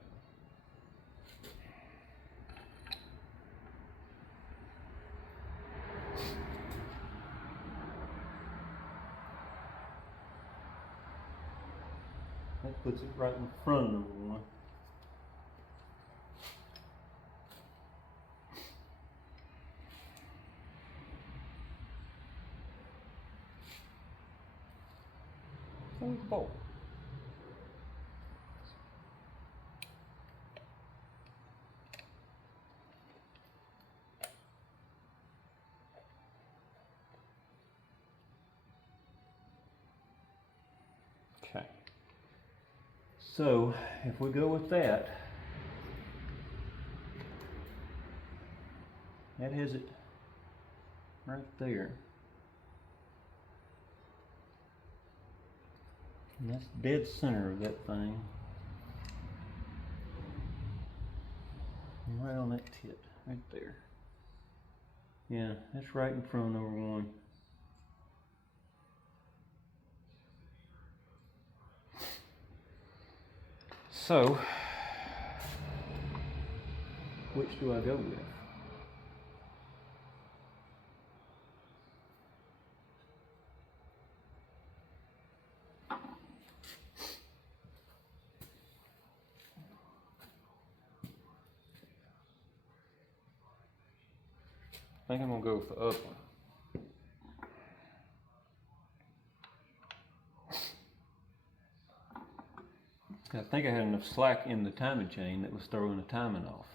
That puts it right in front of number 1. Bolt. Okay. So if we go with that, that has it right there. And that's dead center of that thing. Right on that tit, right there. Yeah, that's right in front of number 1. So, which do I go with? I think I'm gonna go with the other one. I think I had enough slack in the timing chain that was throwing the timing off.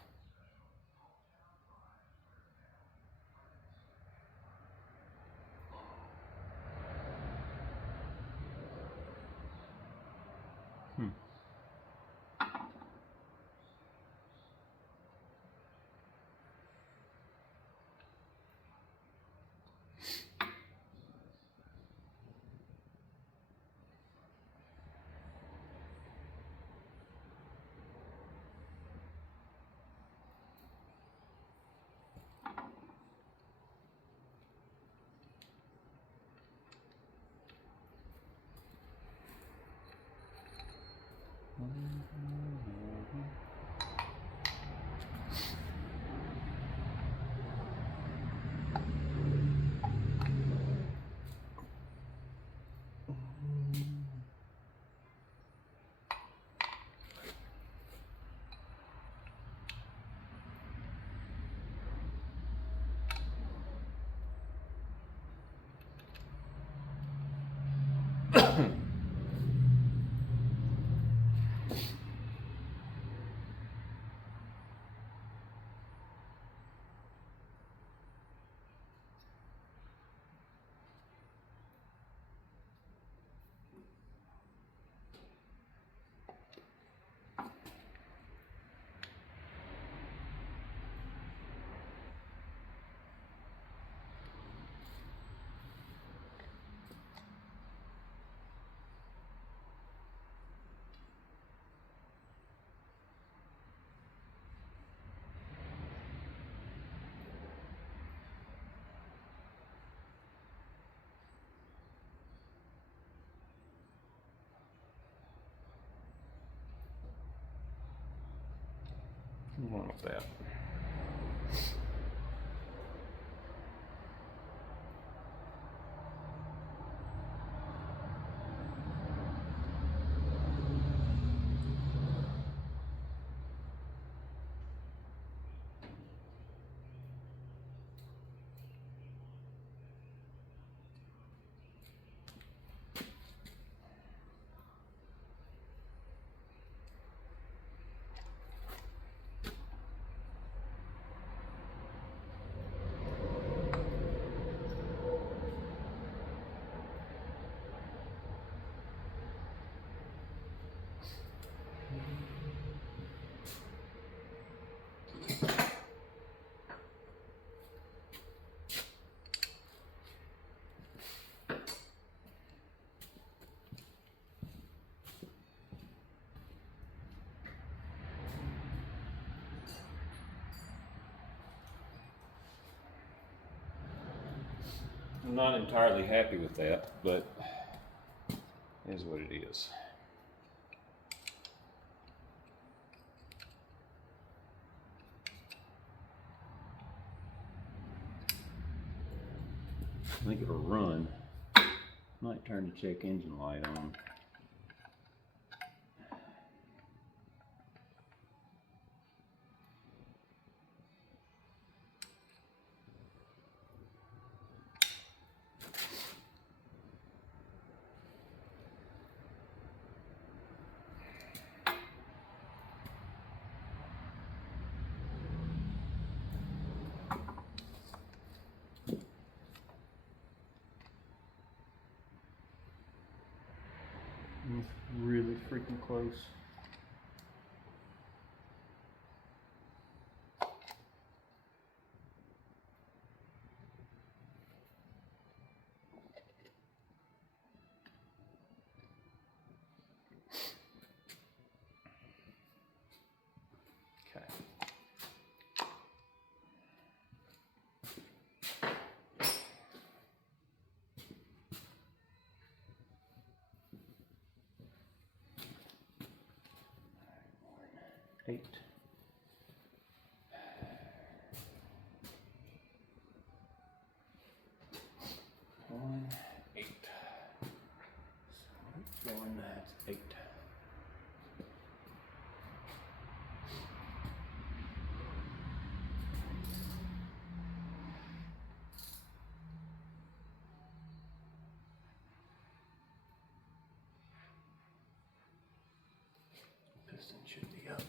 I'm going with that. I'm not entirely happy with that, but it is what it is. I think it'll run. Might turn the check engine light on. It's really freaking close. Okay. Eight. One, eight. So one, that's eight. Piston should be up.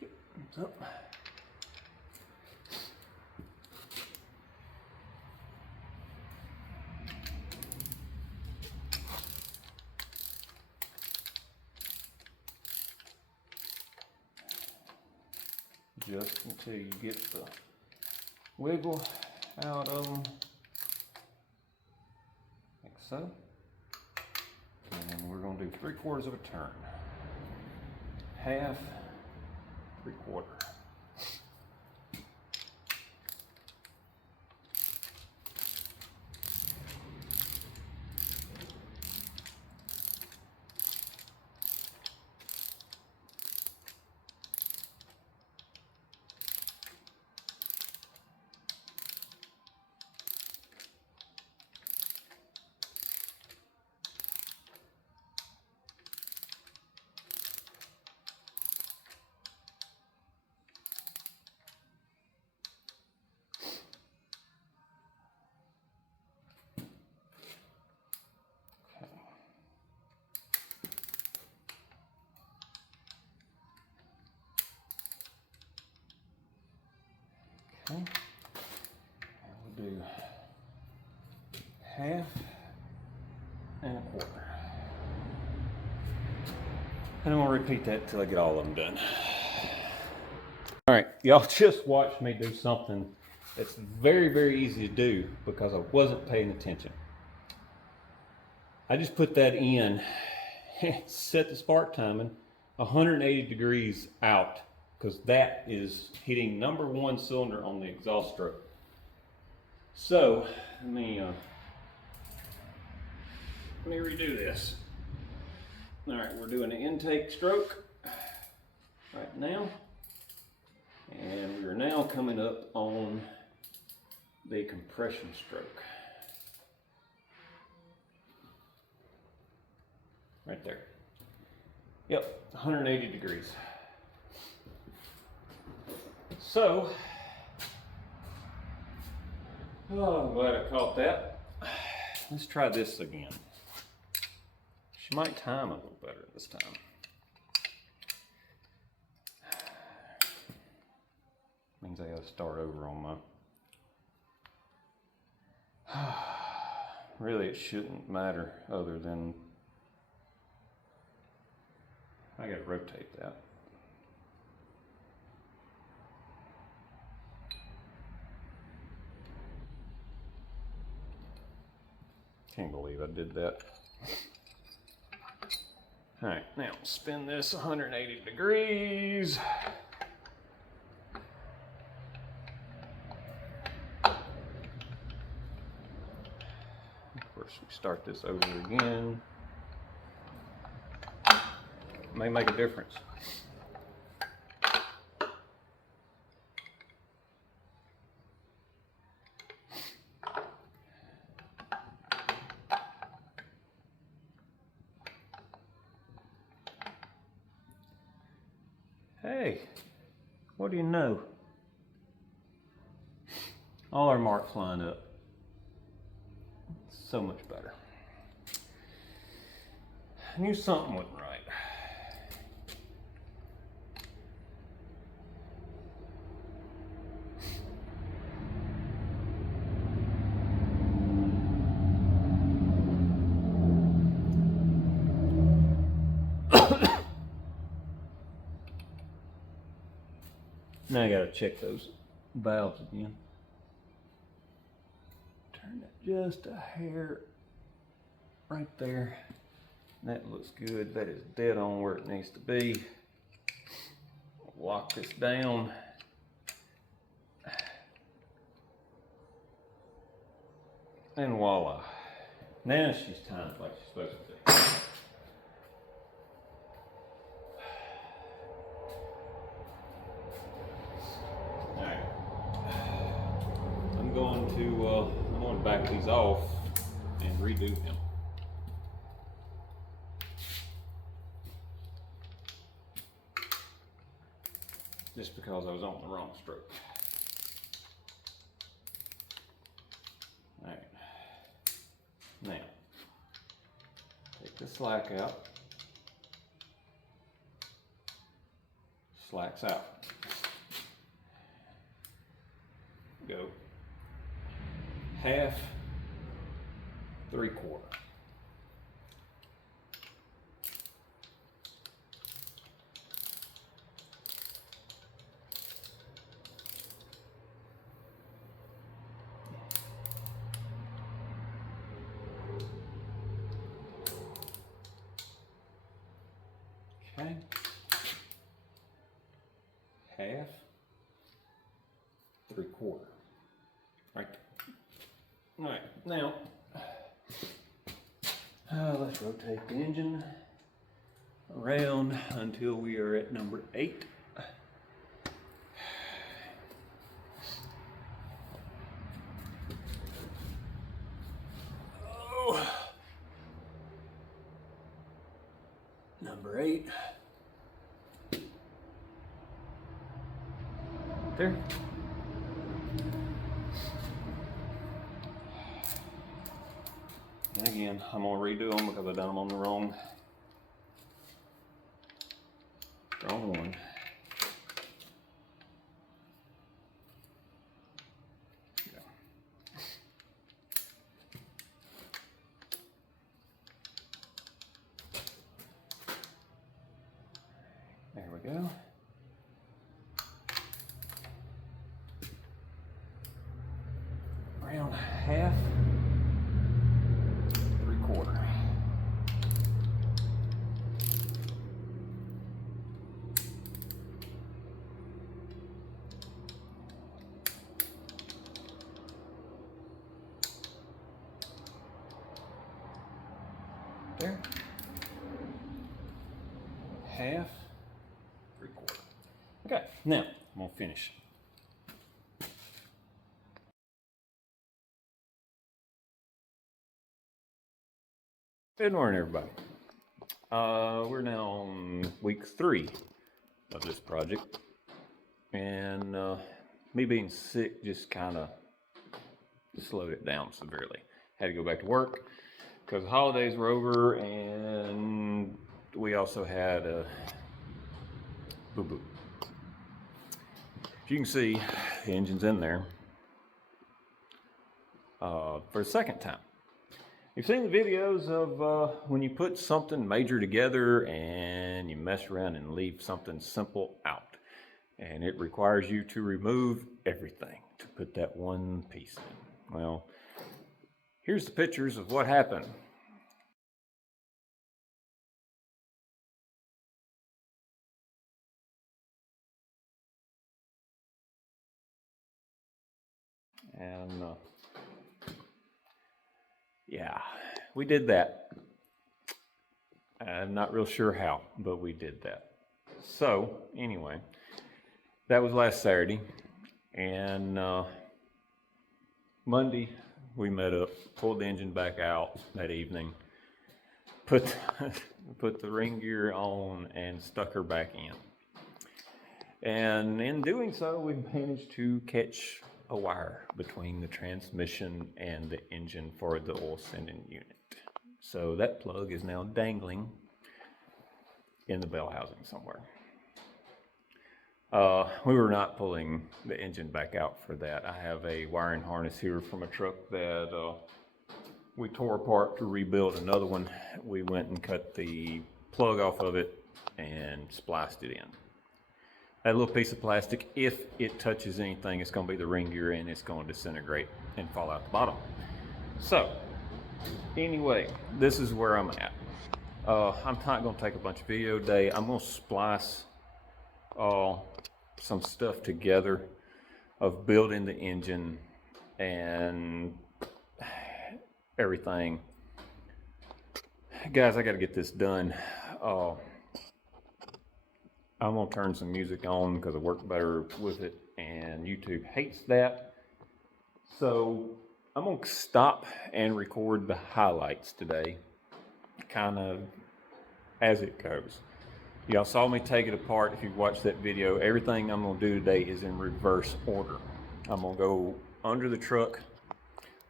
Yep, it's up. Just until you get the wiggle out of them, like so. And we're going to do 3/4 of a turn. Half, 3/4. Okay, and we'll do half and 1/4. And I'm gonna repeat that until I get all of them done. All right, y'all just watched me do something that's very, very easy to do because I wasn't paying attention. I just put that in, set the spark timing 180 degrees out, because that is hitting number 1 cylinder on the exhaust stroke. So let me redo this. All right, we're doing an intake stroke right now. And we're now coming up on the compression stroke. Right there. Yep, 180 degrees. So, oh, I'm glad I caught that. Let's try this again. She might time a little better this time. Means I gotta start over on my... Really, it shouldn't matter other than I gotta rotate that. Can't believe I did that. All right, now spin this 180 degrees. Of course, we start this over again. May make a difference. Hey, what do you know? All our marks line up. So much better. I knew something wasn't right. Now I gotta check those valves again. Turn it just a hair right there. That looks good. That is dead on where it needs to be. Lock this down. And voila. Now she's timed like she's supposed to be. Alright. I'm going to back these off and redo them. Just because I was on the wrong stroke. Alright. Now, take the slack out. Slack's out. Go half, 3/4. Okay. Half, 3/4. Right there. All right, now let's rotate the engine around until we are at number 8. Oh. Number 8. There. And again, I'm gonna redo them because I done them on the wrong one. Go. There we go. Around half, 3/4. There. Now, I'm gonna finish. Good morning, everybody. We're now on week 3 of this project, and me being sick just kind of slowed it down severely. Had to go back to work because the holidays were over, and we also had a boo-boo. As you can see, the engine's in there for the second time. You've seen the videos of when you put something major together and you mess around and leave something simple out. And it requires you to remove everything to put that one piece in. Well, here's the pictures of what happened. And yeah, we did that. I'm not real sure how, but we did that. So anyway, that was last Saturday, and Monday we met up, pulled the engine back out that evening, put the ring gear on, and stuck her back in. And in doing so, we managed to catch a wire between the transmission and the engine for the oil sending unit. So that plug is now dangling in the bell housing somewhere. We were not pulling the engine back out for that. I have a wiring harness here from a truck that we tore apart to rebuild another one. We went and cut the plug off of it and spliced it in. That little piece of plastic, if it touches anything, it's going to be the ring gear and it's going to disintegrate and fall out the bottom. So, anyway, this is where I'm at. I'm not going to take a bunch of video today. I'm going to splice some stuff together of building the engine and everything. Guys, I got to get this done. I'm going to turn some music on because I work better with it, and YouTube hates that. So I'm going to stop and record the highlights today, kind of as it goes. Y'all saw me take it apart. If you've watched that video, everything I'm going to do today is in reverse order. I'm going to go under the truck.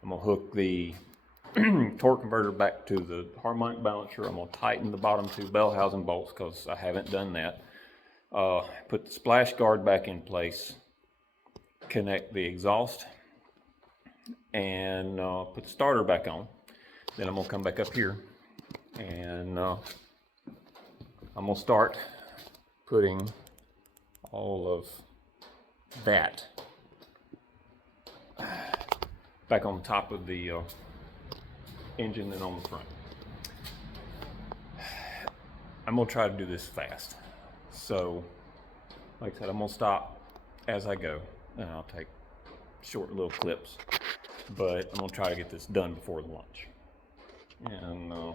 I'm going to hook the torque converter back to the harmonic balancer. I'm going to tighten the bottom 2 bell housing bolts because I haven't done that. Put the splash guard back in place, connect the exhaust, and put the starter back on. Then I'm going to come back up here, and I'm going to start putting all of that back on top of the engine and on the front. I'm going to try to do this fast. So, like I said, I'm going to stop as I go, and I'll take short little clips, but I'm going to try to get this done before lunch. And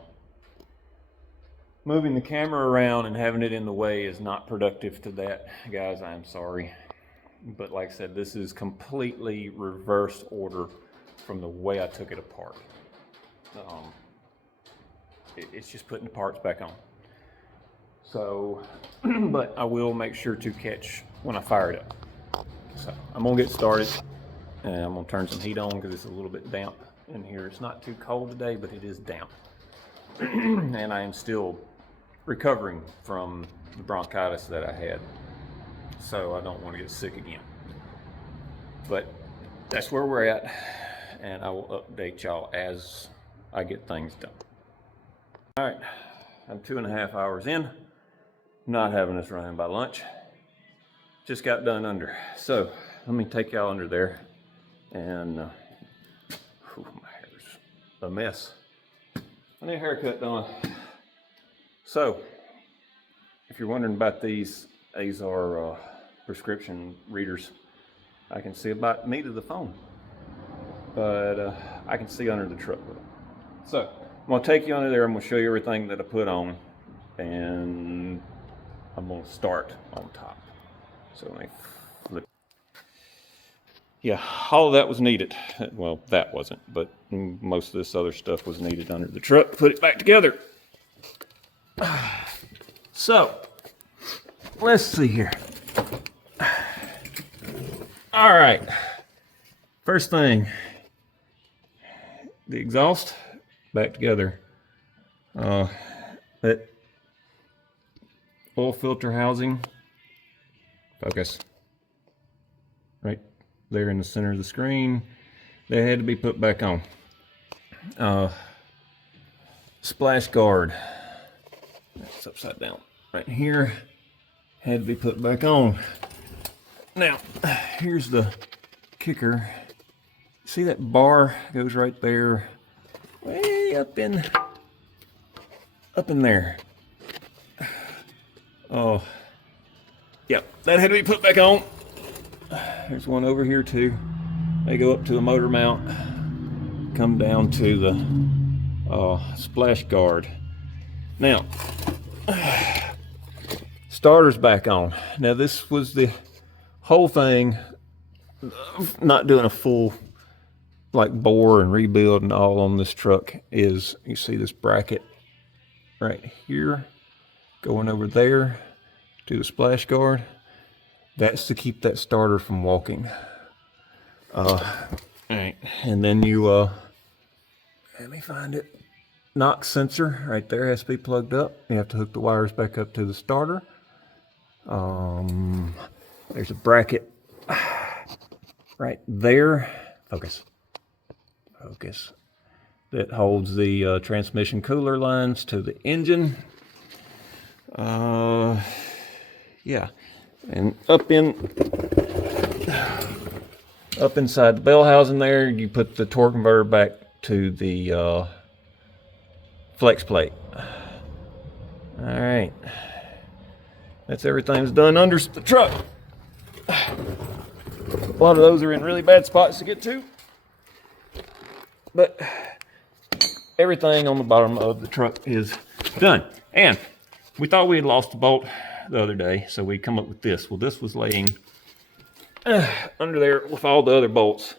moving the camera around and having it in the way is not productive to that, guys. I'm sorry. But like I said, this is completely reverse order from the way I took it apart. It's just putting the parts back on. So, but I will make sure to catch when I fire it up. So I'm gonna get started, and I'm gonna turn some heat on because it's a little bit damp in here. It's not too cold today, but it is damp. And I am still recovering from the bronchitis that I had. So I don't want to get sick again. But that's where we're at, and I will update y'all as I get things done. All right, I'm 2.5 hours in. Not having us running by lunch. Just got done under. So let me take y'all under there, and my hair's a mess. I need a haircut done. So if you're wondering about these are prescription readers. I can see about me to the phone, but I can see under the truck with them. So I'm gonna take you under there. I'm gonna show you everything that I put on, and I'm gonna start on top. So let me flip. Yeah, all of that was needed. Well, that wasn't, but most of this other stuff was needed under the truck to put it back together. So, let's see here. All right. First thing, the exhaust back together. That oil filter housing, focus, right there in the center of the screen, they had to be put back on. Splash guard, that's upside down, right here, had to be put back on. Now, here's the kicker. See that bar goes right there, way up in there. Oh, yep, that had to be put back on. There's one over here too. They go up to the motor mount, come down to the splash guard. Now, starter's back on. Now this was the whole thing, not doing a full like bore and rebuild and all on this truck, is you see this bracket right here going over there to the splash guard. That's to keep that starter from walking. All right, and then you let me find it. Knock sensor right there has to be plugged up. You have to hook the wires back up to the starter. There's a bracket right there. Focus. That holds the transmission cooler lines to the engine. Yeah, and up inside the bell housing there, you put the torque converter back to the flex plate. All right, that's everything's done under the truck. A lot of those are in really bad spots to get to, but everything on the bottom of the truck is done. And we thought we had lost a bolt the other day, so we come up with this. Well, this was laying under there with all the other bolts,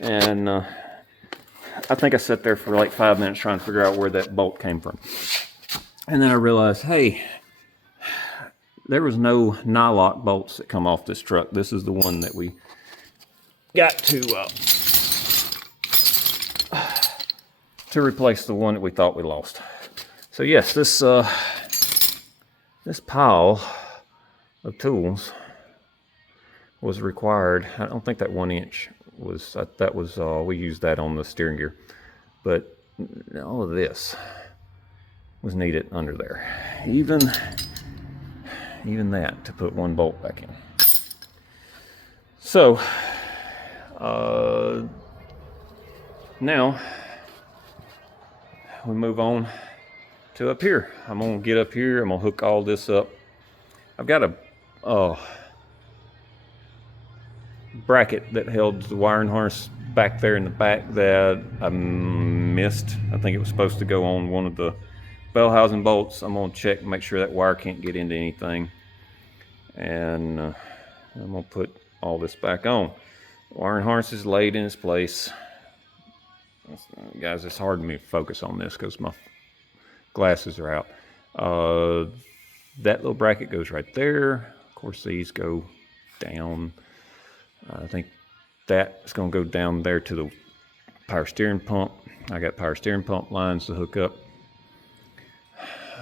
and I think I sat there for like 5 minutes trying to figure out where that bolt came from. And then I realized, hey, there was no nylock bolts that come off this truck. This is the one that we got to replace the one that we thought we lost. So yes, this pile of tools was required. I don't think that 1 inch was, that was, we used that on the steering gear. But all of this was needed under there. Even that, to put one bolt back in. So, now we move on to up here. I'm gonna get up here, I'm gonna hook all this up. I've got a bracket that held the wiring harness back there in the back that I missed. I think it was supposed to go on one of the bell housing bolts. I'm gonna check and make sure that wire can't get into anything. And I'm gonna put all this back on. The wiring harness is laid in its place. Guys, it's hard for me to focus on this because my glasses are out. That little bracket goes right there. Of course, these go down. I think that is going to go down there to the power steering pump. I got power steering pump lines to hook up.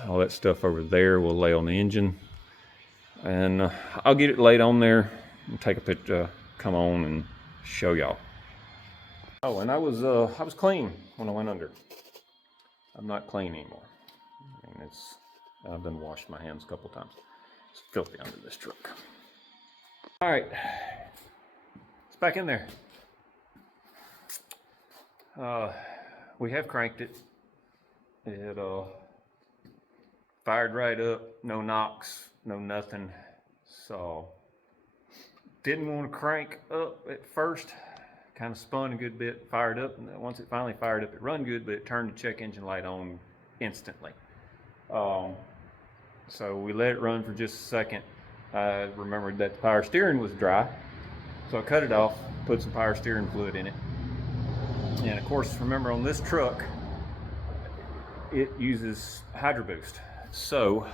All that stuff over there will lay on the engine. And I'll get it laid on there and take a picture, come on and show y'all. Oh, and I was clean when I went under. I'm not clean anymore. I mean, I've been washing my hands a couple times. It's filthy under this truck. All right, it's back in there. We have cranked it. It fired right up, no knocks, no nothing. So didn't want to crank up at first. Kind of spun a good bit, fired up, and once it finally fired up, it run good, but it turned the check engine light on instantly. So we let it run for just a second, I remembered that the power steering was dry, so I cut it off, put some power steering fluid in it. And of course, remember on this truck, it uses Hydro Boost. So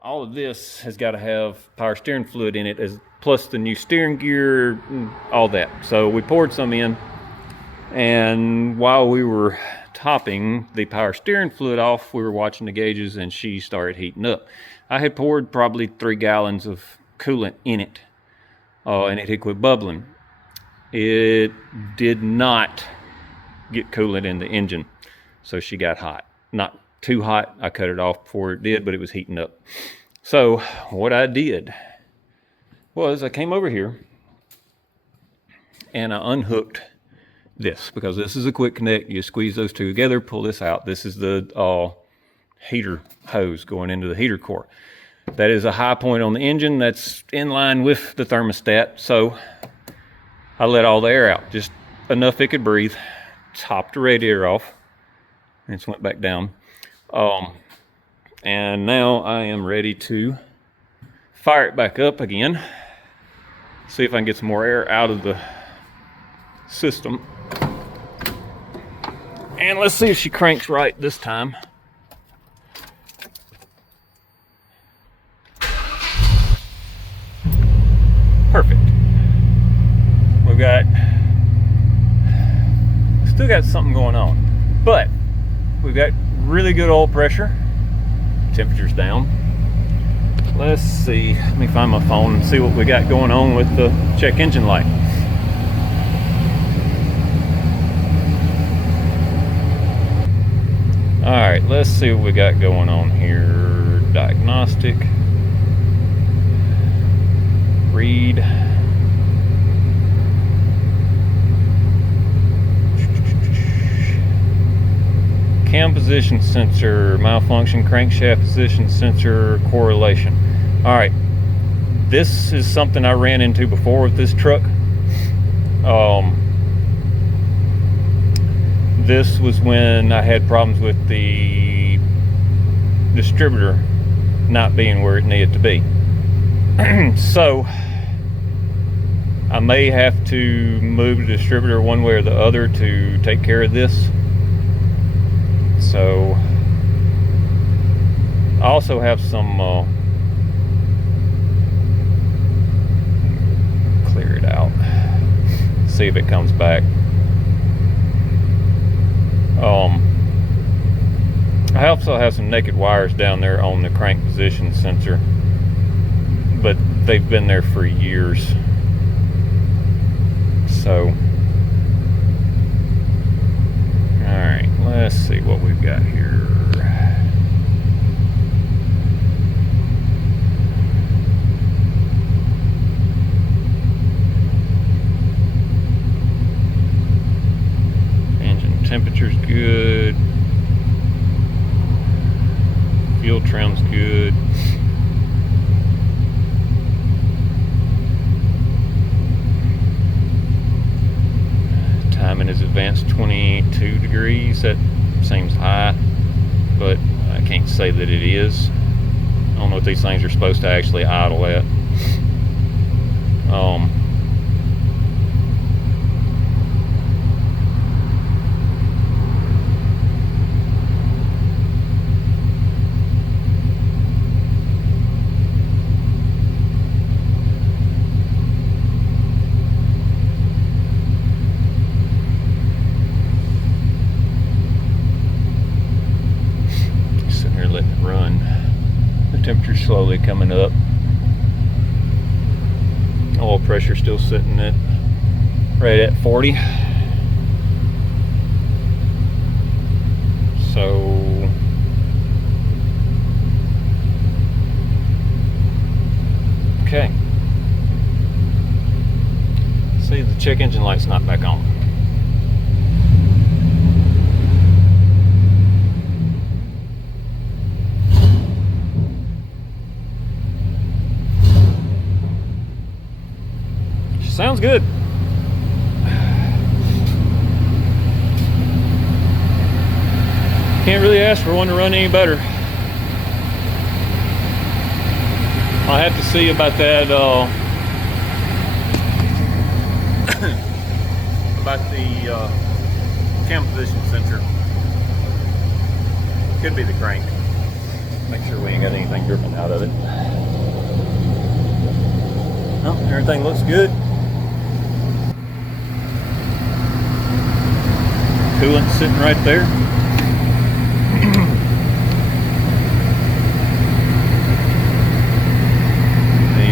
all of this has got to have power steering fluid in it, plus the new steering gear, all that. So we poured some in, and while we were topping the power steering fluid off, we were watching the gauges, and she started heating up. I had poured probably 3 gallons of coolant in it, and it had quit bubbling. It did not get coolant in the engine, so she got hot. Not too hot. I cut it off before it did, but it was heating up. So what I did was I came over here and I unhooked this, because this is a quick connect. You squeeze those two together, pull this out. This is the heater hose going into the heater core. That is a high point on the engine that's in line with the thermostat. So I let all the air out, just enough it could breathe. Topped the radiator off, and it went back down. And now I am ready to fire it back up again. See if I can get some more air out of the system. And let's see if she cranks right this time. Perfect. Still got something going on, but we've got really good oil pressure. Temperature's down. Let's see, let me find my phone and see what we got going on with the check engine light. All right, let's see what we got going on here. Diagnostic. Read. Cam position sensor, malfunction, crankshaft position sensor correlation. All right, this is something I ran into before with this truck. This was when I had problems with the distributor not being where it needed to be. So I may have to move the distributor one way or the other to take care of this. So I also have some clear it out, see if it comes back. I also have some naked wires down there on the crank position sensor, but they've been there for years. So alright, let's see what we've got here. Engine temperature's good. Fuel trim's good. Timing is advanced 22 degrees. That seems high, but I can't say that it is. I don't know what these things are supposed to actually idle at. Letting it run. The temperature's slowly coming up. Oil pressure still sitting at right at 40. So okay. See, the check engine light's not back on. Sounds good. Can't really ask for one to run any better. I'll have to see about that, about the cam position sensor. Could be the crank. Make sure we ain't got anything dripping out of it. Well, everything looks good. Coolant sitting right there.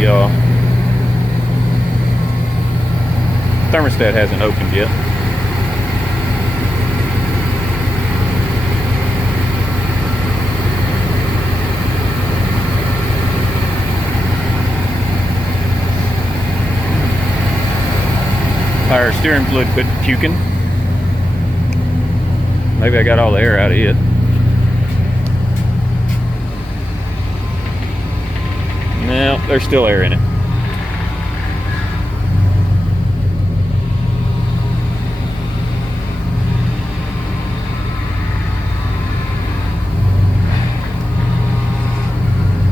The thermostat hasn't opened yet. Our steering fluid quit puking. Maybe I got all the air out of it. No, there's still air in it.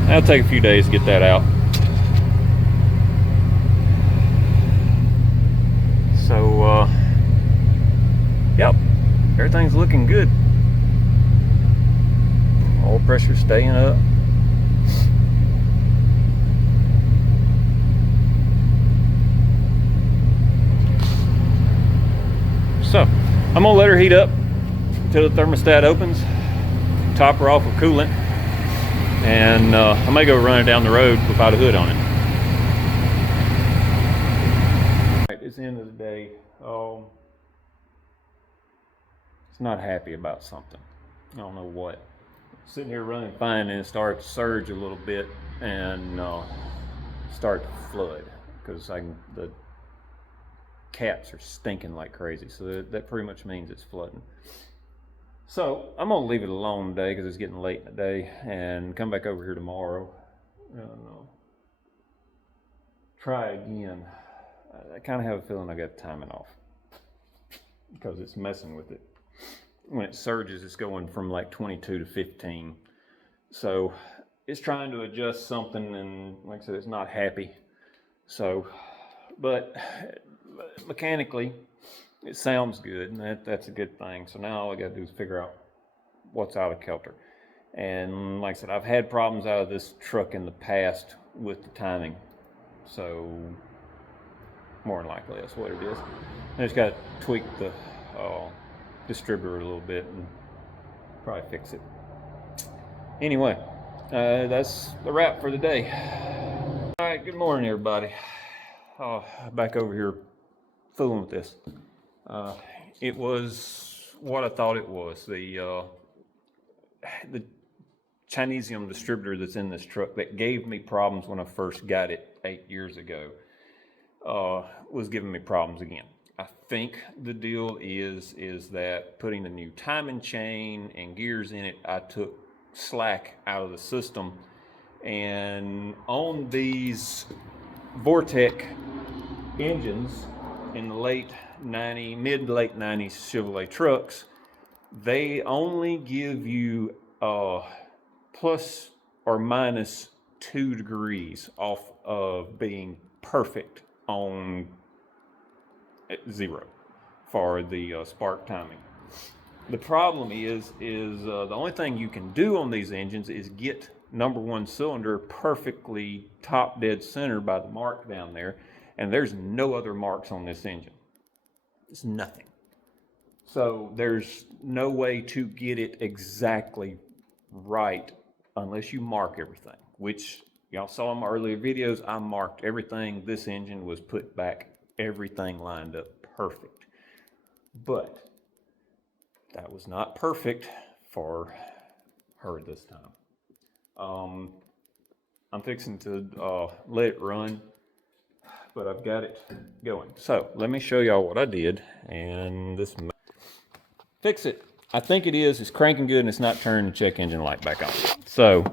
That'll take a few days to get that out. So, yep, everything's looking good. Oil pressure's staying up. So, I'm gonna let her heat up until the thermostat opens, top her off with coolant, and I may go run it down the road without a hood on it. Right, it's the end of the day. It's not happy about something. I don't know what. Sitting here running fine, and it starts to surge a little bit and start to flood because the caps are stinking like crazy. So that pretty much means it's flooding. So I'm gonna leave it alone today because it's getting late in the day, and come back over here tomorrow and try again. I kind of have a feeling I got timing off because it's messing with it. When it surges, it's going from like 22 to 15. So it's trying to adjust something, and like I said, it's not happy. So, but mechanically, it sounds good, and that's a good thing. So now all I gotta do is figure out what's out of kilter. And like I said, I've had problems out of this truck in the past with the timing. So more than likely that's what it is. I just gotta tweak the distributor a little bit and probably fix it. Anyway, that's the wrap for the day. All right, good morning, everybody. Back over here fooling with this. It was what I thought it was. The Chinesium distributor that's in this truck that gave me problems when I first got it 8 years ago was giving me problems again. I think the deal is that putting the new timing chain and gears in it, I took slack out of the system. And on these Vortec engines in the mid to late 90s Chevrolet trucks, they only give you plus or minus 2 degrees off of being perfect on 0 for the spark timing. The problem is the only thing you can do on these engines is get number 1 cylinder perfectly top dead center by the mark down there, and there's no other marks on this engine. It's nothing. So there's no way to get it exactly right unless you mark everything, which y'all saw in my earlier videos. I marked everything. This engine was put back, everything lined up perfect. But that was not perfect for her this time. I'm fixing to let it run, but I've got it going. So let me show y'all what I did, and this fix it. I think it is. It's cranking good, and it's not turning the check engine light back on. So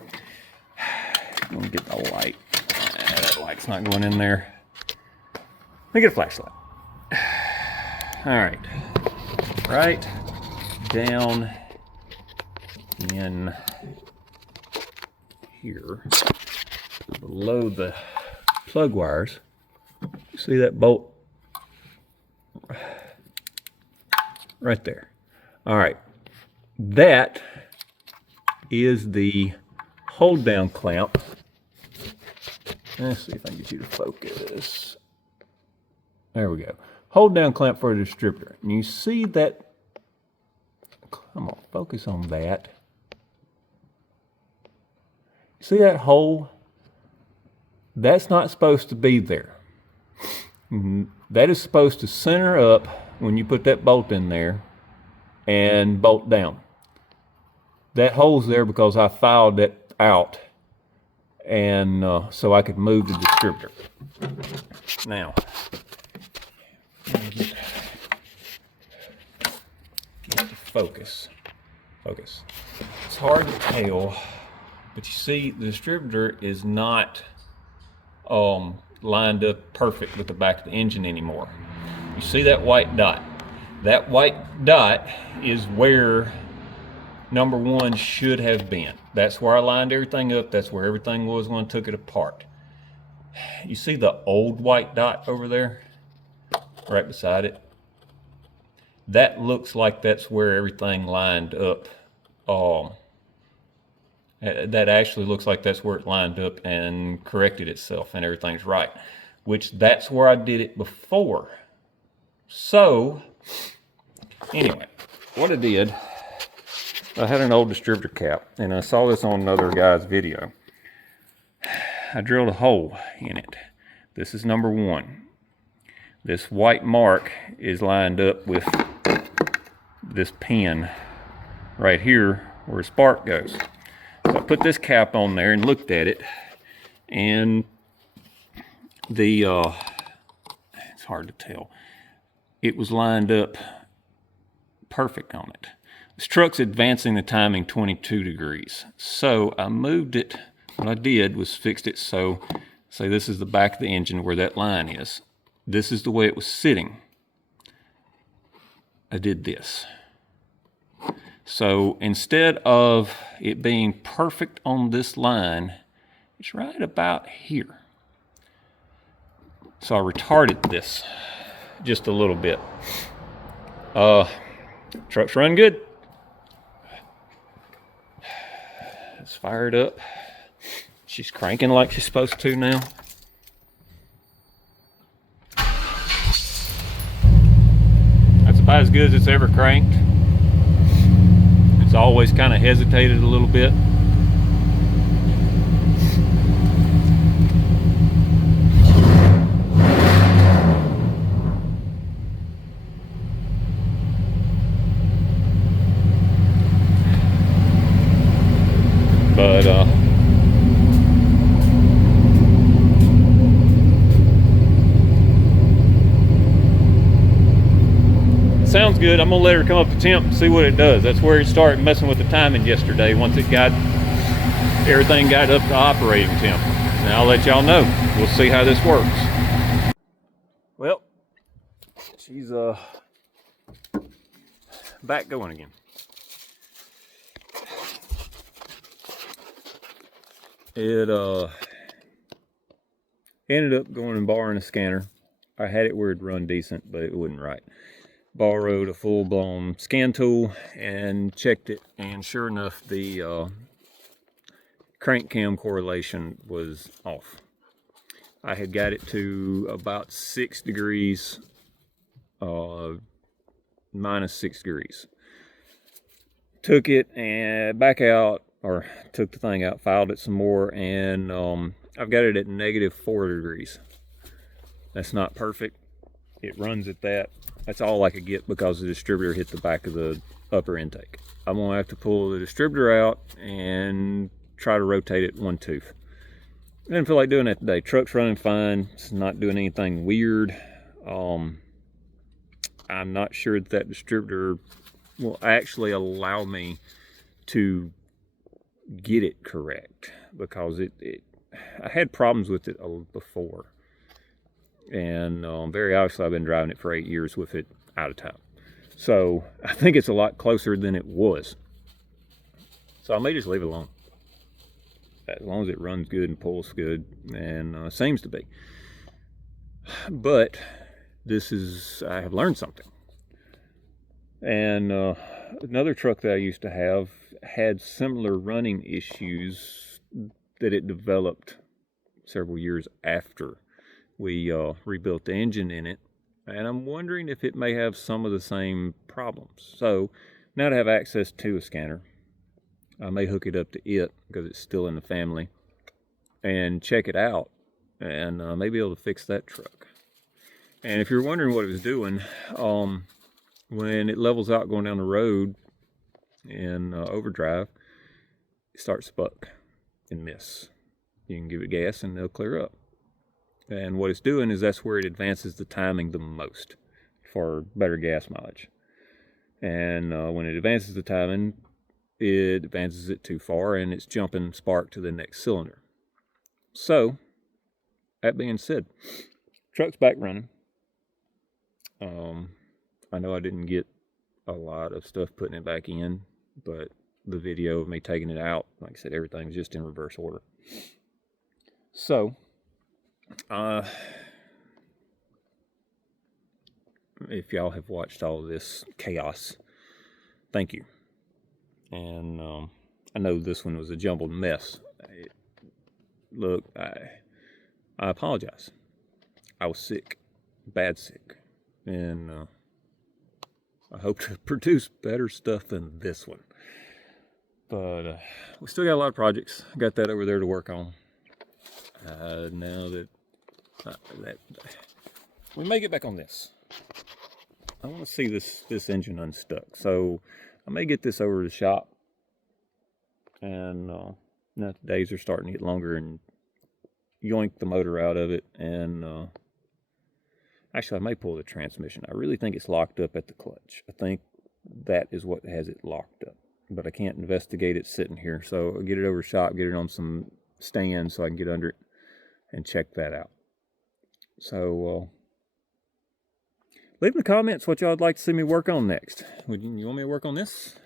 I'm gonna get the light. That light's not going in there. Let me get a flashlight. All right, right down in here. below the plug wires. See that bolt right there. All right, that is the hold down clamp. Let's see if I can get you to focus. There we go. Hold down clamp for the distributor. And you see that, come on, focus on that. See that hole? That's not supposed to be there. That is supposed to center up when you put that bolt in there and bolt down. That hole's there because I filed it out, and so I could move the distributor. Now, get the focus. It's hard to tell, but you see the distributor is not lined up perfect with the back of the engine anymore. You see that white dot? That white dot is where number one should have been. That's where I lined everything up. That's where everything was when I took it apart. You see the old white dot over there, right beside it? That looks like that's where everything lined up. That actually looks like that's where it lined up and corrected itself and everything's right, which that's where I did it before. So anyway, what I did, I had an old distributor cap, and I saw this on another guy's video. I drilled a hole in it. This is number one. This white mark is lined up with this pin right here where a spark goes. So I put this cap on there and looked at it, and the it's hard to tell. It was lined up perfect on it. This truck's advancing the timing 22 degrees. So I moved it. What I did was fixed it so, say this is the back of the engine where that line is. This is the way it was sitting. I did this. So instead of it being perfect on this line, it's right about here. So I retarded this just a little bit. Truck's running good. Let's fire it up. She's cranking like she's supposed to now. That's about as good as it's ever cranked. It's always kind of hesitated a little bit. But sounds good. I'm gonna let her come up to temp and see what it does. That's where it started messing with the timing yesterday. Once it got everything got up to operating temp. Now I'll let y'all know. We'll see how this works. Well, she's back going again. It ended up going and borrowing a scanner. I had it where it'd run decent, but it wasn't right. Borrowed a full-blown scan tool and checked it, and sure enough, the crank cam correlation was off. I had got it to about 6 degrees, minus 6 degrees. Took it and back out, or took the thing out, filed it some more, and I've got it at -4 degrees. That's not perfect. It runs at that. That's all I could get because the distributor hit the back of the upper intake. I'm gonna have to pull the distributor out and try to rotate it one tooth. I didn't feel like doing that today. Truck's running fine. It's not doing anything weird. I'm not sure that distributor will actually allow me to get it correct, because I had problems with it before, and very obviously I've been driving it for 8 years with it out of town, so I think it's a lot closer than it was, so I may just leave it alone. as long as it runs good and pulls good, and seems to be. But I have learned something. And another truck that I used to have had similar running issues that it developed several years after we rebuilt the engine in it. And I'm wondering if it may have some of the same problems. So now that I have access to a scanner, I may hook it up to it because it's still in the family and check it out, and may be able to fix that truck. And if you're wondering what it was doing, when it levels out going down the road in overdrive, it starts to buck and miss. You can give it gas and it'll clear up. And what it's doing is that's where it advances the timing the most for better gas mileage. And when it advances the timing, it advances it too far and it's jumping spark to the next cylinder. So, that being said, truck's back running. I know I didn't get a lot of stuff putting it back in, but the video of me taking it out, like I said, everything's just in reverse order. So, if y'all have watched all of this chaos, thank you. And I know this one was a jumbled mess. Look, I apologize. I was sick, bad sick, and I hope to produce better stuff than this one. But we still got a lot of projects. I got that over there to work on. Now that we may get back on this. I want to see this engine unstuck. So I may get this over to the shop. And now the days are starting to get longer, and yoink the motor out of it. And actually, I may pull the transmission. I really think it's locked up at the clutch. I think that is what has it locked up. But I can't investigate it sitting here. So I'll get it over to the shop, get it on some stand so I can get under it and check that out. So leave in the comments what y'all would like to see me work on next. You want me to work on this?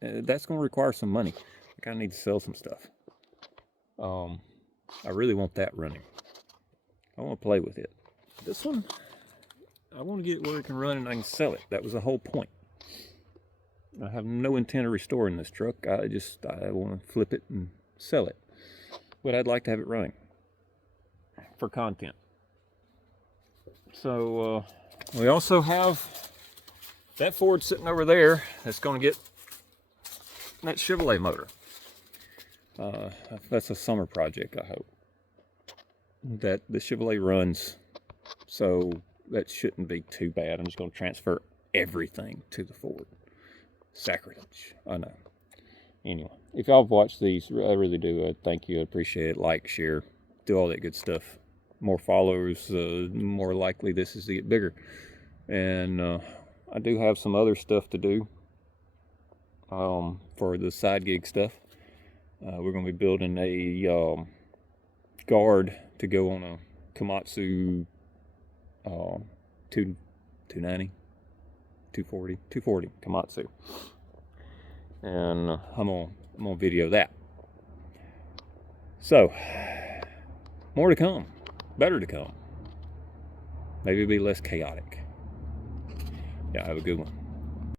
That's going to require some money. I kind of need to sell some stuff. I really want that running. I want to play with it. This one, I want to get it where it can run and I can sell it. That was the whole point. I have no intent of restoring this truck. I want to flip it and sell it. But I'd like to have it running for content. So we also have that Ford sitting over there that's going to get that Chevrolet motor. That's a summer project, I hope. That the Chevrolet runs, so that shouldn't be too bad. I'm just going to transfer everything to the Ford. Sacrilege, I know. Anyway, if y'all have watched these, I really do. Thank you. I appreciate it. Like, share, do all that good stuff. More followers, more likely this is to get bigger. And I do have some other stuff to do for the side gig stuff. We're going to be building a guard to go on a Komatsu 290, 240 Komatsu. And I'm gonna video that. So, more to come, better to come. Maybe it'll be less chaotic. Yeah, have a good one.